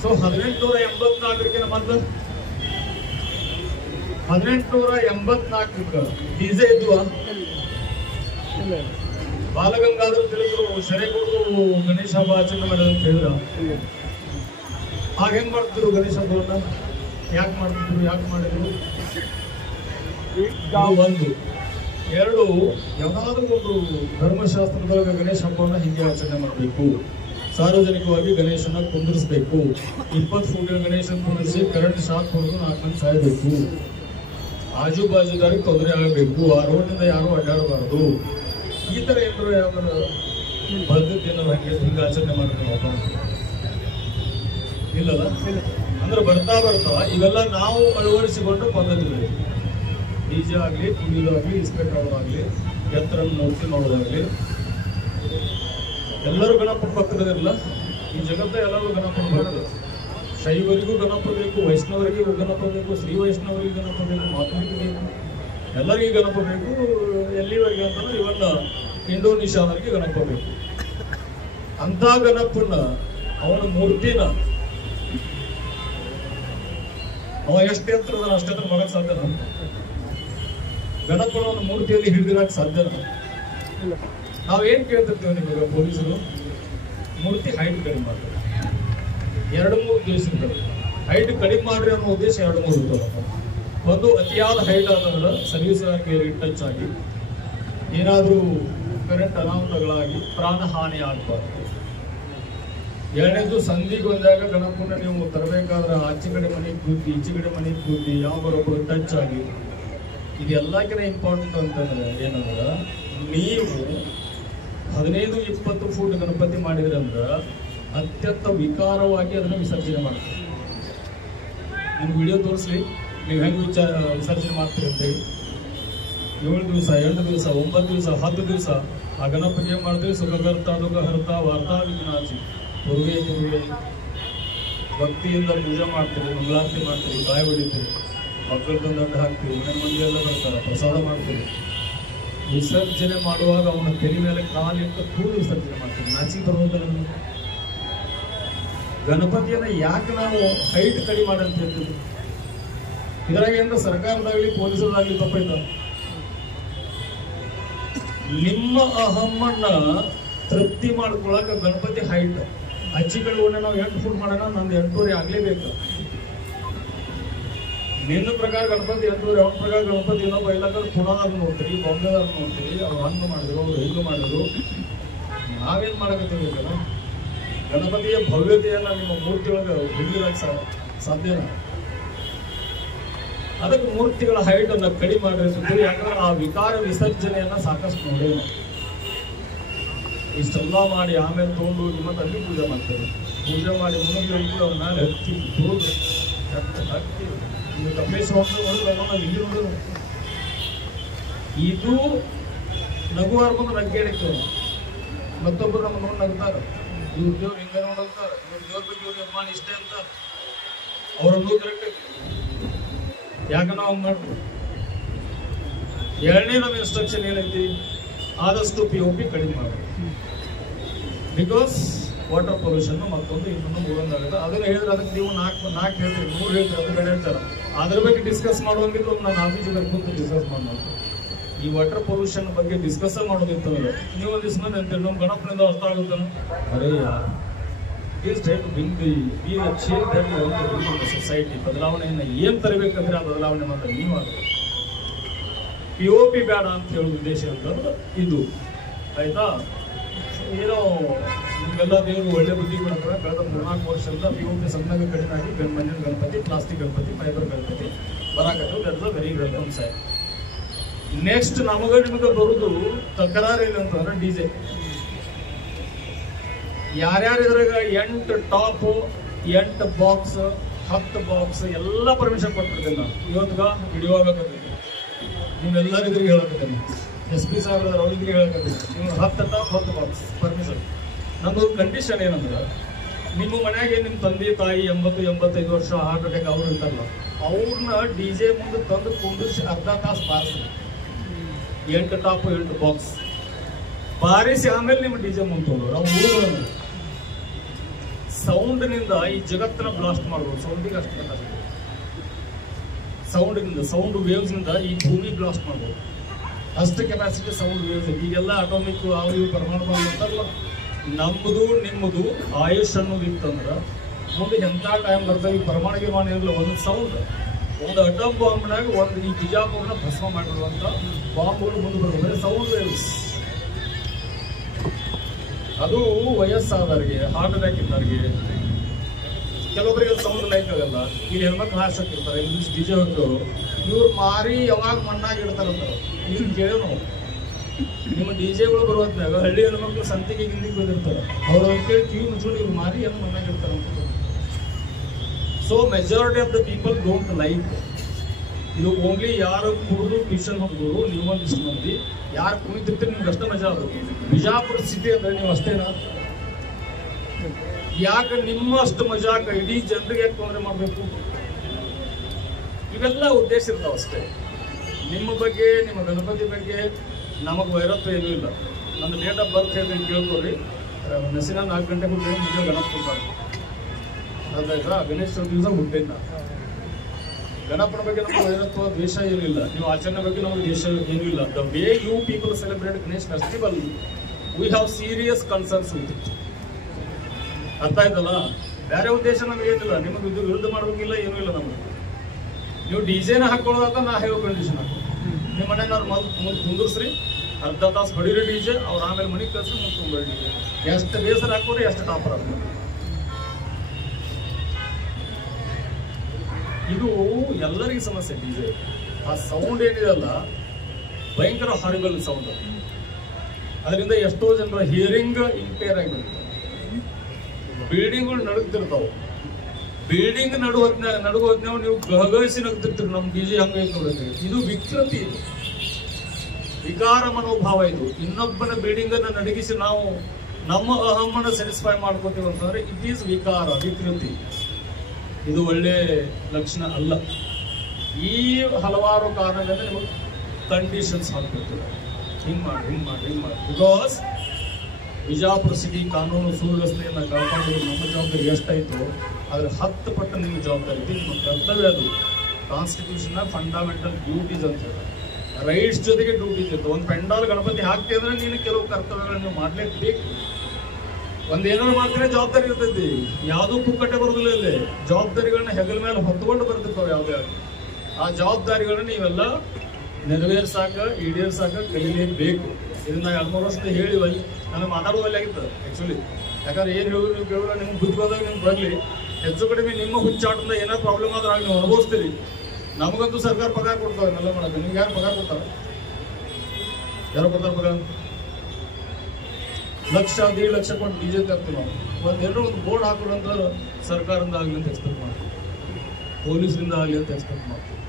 ಸೊ 1884 ಮತ್ತೆ 1884 ಡಿಜೆ ಇದ್ವಾ? ಬಾಲಗಂಗಾಧರ ತಿಲಕರು ಶರೇಗೌಡರು ಗಣೇಶ ಹಬ್ಬ ಆಚರಣೆ ಮಾಡೋದು ಅಂತ ಹೇಳಿದ್ರ. ಆಗ ಹೆಂಗ್ ಮಾಡ್ತಿದ್ರು ಗಣೇಶ ಹಬ್ಬವನ್ನ? ಯಾಕೆ ಮಾಡ್ತಿದ್ರು, ಯಾಕೆ ಮಾಡಿದ್ರು? ಒಂದು. ಎರಡು, ಯಾವ್ದಾದ್ರು ಒಂದು ಧರ್ಮಶಾಸ್ತ್ರದೊಳಗೆ ಗಣೇಶ ಹಬ್ಬವನ್ನ ಹಿಂಗೆ ಆಚರಣೆ ಮಾಡಬೇಕು. ಸಾರ್ವಜನಿಕವಾಗಿ ಗಣೇಶನ ಕುಂದಿರಿಸಬೇಕು. 20 ಫೂಟ್ ಗಣೇಶನ ಕುಂದಿರಿಸಿ ಕರೆಂಟ್ ಶಾಕ್ ಹೊಡೆದು 4 ಮಂದಿ ಸಾಯಬೇಕು. ಆಜು ಬಾಜುದಾರಿಗೆ ತೊಂದರೆ ಆಗಬೇಕು. ಆ ರೋಡ್ನಿಂದ ಯಾರು ಅಡ್ಡಾಡಬಾರ್ದು. ಈ ತರ ಏನಾದ್ರು ಯಾವ್ದಾರು ಪದ್ಧತಿ ಏನಾದ್ರು ಹಿಂಗೆ ಆಚರಣೆ ಮಾಡ್ಕೊಂಡು ಇಲ್ಲಲ್ಲ? ಅಂದ್ರೆ ಬರ್ತಾ ಇವೆಲ್ಲ ನಾವು ಅಳವಡಿಸಿಕೊಂಡು ಪದ್ಧತಿಗಳು. ಡಿಜೆ ಆಗ್ಲಿ, ಕುಣಿಯೋದಾಗ್ಲಿ, ಇಸ್ಪೆಟ್ ಆಡೋದಾಗ್ಲಿ, ಎತ್ತರ ಮೂರ್ತಿ ನೋಡೋದಾಗ್ಲಿ, ಎಲ್ಲರೂ ಗಣಪ ಭಕ್ತರಿರಲ್ಲ. ಈ ಜಗತ್ತ ಎಲ್ಲರೂ ಗಣಪ ಭಕ್ತರು. ಶೈವರಿಗೂ ಗಣಪ ಬೇಕು, ವೈಷ್ಣವರಿಗೂ ಗಣಪ ಬೇಕು, ಶ್ರೀ ವೈಷ್ಣವರಿಗೂ ಗಣಪ ಬೇಕು, ಮಾತುರಿಗೂ ಬೇಕು, ಎಲ್ಲರಿಗೂ ಗಣಪ ಬೇಕು. ಎಲ್ಲಿವರೆಗೆ ಅಂತಂದ್ರೆ ಇವೆಲ್ಲ ಇಂಡೋನೇಷ್ಯಾದವರಿಗೆ ಗಣಪ ಬೇಕು. ಅಂತ ಗಣಪನ್ನ ಅವನ ಮೂರ್ತಿನ ಅವ ಎಷ್ಟು ಎತ್ತರದ ಅಷ್ಟೇ ಮಾಡಕ್ ಸಾಧ್ಯನ? ಗಣಪನ ಒಂದು ಮೂರ್ತಿಯಲ್ಲಿ ಹಿಡಿದಿರಕ್ ಸಾಧ್ಯನ? ನಾವೇನ್ ಕೇಳ್ತಿರ್ತೀವಿ ನಿಮಗೆ ಪೊಲೀಸರು? ಮೂರ್ತಿ ಹೈಟ್ ಕಡಿಮೆ ಮಾಡ್ತಾರೆ. 2-3 ಉದ್ದೇಶ ಇರ್ತದೆ. ಹೈಟ್ ಕಡಿಮೆ ಮಾಡ್ರಿ ಅನ್ನೋ ಉದ್ದೇಶ 2-3 ಇರ್ತದೆ. ಒಂದು, ಅತಿಯಾದ ಹೈಟ್ ಆದಂದ್ರೆ ಸರ್ವಿಸ್ ಟಚ್ ಆಗಿ ಏನಾದ್ರೂ ಕರೆಂಟ್ ಅನಾಹುತಗಳಾಗಿ ಪ್ರಾಣ ಹಾನಿ ಆಗ್ಬಾರ್ದು. ಎರಡನೇದು, ಸಂಧಿಗೆ ಬಂದಾಗ ಗಣಪನ ನೀವು ತರಬೇಕಾದ್ರೆ ಆಚೆ ಕಡೆ ಮನೆಗೆ ಕೂತಿ, ಈಚೆ ಕಡೆ ಮನೆಗೆ ಕೂತಿ, ಯಾವಾಗೊಬ್ಬರು ಟಚ್ ಆಗಿ. ಇದೆಲ್ಲಕ್ಕಿಂತ ಇಂಪಾರ್ಟೆಂಟ್ ಅಂತಂದ್ರೆ ಏನಂದ್ರೆ, ನೀವು 15-20 ಫೂಟ್ ಗಣಪತಿ ಮಾಡಿದ್ರಿ ಅಂದ್ರೆ ಅತ್ಯಂತ ವಿಕಾರವಾಗಿ ಅದನ್ನು ವಿಸರ್ಜನೆ ಮಾಡ್ತೀವಿ. ನಿಮ್ಗೆ ವಿಡಿಯೋ ತೋರಿಸ್ಲಿ ನೀವು ಹೆಂಗೆ ವಿಸರ್ಜನೆ ಮಾಡ್ತೀರಿ ಅಂತೇಳಿ. 7 ದಿವಸ, 8 ದಿವಸ, 9 ದಿವಸ, 10 ದಿವಸ ಆ ಗಣಪತಿ ಏನ್ ಮಾಡ್ತೀವಿ? ಸುಖಕರ್ತ, ದುಃಖಹರ್ತ, ವಾರ್ತಾ ವಿಘ್ನಾಚಿ, ಪುರುಗೆ ಭಕ್ತಿಯಿಂದ ಪೂಜೆ ಮಾಡ್ತೀರಿ, ಮಂಗಳಾರತಿ ಮಾಡ್ತೀರಿ, ಬಾಯಿ ಹೊಡಿತೀರಿ. ಮಕ್ಕಳದೊಂದು ಅಡ್ಡ ಹಾಕ್ತೀವಿ, ಮನೆ ಮಂದಿ ಎಲ್ಲ ಬರ್ತಾರೆ, ಪ್ರಸಾದ ಮಾಡ್ತೀವಿ. ವಿಸರ್ಜನೆ ಮಾಡುವಾಗ ಅವನ ತೆರೆ ಮೇಲೆ ಕಾಲಿಟ್ಟು ಕೂಡಿ ವಿಸರ್ಜನೆ ಮಾಡ್ತೀವಿ. ನಾಚಿಕೆ ಬರುವುದಲ್ಲ ನಮಗೆ. ಗಣಪತಿಯನ್ನ ಯಾಕೆ ನಾವು ಹೈಟ್ ಕಡಿಮೆ ಮಾಡಂತ ಹೇಳ್ತೀವಿ? ಇದ್ರಾಗ ಏನಾರ ಸರ್ಕಾರದಾಗ್ಲಿ ಪೊಲೀಸರಾಗ್ಲಿ ತಪ್ಪೈತ? ನಿಮ್ಮ ಅಹಮ್ಮನ್ನ ತೃಪ್ತಿ ಮಾಡ್ಕೊಳಕ ಗಣಪತಿ ಹೈಟ್ ಅಜ್ಜಿಗಳು ನಾವು 8 ಫುಟ್ ಮಾಡೋಣ, ನಂದು 8.5 ಆಗ್ಲೇಬೇಕು. ನಿನ್ನ ಪ್ರಕಾರ ಗಣಪತಿ 8.5, ಅವನ ಪ್ರಕಾರ ಗಣಪತಿ ಇನ್ನೊಬ್ಬ ಎಲ್ಲಾದ್ರೂ ಪುಣಾದಾಗ ನೋಡ್ತೀರಿ, ಬಾಂಬೆದಾಗ ನೋಡ್ತೀರಿ, ಅವ್ರು ಹಂಗ ಮಾಡಿದ್ರು, ಅವ್ರು ಹೆಂಗ ಮಾಡಿದ್ರು. ನಾವೇನ್ ಮಾಡಕತ್ತೀವಿಲ್ಲ? ಗಣಪತಿಯ ಭವ್ಯತೆಯನ್ನ ನಿಮ್ಮ ಮೂರ್ತಿಯೊಳಗೆ ಹಿಡಿಯಲಾಕ ಸಾಧ್ಯನ? ಅದಕ್ಕೆ ಮೂರ್ತಿಗಳ ಹೈಟ್ ಅನ್ನ ಕಡಿಮೆ ಮಾಡಿರ್ತೀವಿ. ಯಾಕಂದ್ರೆ ಆ ವಿಕಾರ ವಿಸರ್ಜನೆಯನ್ನ ಸಾಕಷ್ಟು ನೋಡೇವು. ಇಷ್ಟೆಲ್ಲ ಮಾಡಿ ಆಮೇಲೆ ತಗೊಂಡು ನಿಮ್ಮ ಅಲ್ಲಿ ಪೂಜೆ ಮಾಡ್ತಾರೆ. ಪೂಜೆ ಮಾಡಿ ಮುಗಿದು ಅವ್ರ ಮೇಲೆ ಹತ್ತಿ ತುಳಿದು ಹತ್ತಿ ಈಗ ಕಪೇಶ್ವರ ನೋಡಿದ್ರೆ ನಾವು ಇಲ್ಲಿ ನೋಡಿದ್ರು ಇದು ನಗುವಾರ ಬಂದು ನಗ್ಗೇಡಿತ್ತು. ಮತ್ತೊಬ್ಬರು ನಮ್ಮ ನೋಡಿ ನಗ್ತಾರೆ, ಇವ್ರ ದೇವ್ರು ಹಿಂಗ ನೋಡಂತಾರೆ, ಇವ್ರ ದೇವ್ರ ಬಗ್ಗೆ ಇವ್ರಿಗೆ ಅಭಿಮಾನ ಇಷ್ಟೇ ಅಂತ ಅವರನ್ನು ಕರೆಕ್ಟ್ ಯಾಕ ನಾವು ಮಾಡ್ತೀವಿ. ಎರಡನೇ ನಮ್ಮ ಇನ್ಸ್ಟ್ರಕ್ಷನ್ ಏನೈತಿ? ಆದಷ್ಟು POP ಕಡಿಮೆ ಮಾಡಿ. ಬಿಕಾಸ್ ವಾಟರ್ ಪೊಲ್ಯೂಷನ್ ಮತ್ತೊಂದು ಇನ್ನೊಂದು ಮೂರೊಂದಾಗುತ್ತೆ. ಅದನ್ನ ಹೇಳಿದ್ರೆ ಅದಕ್ಕೆ ನೀವು 4 ಹೇಳ್ತೀರಿ, 3 ಹೇಳ್ತೀರಿ, ಅದು ಬೇಡ ಹೇಳ್ತಾರೆ. ಅದ್ರ ಬಗ್ಗೆ ಡಿಸ್ಕಸ್ ಮಾಡುವಂಗಿದ್ರು ನಾನು ಆಫೀಸಿಗೆ ಕೂತು ಡಿಸ್ಕಸ್ ಮಾಡೋದು. ಈ ವಾಟರ್ ಪೊಲ್ಯೂಷನ್ ಬಗ್ಗೆ ಡಿಸ್ಕಸ್ ಮಾಡೋದಿತ್ತು. ನೀವು ಒಂದು ದಿವಸ ಅಂತೀರಿ ನಮ್ಮ ಗಣಪನಿಂದ ಅರ್ಥ ಆಗುತ್ತೆ. ಅರೇ ಸೊಸೈಟಿ ಬದಲಾವಣೆಯನ್ನು ಏನ್ ತರಬೇಕಂದ್ರೆ ಆ ಬದಲಾವಣೆ ಮಾತ್ರ ನೀವು ಆಗಬೇಕು. POP ಬೇಡ ಅಂತ ಹೇಳೋ ಉದ್ದೇಶ ಅಂತಂದ್ರೆ ಇದು ಆಯ್ತಾ. ಏನೋ ನಿಮ್ಗೆಲ್ಲ ದೇವರು ಒಳ್ಳೆ ಬುದ್ಧಿ ಕೊಡ್ತಾರೆ. ಕಳೆದ 3-4 ವರ್ಷದಿಂದ POP ಸಣ್ಣಗೆ ಕಡಿಮೆ ಆಗಿ ಮಣ್ಣಿನ ಗಣಪತಿ, ಪ್ಲಾಸ್ಟಿಕ್ ಗಣಪತಿ, ಫೈಬರ್ ಗಣಪತಿ ಬರಾಕತ್ತು. That is a very welcome sight. Next ನಮಗೆ ನಿಮಗೆ ಬರುದು ತಕರಾರು ಇಲ್ಲ ಅಂತಂದ್ರೆ DJ. ಯಾರ್ಯಾರು ಇದ್ರಾಗ 8 ಟಾಪ್, 8 ಬಾಕ್ಸ್, 10 ಬಾಕ್ಸ್ ಎಲ್ಲ ಪರ್ಮಿಷನ್ ಕೊಟ್ಬಿಡ್ತೇನೆ ನಾನು. ಇವತ್ಗ ವಿಡಿಯೋ ಆಗಕತ್ತೀನಿ, ನಿಮ್ಮೆಲ್ಲರೂ ಇದ್ರಿಗೆ ಹೇಳಕತ್ತೀನಿ. SP ಸಾಹೇಬ್ರ ಅವ್ರಿಗೆ ಹೇಳಕತ್ತೀನಿ, ನೀವು 10 ಟಾಪ್ 10 ಬಾಕ್ಸ್ ಪರ್ಮಿಷನ್. ನಮ್ಮದು ಕಂಡೀಷನ್ ಏನಂದ್ರೆ, ನಿಮ್ಮ ಮನೆಯಾಗೆ ನಿಮ್ಮ ತಂದೆ ತಾಯಿ 80-85 ವರ್ಷ ಹಾರ್ಟ್ ಅಟ್ಯಾಕ್ ಅವ್ರು ಇರ್ತಾರಲ್ಲ, ಅವ್ರನ್ನ DJ ಮುಂದೆ ತಂದು ಕುಂದಿಸಿ ಅರ್ಧ ತಾಸು ಬಾರಿಸಿ 8 ಟಾಪ್ 8 ಬಾಕ್ಸ್ ಬಾರಿಸಿ ಆಮೇಲೆ ನಿಮ್ಮ DJ ಮುಂದೆ ತಗೊಂಡ್ರು. ನಾವು ಊರುಗಳನ್ನು ಸೌಂಡ್ನಿಂದ ಈ ಜಗತ್ತನ್ನ ಬ್ಲಾಸ್ಟ್ ಮಾಡ್ಬೋದು. ಸೌಂಡಿಗೆ ಅಷ್ಟು ಬೇಕಾಗುತ್ತೆ. ಸೌಂಡ್ ವೇವ್ಸ್ ನಿಂದ ಈ ಭೂಮಿ ಬ್ಲಾಸ್ಟ್ ಮಾಡ್ಬೋದು. ಅಷ್ಟು ಕೆಪಾಸಿಟಿ ಸೌಂಡ್ ವೇವ್ಸ್. ಈಗೆಲ್ಲ ಅಟೋಮಿಕ್ ಅವ್ರು ಪರಮಾಣು ಬಾಂಬ್ ಅಂತಾರಲ್ಲ, ನಮ್ಮದು ನಿಮ್ಮದು ಆಯುಷ್ ಅನ್ನೋದು ಇತ್ತಂದ್ರೆ ಮುಂದೆ ಎಂಥ ಟೈಮ್ ಬರ್ತದೆ. ಈ ಪರಮಾಣು ಗಿರಮಾಣ ಇರಲಿಲ್ಲ, ಒಂದು ಸೌಂಡ್, ಒಂದು ಅಟಮ್ ಬಾಂಬ್ನಾಗ ಒಂದು ಈ ಬಿಜಾಪುರನ ಭಸ್ಮ ಮಾಡಿರುವಂಥ ಬಾಂಬ್ಗಳು ಮುಂದೆ ಬರ್ತದೆ. ಸೌಂಡ್ ವೇವ್ಸ್ ಅದು ವಯಸ್ಸಾದವ್ರಿಗೆ, ಹಾರ್ಟ್ ಅಟ್ಯಾಕ್ ಇದ್ದವ್ರಿಗೆ, ಕೆಲವೊಬ್ಬರಿಗೆ ಸೌಂಡ್ ಲೈಕ್ ಆಗಲ್ಲ. ಇಲ್ಲಿ ಹೆಣ್ಮಕ್ಳು ಹಾರ್ಸಕ್ಕಿರ್ತಾರೆ, ಇಂಗ್ಲೀಷ್ DJ ಹೋಗ್ತವ್ರು, ಇವ್ರು ಮಾರಿ ಯಾವಾಗ ಮಣ್ಣಾಗಿ ಇಡ್ತಾರಂತಾರೆ. ನೀವು ಕೇಳೋ ನಾವು ನಿಮ್ಮ DJಗಳು ಬರುವಂತಾಗ ಹಳ್ಳಿ ಹೆಣ್ಮಕ್ಳು ಸಂತಿಗೆ ಗಿಂದಿಗೆ ಬಂದಿರ್ತಾರೆ. ಅವ್ರು ಕೇಳಿ ಕಿವಿ ಮುಚ್ಕೊಂಡು ಇವ್ರು ಮಾರಿ ಏನು ಮಣ್ಣಾಗಿ ಇಡ್ತಾರೆ ಅಂತ. So majority of the people don't like ಇದು. ಓನ್ಲಿ ಯಾರು ಕುಡಿದು ಟ್ಯೂಷನ್ ಹೋಗ್ಬೋದು, ನೀವೊಂದಿಷ್ಟು ಮಂದಿ ಯಾರು ಕುಣಿತಿರ್ತೀರಿ ನಿಮ್ಗೆ ಅಷ್ಟೇ ಮಜಾ ಅದು. ಬಿಜಾಪುರ ಸಿಟಿ ಅಂದ್ರೆ ನೀವು ಅಷ್ಟೇನಾ? ಯಾಕೆ ನಿಮ್ಮ ಅಷ್ಟು ಮಜಾಕ ಇಡೀ ಜನರಿಗೆ ಯಾಕೆ ತೊಂದರೆ ಮಾಡಬೇಕು? ಇವೆಲ್ಲ ಉದ್ದೇಶ ಇರ್ತಾವ ಅಷ್ಟೇ. ನಿಮ್ಮ ಬಗ್ಗೆ, ನಿಮ್ಮ ಗಣಪತಿ ಬಗ್ಗೆ ನಮಗೆ ವೈರತ್ವ ಏನೂ ಇಲ್ಲ. ನನ್ನ ಡೇಟ್ ಆಫ್ ಬರ್ತ್ ಹೇಳಿ ಕೇಳ್ಕೊಳ್ರಿ. ನಸಿನ 4 ಗಂಟೆ ಹುಟ್ಟಿದ್ರೆ ಮುಂದೆ ಗಣಪ ಕೊಡ್ತಾರೆ. ಅದಾಯ್ತಾ? ಗಣೇಶ ಚೌತಿ ದಿವಸ ಹುಟ್ಟಿದ್ದ. ಗಣಪನ ಬಗ್ಗೆ ನಮಗೆ ವೈರತ್ವ ದ್ವೇಷ ಏನಿಲ್ಲ. ನೀವು ಆಚರಣೆ ಬಗ್ಗೆ ನಮಗೆ ದ್ವೇಷ ಏನೂ ಇಲ್ಲ. The way you people celebrate Ganesh festival, we have serious concerns with it. ಅರ್ಥ ಆಯ್ತಲ್ಲ? ಬೇರೆ ಉದ್ದೇಶ ನಮಗೇನಿಲ್ಲ. ನಿಮಗೆ ಇದು ವಿರುದ್ಧ ಮಾಡ್ಬೇಕಿಲ್ಲ, ಏನೂ ಇಲ್ಲ ನಮಗೆ. ನೀವು DJನ ಹಾಕೊಳ್ಳೋದಾಗ ನಾ ಹೇಳೋ ಕಂಡೀಷನ್ ಹಾಕೋ. ನಿಮ್ಮ ಮನೆಯವ್ರು ಮುಂದೆ ಕುಂದಿರ್ಸ್ರಿ, ಅರ್ಧ ತಾಸು ಹೊಡಿರಿ DJ, ಅವ್ರು ಆಮೇಲೆ ಮನೆಗೆ ಕಳ್ಸಿ ಮುಂದೆ ತುಂಬಿರಿ DJ. ಎಷ್ಟು ಬೇಸರ ಹಾಕೋರಿ, ಎಷ್ಟು ಟಾಪರ್ ಹಾಕೋರಿ. ಇದು ಎಲ್ಲರಿಗೂ ಸಮಸ್ಯೆ. DJ ಆ ಸೌಂಡ್ ಏನಿದೆಲ್ಲ ಭಯಂಕರ ಹಾರಿಬಲ್ ಸೌಂಡ್. ಅದರಿಂದ ಎಷ್ಟೋ ಜನರ ಹಿಯರಿಂಗ್ ಇಂಪೇರ್ ಆಗಿರುತ್ತೆ. ಬಿಲ್ಡಿಂಗ್ಗಳು ನಡುಗ್ತಿರ್ತಾವೆ. ಬಿಲ್ಡಿಂಗ್ ನಡುಗೋದ್ನಾಗ ನೀವು ಗಹಗಹಿಸಿ ನಗ್ತಿರ್ತೀರಿ. ನಮ್ಮ DJ ಹಂಗೆ ನೋಡಿದ್ರಿ. ಇದು ವಿಕೃತಿ, ಇದು ವಿಕಾರ ಮನೋಭಾವ. ಇದು ಇನ್ನೊಬ್ಬನ ಬಿಲ್ಡಿಂಗ್ ಅನ್ನ ನಡಗಿಸಿ ನಾವು ನಮ್ಮ ಅಹಮ್ಮನ ಸ್ಯಾಟಿಸ್ಫೈ ಮಾಡ್ಕೋತೀವಿ ಅಂತಂದ್ರೆ ಇಟ್ ಈಸ್ ವಿಕಾರ, ವಿಕೃತಿ. ಇದು ಒಳ್ಳೆ ಲಕ್ಷಣ ಅಲ್ಲ. ಈ ಹಲವಾರು ಕಾರಣಗಳಿಂದ ನಿಮಗೆ ಕಂಡೀಷನ್ಸ್ ಹಾಕ್ತಿರ್ತಾರೆ, ಹಿಂಗೆ ಮಾಡಿ. ಬಿಕಾಸ್ ಬಿಜಾಪುರ ಸಿಟಿ ಕಾನೂನು ಸುವ್ಯವಸ್ಥೆಯನ್ನು ಕಾಪಾಡೋದು ನಮ್ಮ ಜವಾಬ್ದಾರಿ ಎಷ್ಟಾಯಿತು ಅದ್ರ 10 ಪಟ್ಟು ನಿಮ್ಮ ಜವಾಬ್ದಾರಿ ಇದೆ, ನಿಮ್ಮ ಕರ್ತವ್ಯ. ಅದು ಕಾನ್ಸ್ಟಿಟ್ಯೂಷನ್ನ ಫಂಡಮೆಂಟಲ್ ಡ್ಯೂಟೀಸ್ ಅಂತ ಹೇಳಿ, ರೈಟ್ಸ್ ಜೊತೆಗೆ ಡ್ಯೂಟೀಸ್ ಇರ್ತದೆ. ಒಂದು ಪೆಂಡಾಲ್ ಗಣಪತಿ ಹಾಕ್ತಿ ಅಂದ್ರೆ ನೀನು ಕೆಲವು ಕರ್ತವ್ಯಗಳನ್ನ ನೀವು ಮಾಡ್ಲೇಬೇಕು. ಒಂದೇನಾದ್ರು ಮಾಡ್ತೀರಾ ಜವಾಬ್ದಾರಿ ಇರ್ತೈತಿ, ಯಾವುದೂ ಪುಕ್ಕಟ್ಟೆ ಬರೋದಿಲ್ಲ. ಇಲ್ಲಿ ಜವಾಬ್ದಾರಿಗಳನ್ನ ಹೆಗಲ ಮೇಲೆ ಹೊತ್ಕೊಂಡು ಬರ್ತಿರ್ತಾವೆ ಯಾವುದೇ ಆಗಲಿ. ಆ ಜವಾಬ್ದಾರಿಗಳನ್ನ ನೀವೆಲ್ಲ ನೆರವೇರ್ಸಾಕ ಈಡೇರ್ಸಾಕ ಕಲೀಲೇಬೇಕು. ಇದನ್ನ 2-3 ವರ್ಷದ ಹೇಳಿ ನನಗೆ ಮಾತಾಡೋದಲ್ಲಿ ಆಗಿತ್ತು ಆ್ಯಕ್ಚುಲಿ. ಯಾಕಂದ್ರೆ ಏನು ಹೇಳಿದ್ರು ನೀವು ಕೇಳಿದ್ರೆ ನಿಮ್ಗೆ ಬುದ್ಧಿ ಹೋದಾಗ ನಿಮ್ಗೆ ಬರಲಿ. ಹೆಚ್ಚು ಕಡಿಮೆ ನಿಮ್ಮ ಹುಚ್ಚಾಟದಿಂದ ಏನಾದ್ರು ಪ್ರಾಬ್ಲಮ್ ಆದ್ರೆ ನೀವು ಅನುಭವಿಸ್ತೀರಿ. ನಮಗಂತೂ ಸರ್ಕಾರ ಪಗಾರ ಕೊಡ್ತಾವೆ ಎಲ್ಲ ಮಾಡೋದು. ನಿಮ್ಗೆ ಯಾರು ಪಗಾರ ಕೊಡ್ತಾರೆ? ಯಾರು ಕೊಡ್ತಾರೆ ಪಗಾರ? 1,00,000-1.5 ಲಕ್ಷ ಕೊಟ್ಟು ಡಿಜೆ ತರ್ತೀವಿ ನಾವು. ಒಂದು ಬೋರ್ಡ್ ಹಾಕೋದು ಅಂತ ಸರ್ಕಾರದಿಂದ ಆಗಲಿ ಅಂತ ಎಕ್ಸ್ಪೆಕ್ಟ್ ಮಾಡ್ತೀವಿ, ಪೊಲೀಸರಿಂದ ಆಗಲಿ ಅಂತ ಎಕ್ಸ್ಪೆಕ್ಟ್ ಮಾಡ್ತೀವಿ.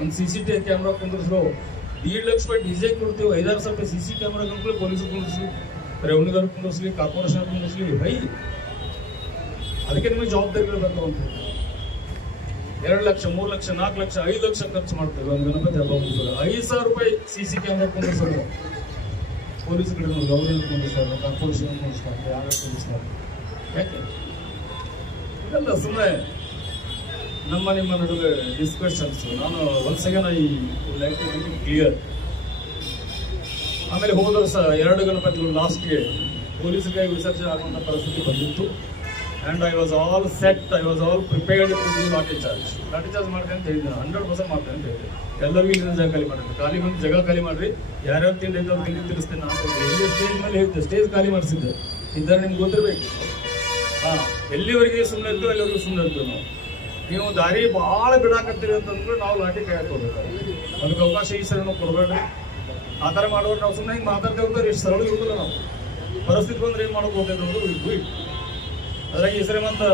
ಒಂದು CCTV ಕ್ಯಾಮ್ರಾ ಕುಂದಿರಿಸ್ರು 1.5 ಲಕ್ಷ ರೂಪಾಯಿ ಡಿಜೆ ಕೊಡ್ತೀವಿ, 5,000 ರೂಪಾಯಿ CC ಕ್ಯಾಮ್ರಾ ಕುಂದ್ರಿ, ಪೊಲೀಸರು ಕುಂದಿರಿಸ್ಲಿ, ರೆವೆನ್ಯೂದವ್ರು ಕುಂದಿರಿಸ್ಲಿ, ಕಾರ್ಪೊರೇಷನ್ ಕುಂದಿರಿಸ್ಲಿ. ಹೈ ಅದಕ್ಕೆ ನಿಮಗೆ ಜವಾಬ್ದಾರಿಗಳು ಬೇಕು ಅಂತ 2 ಲಕ್ಷ 3 ಲಕ್ಷ 4 ಲಕ್ಷ 5 ಲಕ್ಷ ಖರ್ಚು ಮಾಡ್ತೇವೆ ಒಂದು ಗಣಪತಿ ಹಬ್ಬ ಮುಗಿಸೋದು. 5,000 ರೂಪಾಯಿ CC ಕ್ಯಾಮ್ರಾ ಕುಂದಿರಿಸೋದು, ಪೊಲೀಸ್ ಕಡೆ ಗೌರ್ಮೆಂಟ್ ಕುಂದಿಸ್ತಾರೆ, ಕಾರ್ಪೊರೇಷನ್ ಕುಂದಿಸ್ತಾರೆ, ಯಾರು ಕುಂದಿಸ್ತಾರೆ. ಯಾಕೆ ಇದೆಲ್ಲ ಸುಮ್ಮನೆ ನಿಮ್ಮ ನಡುವೆ ಡಿಸ್ಕಷನ್ಸ್. ನಾನು once again I would like to make it clear. ಆಮೇಲೆ ಹೋದ ವರ್ಷ 2 ಗಣಪತಿಗಳು ಲಾಸ್ಟ್ಗೆ ಪೊಲೀಸರಿಗೆ ವಿಸರ್ಜನೆ ಆಗುವಂಥ ಪರಿಸ್ಥಿತಿ ಬಂದಿತ್ತು. And I was all set, I was all prepared to do lathi charge ಮಾಡ್ತೇನೆ ಅಂತ ಹೇಳಿದ್ದೆ. 100% ಮಾಡ್ತೇನೆ ಅಂತ ಹೇಳಿದೆ. ಎಲ್ಲರಿಗೂ ಇಲ್ಲಿಂದ ಜಾಗ ಖಾಲಿ ಮಾಡಿರಿ, ಖಾಲಿ ಬಂದು ಜಾಗ ಖಾಲಿ ಮಾಡಿರಿ, ಯಾರ್ಯಾರು ತಿಂಡಿ ಇದ್ದವ್ರು ತಿಂಡಿ ತಿರ್ಸ್ತೇನೆ ಅಂತ ಹೇಳಿದೆ. ಸ್ಟೇಜ್ ಮೇಲೆ ಹೇಳ್ತೆ, ಸ್ಟೇಜ್ ಖಾಲಿ ಮಾಡಿಸಿದ್ದೆ. ಇದ್ದಾರೆ ನಿಮ್ಗೆ ಗೊತ್ತಿರಬೇಕು. ಎಲ್ಲಿವರೆಗೆ ಸುಮ್ಮನೆ ಇರ್ತೀವಿ ಅಲ್ಲಿವರೆಗೂ ಸುಮ್ಮನೆ ಇರ್ತೀವಿ ನಾವು. ನೀವು ದಾರಿ ಭಾಳ ಬಿಡಾಕತ್ತೀರಿ ಅಂತಂದ್ರೆ ನಾವು ಲಾಠಿ ಕೈ ಹಾಕೋಬೇಕು. ಅದಕ್ಕೆ ಅವಕಾಶ ಈ ಸರಿ ನಾವು ಕೊಡಬೇಡ್ರಿ. ಆ ಥರ ಮಾಡೋರು ನಾವು ಸುಮ್ಮನೆ ಹಿಂಗೆ ಮಾತಾಡ್ತೇವೆ ಅಂದ್ರೆ ಎಷ್ಟು ಸರಳ ಇರೋದಿಲ್ಲ. ನಾವು ಪರಿಸ್ಥಿತಿ ಬಂದ್ರೆ ಏನು ಮಾಡೋಕೆ ಹೋಗ್ತೈತೆ ಅನ್ನೋದು ಇಟ್ಟು ಅದ್ರಾಗ ಈ ಸರಿ ಮತ್ತೆ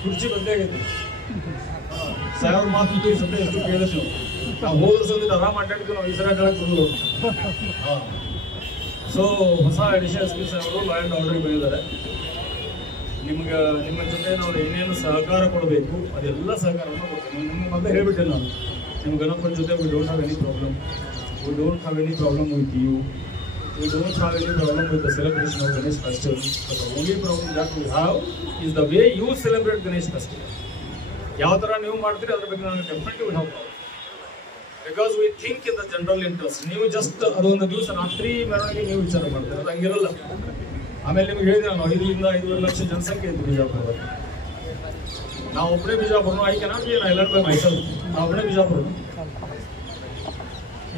ಕುರ್ಚಿ ಬಂದೇ ಆಗೈತಿ. 1000 ಮಾತು ಈ ಸದ್ಯ ಎಷ್ಟು ಕೇಳಿದ್ವಿ ನಾವು. ಹೋದ್ರ ಸಂದಿದ್ದು ಆರಾಮ್ ಅಡ್ಡಾಡ್ತೀವಿ ನಾವು. ಈ ಸರಿ ಅಡ್ಡಾಡಕ್ಕೆ ಬಂದ್ರು. ಸೊ ಹೊಸ ಅಡಿಷನಲ್ SP ಸಾಹೇಬರು ಲಾ ಆ್ಯಂಡ್ ಆರ್ಡರ್ಗೆ ಬಂದಿದ್ದಾರೆ. ನಿಮ್ಮ ಜೊತೆ ನಾವು ಏನೇನು ಸಹಕಾರ ಕೊಡಬೇಕು ಅದೆಲ್ಲ ಸಹಕಾರವನ್ನು ಕೊಡ್ತೀವಿ. ನಿಮ್ಗೆ ಮೊದಲೇ ಹೇಳ್ಬಿಟ್ಟೆ ನಾನು, ನಿಮ್ಮ ಗಣಪನ ಜೊತೆ we don't have any problem. We don't have any problem with you. We don't have any problem with the celebration of Ganesh festival. But the only problem that we have is the way you celebrate Ganesh festival. ಯಾವ ಥರ ನೀವು ಮಾಡ್ತೀರಿ ಅದ್ರ ಬಗ್ಗೆ ನಾನು definitely we have problem. Because we think in the general interest. ನೀವು ಜಸ್ಟ್ ಅದೊಂದು ದಿವಸ ರಾತ್ರಿ ಮೆರವಣಿಗೆ ನೀವು ವಿಚಾರ ಮಾಡ್ತೀರ, ಅದು ಹಂಗಿರಲ್ಲ. ಆಮೇಲೆ ನಿಮ್ಗೆ ಹೇಳಿದ್ರೆ ನಾನು 5-5.5 ಲಕ್ಷ ಜನಸಂಖ್ಯೆ ಇತ್ತು ಬಿಜಾಪುರದಲ್ಲಿ. ನಾವು ಒಬ್ಬನೇ ಬಿಜಾಪುರನು, I cannot be island by myself. ನಾವು ಒಬ್ಬನೇ ಬಿಜಾಪುರನು.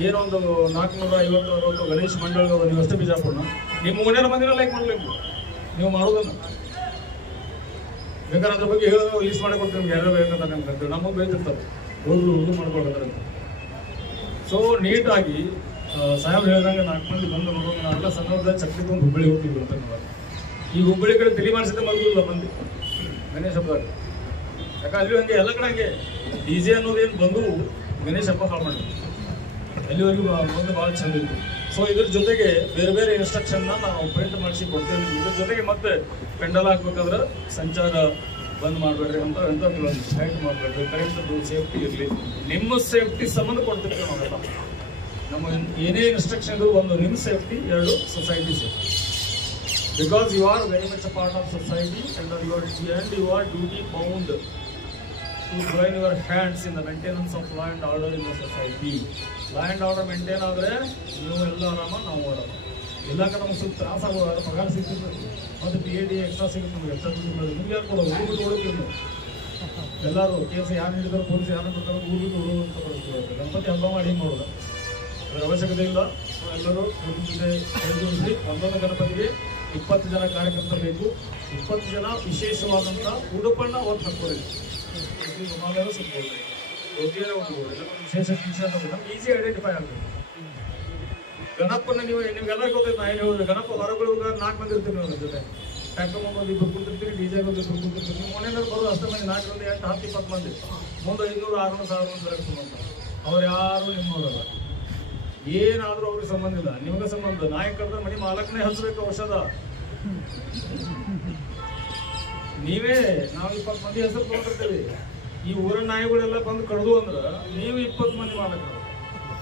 ಏನೊಂದು 450-60 ಗಣೇಶ್ ಮಂಡಳಗಳು ನೀವು ಅಷ್ಟೇ ಬಿಜಾಪುರನ. ನಿಮ್ಮ ಮನೆಯ ಮಂದಿರ ಲೈಕ್ ಮಾಡಬೇಕು ನೀವು ಮಾಡೋದನ್ನು. ಬೇಕಾದ್ರೆ ಅದ್ರ ಬಗ್ಗೆ ಹೇಳೋದು ಲೀಸ್ಟ್ ಮಾಡಿ ಕೊಡ್ತೀವಿ. ನಿಮ್ಗೆ ಯಾರು ಬೇಕಂತ ನಮ್ಗೆ ನಮಗೆ ಬೇಕಿರ್ತಾರೆ, ಹುಡುಗರು ಮಾಡ್ಕೊಳ್ತಾರೆ ಅಂತ. ಸೊ ನೀಟಾಗಿ ಸಾಹೇಬ್ ಹೇಳಿದಂಗೆ 4 ಮಂದಿ ಬಂದು ನೋಡೋಣ. ನಾವೆಲ್ಲ ಸಣ್ಣದ ಚಕ್ರಿ ಒಂದು ಹುಬ್ಬಳ್ಳಿ ಹೋಗ್ತಿದ್ವಿ ಅಂತ ನಾವು. ಈ ಹುಬ್ಬಳ್ಳಿ ಕಡೆ ತಿಳಿ ಮಾಡಿಸಿದ್ರೆ ಮಲಗಿಲ್ಲ ಮಂದಿ ಗಣೇಶ ಹಬ್ಬದಾಗ. ಯಾಕೆ ಅಲ್ಲಿ ಹಂಗೆ ಎಲ್ಲ ಕಡೆ ಹಂಗೆ DJ ಅನ್ನೋದೇನು ಬಂದು ಗಣೇಶ ಹಬ್ಬ ಹಾಳು ಮಾಡಿದ್ರು. ಎಲ್ಲಿವರೆಗೂ ಒಂದು ಭಾಳ ಚಂದ ಇತ್ತು. ಸೊ ಇದ್ರ ಜೊತೆಗೆ ಬೇರೆ ಬೇರೆ ಇನ್ಸ್ಟ್ರಕ್ಷನ್ನ ನಾವು ಪ್ರಿಂಟ್ ಮಾಡಿಸಿ ಕೊಡ್ತೇವೆ. ಇದ್ರ ಜೊತೆಗೆ ಮತ್ತೆ ಪೆಂಡಲ್ ಹಾಕ್ಬೇಕಾದ್ರೆ ಸಂಚಾರ ಬಂದ್ ಮಾಡಬೇಡ್ರಿ ಅಂತ ಕೆಲವೊಂದು ಹೈಟ್ ಮಾಡಬೇಡ್ರಿ, ಕರೆಂಟ್ ಸೇಫ್ಟಿ ಇರಲಿ, ನಿಮ್ಮ ಸೇಫ್ಟಿ ಸಂಬಂಧ ಕೊಡ್ತಿರ್ತೀವಿ ನಾವೆಲ್ಲ. ನಮ್ಮ ಏನೇ ಇನ್ಸ್ಟ್ರಕ್ಷನ್ ಇದ್ರು, ಒಂದು ನಿಮ್ಮ safety, 2 society safety. Because you are very much a part of society and you are duty bound to join your hands in the maintenance of law and order in the society. Law and order maintain ಆದರೆ ನೀವು ಎಲ್ಲ ಆರಾಮ, ನಾವು ಆರಾಮ. ಇಲ್ಲಾಕ ನಮ್ಗೆ ಸ್ವಲ್ಪ ತ್ರಾಸ ಆಗೋದು. ಪಗಾರ ಸಿಗ್ತಿತ್ತು ಮತ್ತು PAD ಎಕ್ಸ್ಟ್ರಾ ಸಿಗುತ್ತೆ, ನಮ್ಗೆ ಎಕ್ಸ್ಟ್ರಾ ಸಿಗುತ್ತೆ. ನಿಮ್ಗೆ ಯಾರು ಕೊಡೋದು? ಊರು ಬಿಟ್ಟು ಓಡಿದ್ವಿ ನೀವು ಎಲ್ಲರೂ. ಕೇಸ್ ಯಾರು ಹಿಡಿದಾರೆ, ಪೊಲೀಸ್ ಯಾರು ಬಿಡ್ತಾರೆ, ಊರು ಬಿಟ್ಟು ಓಡುವಂಥ ಪರಿಸ್ಥಿತಿ. ಗಣಪತಿ ಹಬ್ಬ ಮಾಡಿ ಹಿಂಗೆ ಮಾಡೋದು ಅದರ ಅವಶ್ಯಕತೆ ಇಲ್ಲ. ಎಲ್ಲರೂ ಜೊತೆ ಒಂದೊಂದು ಗಣಪತಿಗೆ 20 ಜನ ಕಾರ್ಯಕರ್ತರು ಬೇಕು. 20 ಜನ ವಿಶೇಷವಾದಂಥ ಉಡುಪನ್ನ ಹೊತ್ತು ಹಾಕೋರಿ. ವಿಶೇಷ ನಮ್ಗೆ ಈಸಿ ಐಡೆಂಟಿಫೈ ಆಗಬೇಕು. ಗಣಪನ ನಿಮ್ಗೆಲ್ಲ ಗೊತ್ತೈತೆ. ನಾ ಏನು ಹೇಳಿದ್ರೆ ಗಣಪ ಹೊರಗಳು 4 ಮಂದಿ ಇರ್ತೀವಿ ನಾವು ಜೊತೆ. ಟ್ಯಾಂಕರ್ ಒಂದು 2 ಕುಂತಿರ್ತೀರಿ, DJ ಒಂದು 2 ಕುಂತಿರ್ತೀರಿ. ನೀವು ಮನೆಯಲ್ಲಿ ಬರೋದು ಅಷ್ಟೇ ಮಂದಿ, 4 8 10 20 ಮಂದಿ. ಮುಂದೆ 500-600 1000 ಮಂದಿ ಅವ್ರು ಯಾರು ನಿಮ್ಮವರಲ್ಲ. ಏನಾದರೂ ಅವ್ರಿಗೆ ಸಂಬಂಧ ಇಲ್ಲ, ನಿಮ್ಗೆ ಸಂಬಂಧ. ನಾಯಿ ಕರೆದ್ರೆ ಮನೆ ಮಾಲಕನೇ ಹಚ್ಚಬೇಕು ಔಷಧ. ನೀವೇ ನಾವು 20 ಮಂದಿ ಹೆಸರು ತೊಗೊಂಡಿರ್ತೀವಿ. ಈ ಊರ ನಾಯಿಗಳೆಲ್ಲ ಬಂದು ಕಡ್ದು ಅಂದ್ರೆ ನೀವು 20 ಮಂದಿ ಮಾಡಬೇಕು,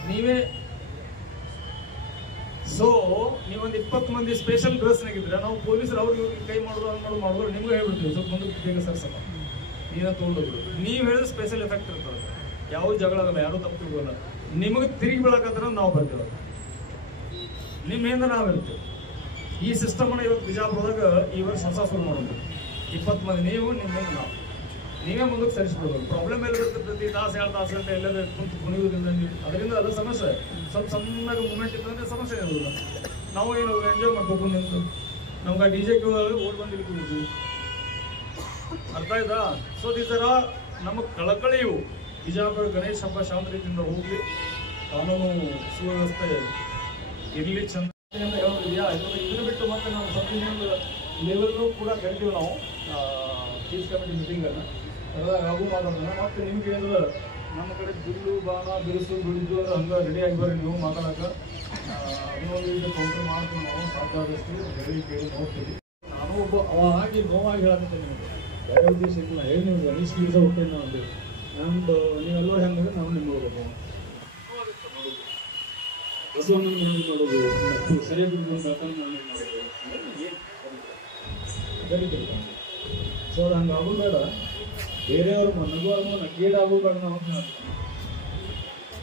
ನೀವೇ. ಸೊ ನೀವೊಂದು 20 ಮಂದಿ ಸ್ಪೆಷಲ್ ಡ್ರೆಸ್ನಾಗಿದ್ರೆ ನಾವು ಪೊಲೀಸರು ಅವ್ರಿಗೆ ಕೈ ಮಾಡೋದು ಅದು ಮಾಡೋದು ನಿಮ್ಗೆ ಹೇಳ್ಬಿಡ್ತೀವಿ, ಸ್ವಲ್ಪ ಮುಂದಕ್ಕೆ ಬೇಗ ಸರ್ಸಲ್ಲ, ನೀನ ತೊಗೊಂಡೋಗ್ರು. ನೀವು ಹೇಳಿದ್ರೆ ಸ್ಪೆಷಲ್ ಎಫೆಕ್ಟ್ ಇರ್ತದೆ, ಯಾವ ಜಗಳ ಆಗಲ್ಲ, ಯಾರೂ ತಪ್ಪು ತಿಳ್ಕೊಳ್ಳಲ್ಲ. ನಿಮಗೆ ತಿರುಗಿ ಬೀಳಕಂದ್ರೆ ನಾವು ಬರ್ತೀವಿ, ನಿಮ್ಮಿಂದ ನಾವಿರ್ತೀವಿ. ಈ ಸಿಸ್ಟಮನ್ನು ಇವತ್ತು ಬಿಜಾಪುರದಾಗ ಈ ವರ್ಷ ಹೊಸ ಶುರು ಮಾಡೋದು. 20 ಮಂದಿ ನೀವು, ನಿಮ್ಮಿಂದ ನಾವು, ನೀವೇ ಮುಂದಕ್ಕೆ ಸರಿಸ್ಬಿಡ್ಬೋದು. ಪ್ರಾಬ್ಲಮ್ ಎಲ್ಲ ಇರ್ತದೆ, ತಾಸು 2 ತಾಸು ಅಂತ ಎಲ್ಲರೂ ಕುಂತು ಕುಣಿಯೋದ್ರಿಂದ ಅದರಿಂದ ಅದು ಸಮಸ್ಯೆ. ಸ್ವಲ್ಪ ಸಣ್ಣಗೆ ಮೂಮೆಂಟ್ ಇತ್ತಂದ್ರೆ ಸಮಸ್ಯೆ ಇರೋದಿಲ್ಲ. ನಾವು ಏನು ಎಂಜಾಯ್ ಮಾಡ್ಬೇಕು ನಿಂತು, ನಮ್ಗೆ ಆ DJ ಓಡ್ ಬಂದಿರ್ತೀವಿ, ಅರ್ಥ ಆಯ್ತಾ? ಸೊ ಈ ಥರ ನಮ್ಮ ಕಳಕಳಿಯು ಬಿಜಾಪುರ ಗಣೇಶ ಹಬ್ಬ ಶಾಂತ ರೀತಿಯಿಂದ ಹೋಗ್ಲಿ, ಕಾನೂನು ಸುವ್ಯವಸ್ಥೆ ಇರಲಿ, ಚಂದ ಅಂತ ಹೇಳೋದಿದೆಯಾ? ಇದನ್ನು ಬಿಟ್ಟು ಮತ್ತೆ ನಾವು ಸಬ್ ಲೆವೆಲ್ನು ಕೂಡ ಕರಿತೀವಿ ನಾವು ಪೀಸ್ ಕಮಿಟಿ ಮೀಟಿಂಗನ್ನು, ಅದ್ರಾಗ ಆಗು ಮಾತಾಡೋಣ. ಮತ್ತು ನಿಮ್ಗೆ ಏನಾದ್ರು ನಮ್ಮ ಕಡೆ ಬಿಲ್ಲು ಬಾಣ ಬಿರುಸು ಬಿಡಿದ್ದು ಅಂದ್ರೆ ಹಂಗೆ ರೆಡಿಯಾಗಿ ಬರ್ರಿ ನೀವು ಮಾತಾಡೋಕೆ. ಅದನ್ನೊಂದು ಈಗ ಕೌಂಟರ್ ಮಾಡ್ತೀವಿ ನಾವು, ಸಾಧ್ಯ ಆದಷ್ಟು ಹೇಳಿ ಕೇಳಿ ನೋಡ್ತೀವಿ. ನಾನು ಒಬ್ಬ ಅವ ಆಗಿ ನೋವಾಗಿ ಹೇಳಕ್ಕೆ ನಿಮಗೆ ಬೇರೆ ಉದ್ದೇಶ ಇಲ್ಲ, ಹೇಳಿ ನೀವು ಗಣೇಶ ದಿವಸ ಹೋಗ್ತೇನೆ ನಾವು ಅಂದೇವಿ. ನಮ್ದು ನೀವೆಲ್ಲರೂ ಹೆಂಗಂದ್ರೆ ನಾವು ನಿಮ್ಗೆ ಹೋಗ್ಬೇಕು, ಬಸವಣ್ಣನ ಮನೆ ಮಾಡೋದು, ಸರಿಯಾಗಿ ಬೆಳ್ಕೊಂಡು ಮಾಡೋದು, ಗರಿತಿಲ್ಲ. ಸೊ ಅದು ಹಂಗೆ ಆಗೋದು ಬೇಡ, ಬೇರೆಯವ್ರ ನಗುವ ನಗೇಡಾಗೋಬೇಡ ನಾವು.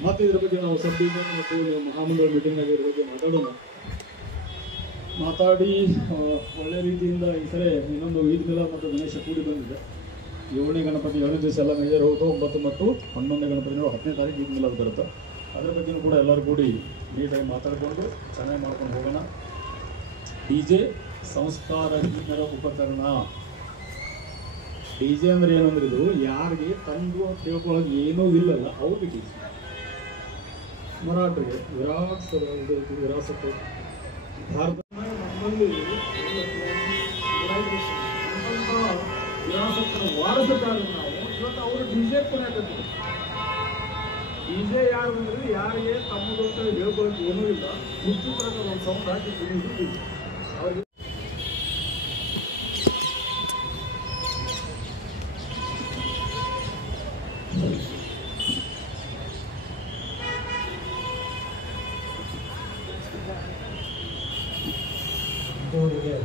ಮತ್ತೆ ಇದ್ರ ಬಗ್ಗೆ ನಾವು ಸಬ್ ಡಿವಿಷನ್ ಮತ್ತು ಮಹಾಮಂಡಲ ಮೀಟಿಂಗ್ ಇದ್ರ ಬಗ್ಗೆ ಮಾತಾಡಿ ಒಳ್ಳೆ ರೀತಿಯಿಂದ ಈ ಸರಿ ಇನ್ನೊಂದು ಈದ್ ಮಿಲಾದ್ ಮತ್ತು ಗಣೇಶ ಕೂಡಿ ಬಂದಿದೆ. 7ನೇ ಗಣಪತಿ 7ನೇ ದಿವಸ ಎಲ್ಲ ಮೇಜರ್ ಹೋಗ್ತು, 9 ಮತ್ತು 11ನೇ ಗಣಪತಿ 10ನೇ ತಾರೀಕು ಈದ್ ಮಿಲಾದ್ ಬರುತ್ತೆ. ಅದ್ರ ಬಗ್ಗೆಯೂ ಕೂಡ ಎಲ್ಲರೂ ಕೂಡಿ ನೀಟಾಗಿ ಮಾತಾಡಿಕೊಂಡು ಚೆನ್ನಾಗಿ ಮಾಡ್ಕೊಂಡು ಹೋಗೋಣ. DJ ಸಂಸ್ಕಾರಹೀನರ ಉಪಕರಣ. DJ ಅಂದ್ರೆ ಏನಂದ್ರೆ ಇದು ಯಾರಿಗೆ ತಂದು ಅಂತ ತಿಳ್ಕೊಳ್ಳೋಕೆ ಏನೂ ಇಲ್ಲಲ್ಲ ಅವ್ರಿಗೆ DJ. ಮರಾಠರಿಗೆ ವಿರಾಸತ್ತು ಭಾರತ ನಮ್ಮಲ್ಲಿ ವಿರಾಸತ್ತರ ವಾರಸದಾರ ನಾವು. ಇವತ್ತು ಅವರು DJ ಕೊನೆಯಾಗತ್ತೀವಿ. DJ ಯಾರು ಅಂದ್ರೆ ಯಾರಿಗೆ ತಮ್ಮದು ಅಂತ ಹೇಳ್ಕೊಳ್ಳೋಕೆ ಏನೂ ಇಲ್ಲ, ಹುಚ್ಚು ಪ್ರಕಾರ ಒಂದು ಸೌಂಡ್ ಹಾಕಿ ಅವ್ರಿಗೆ ಅವರಿಗೆ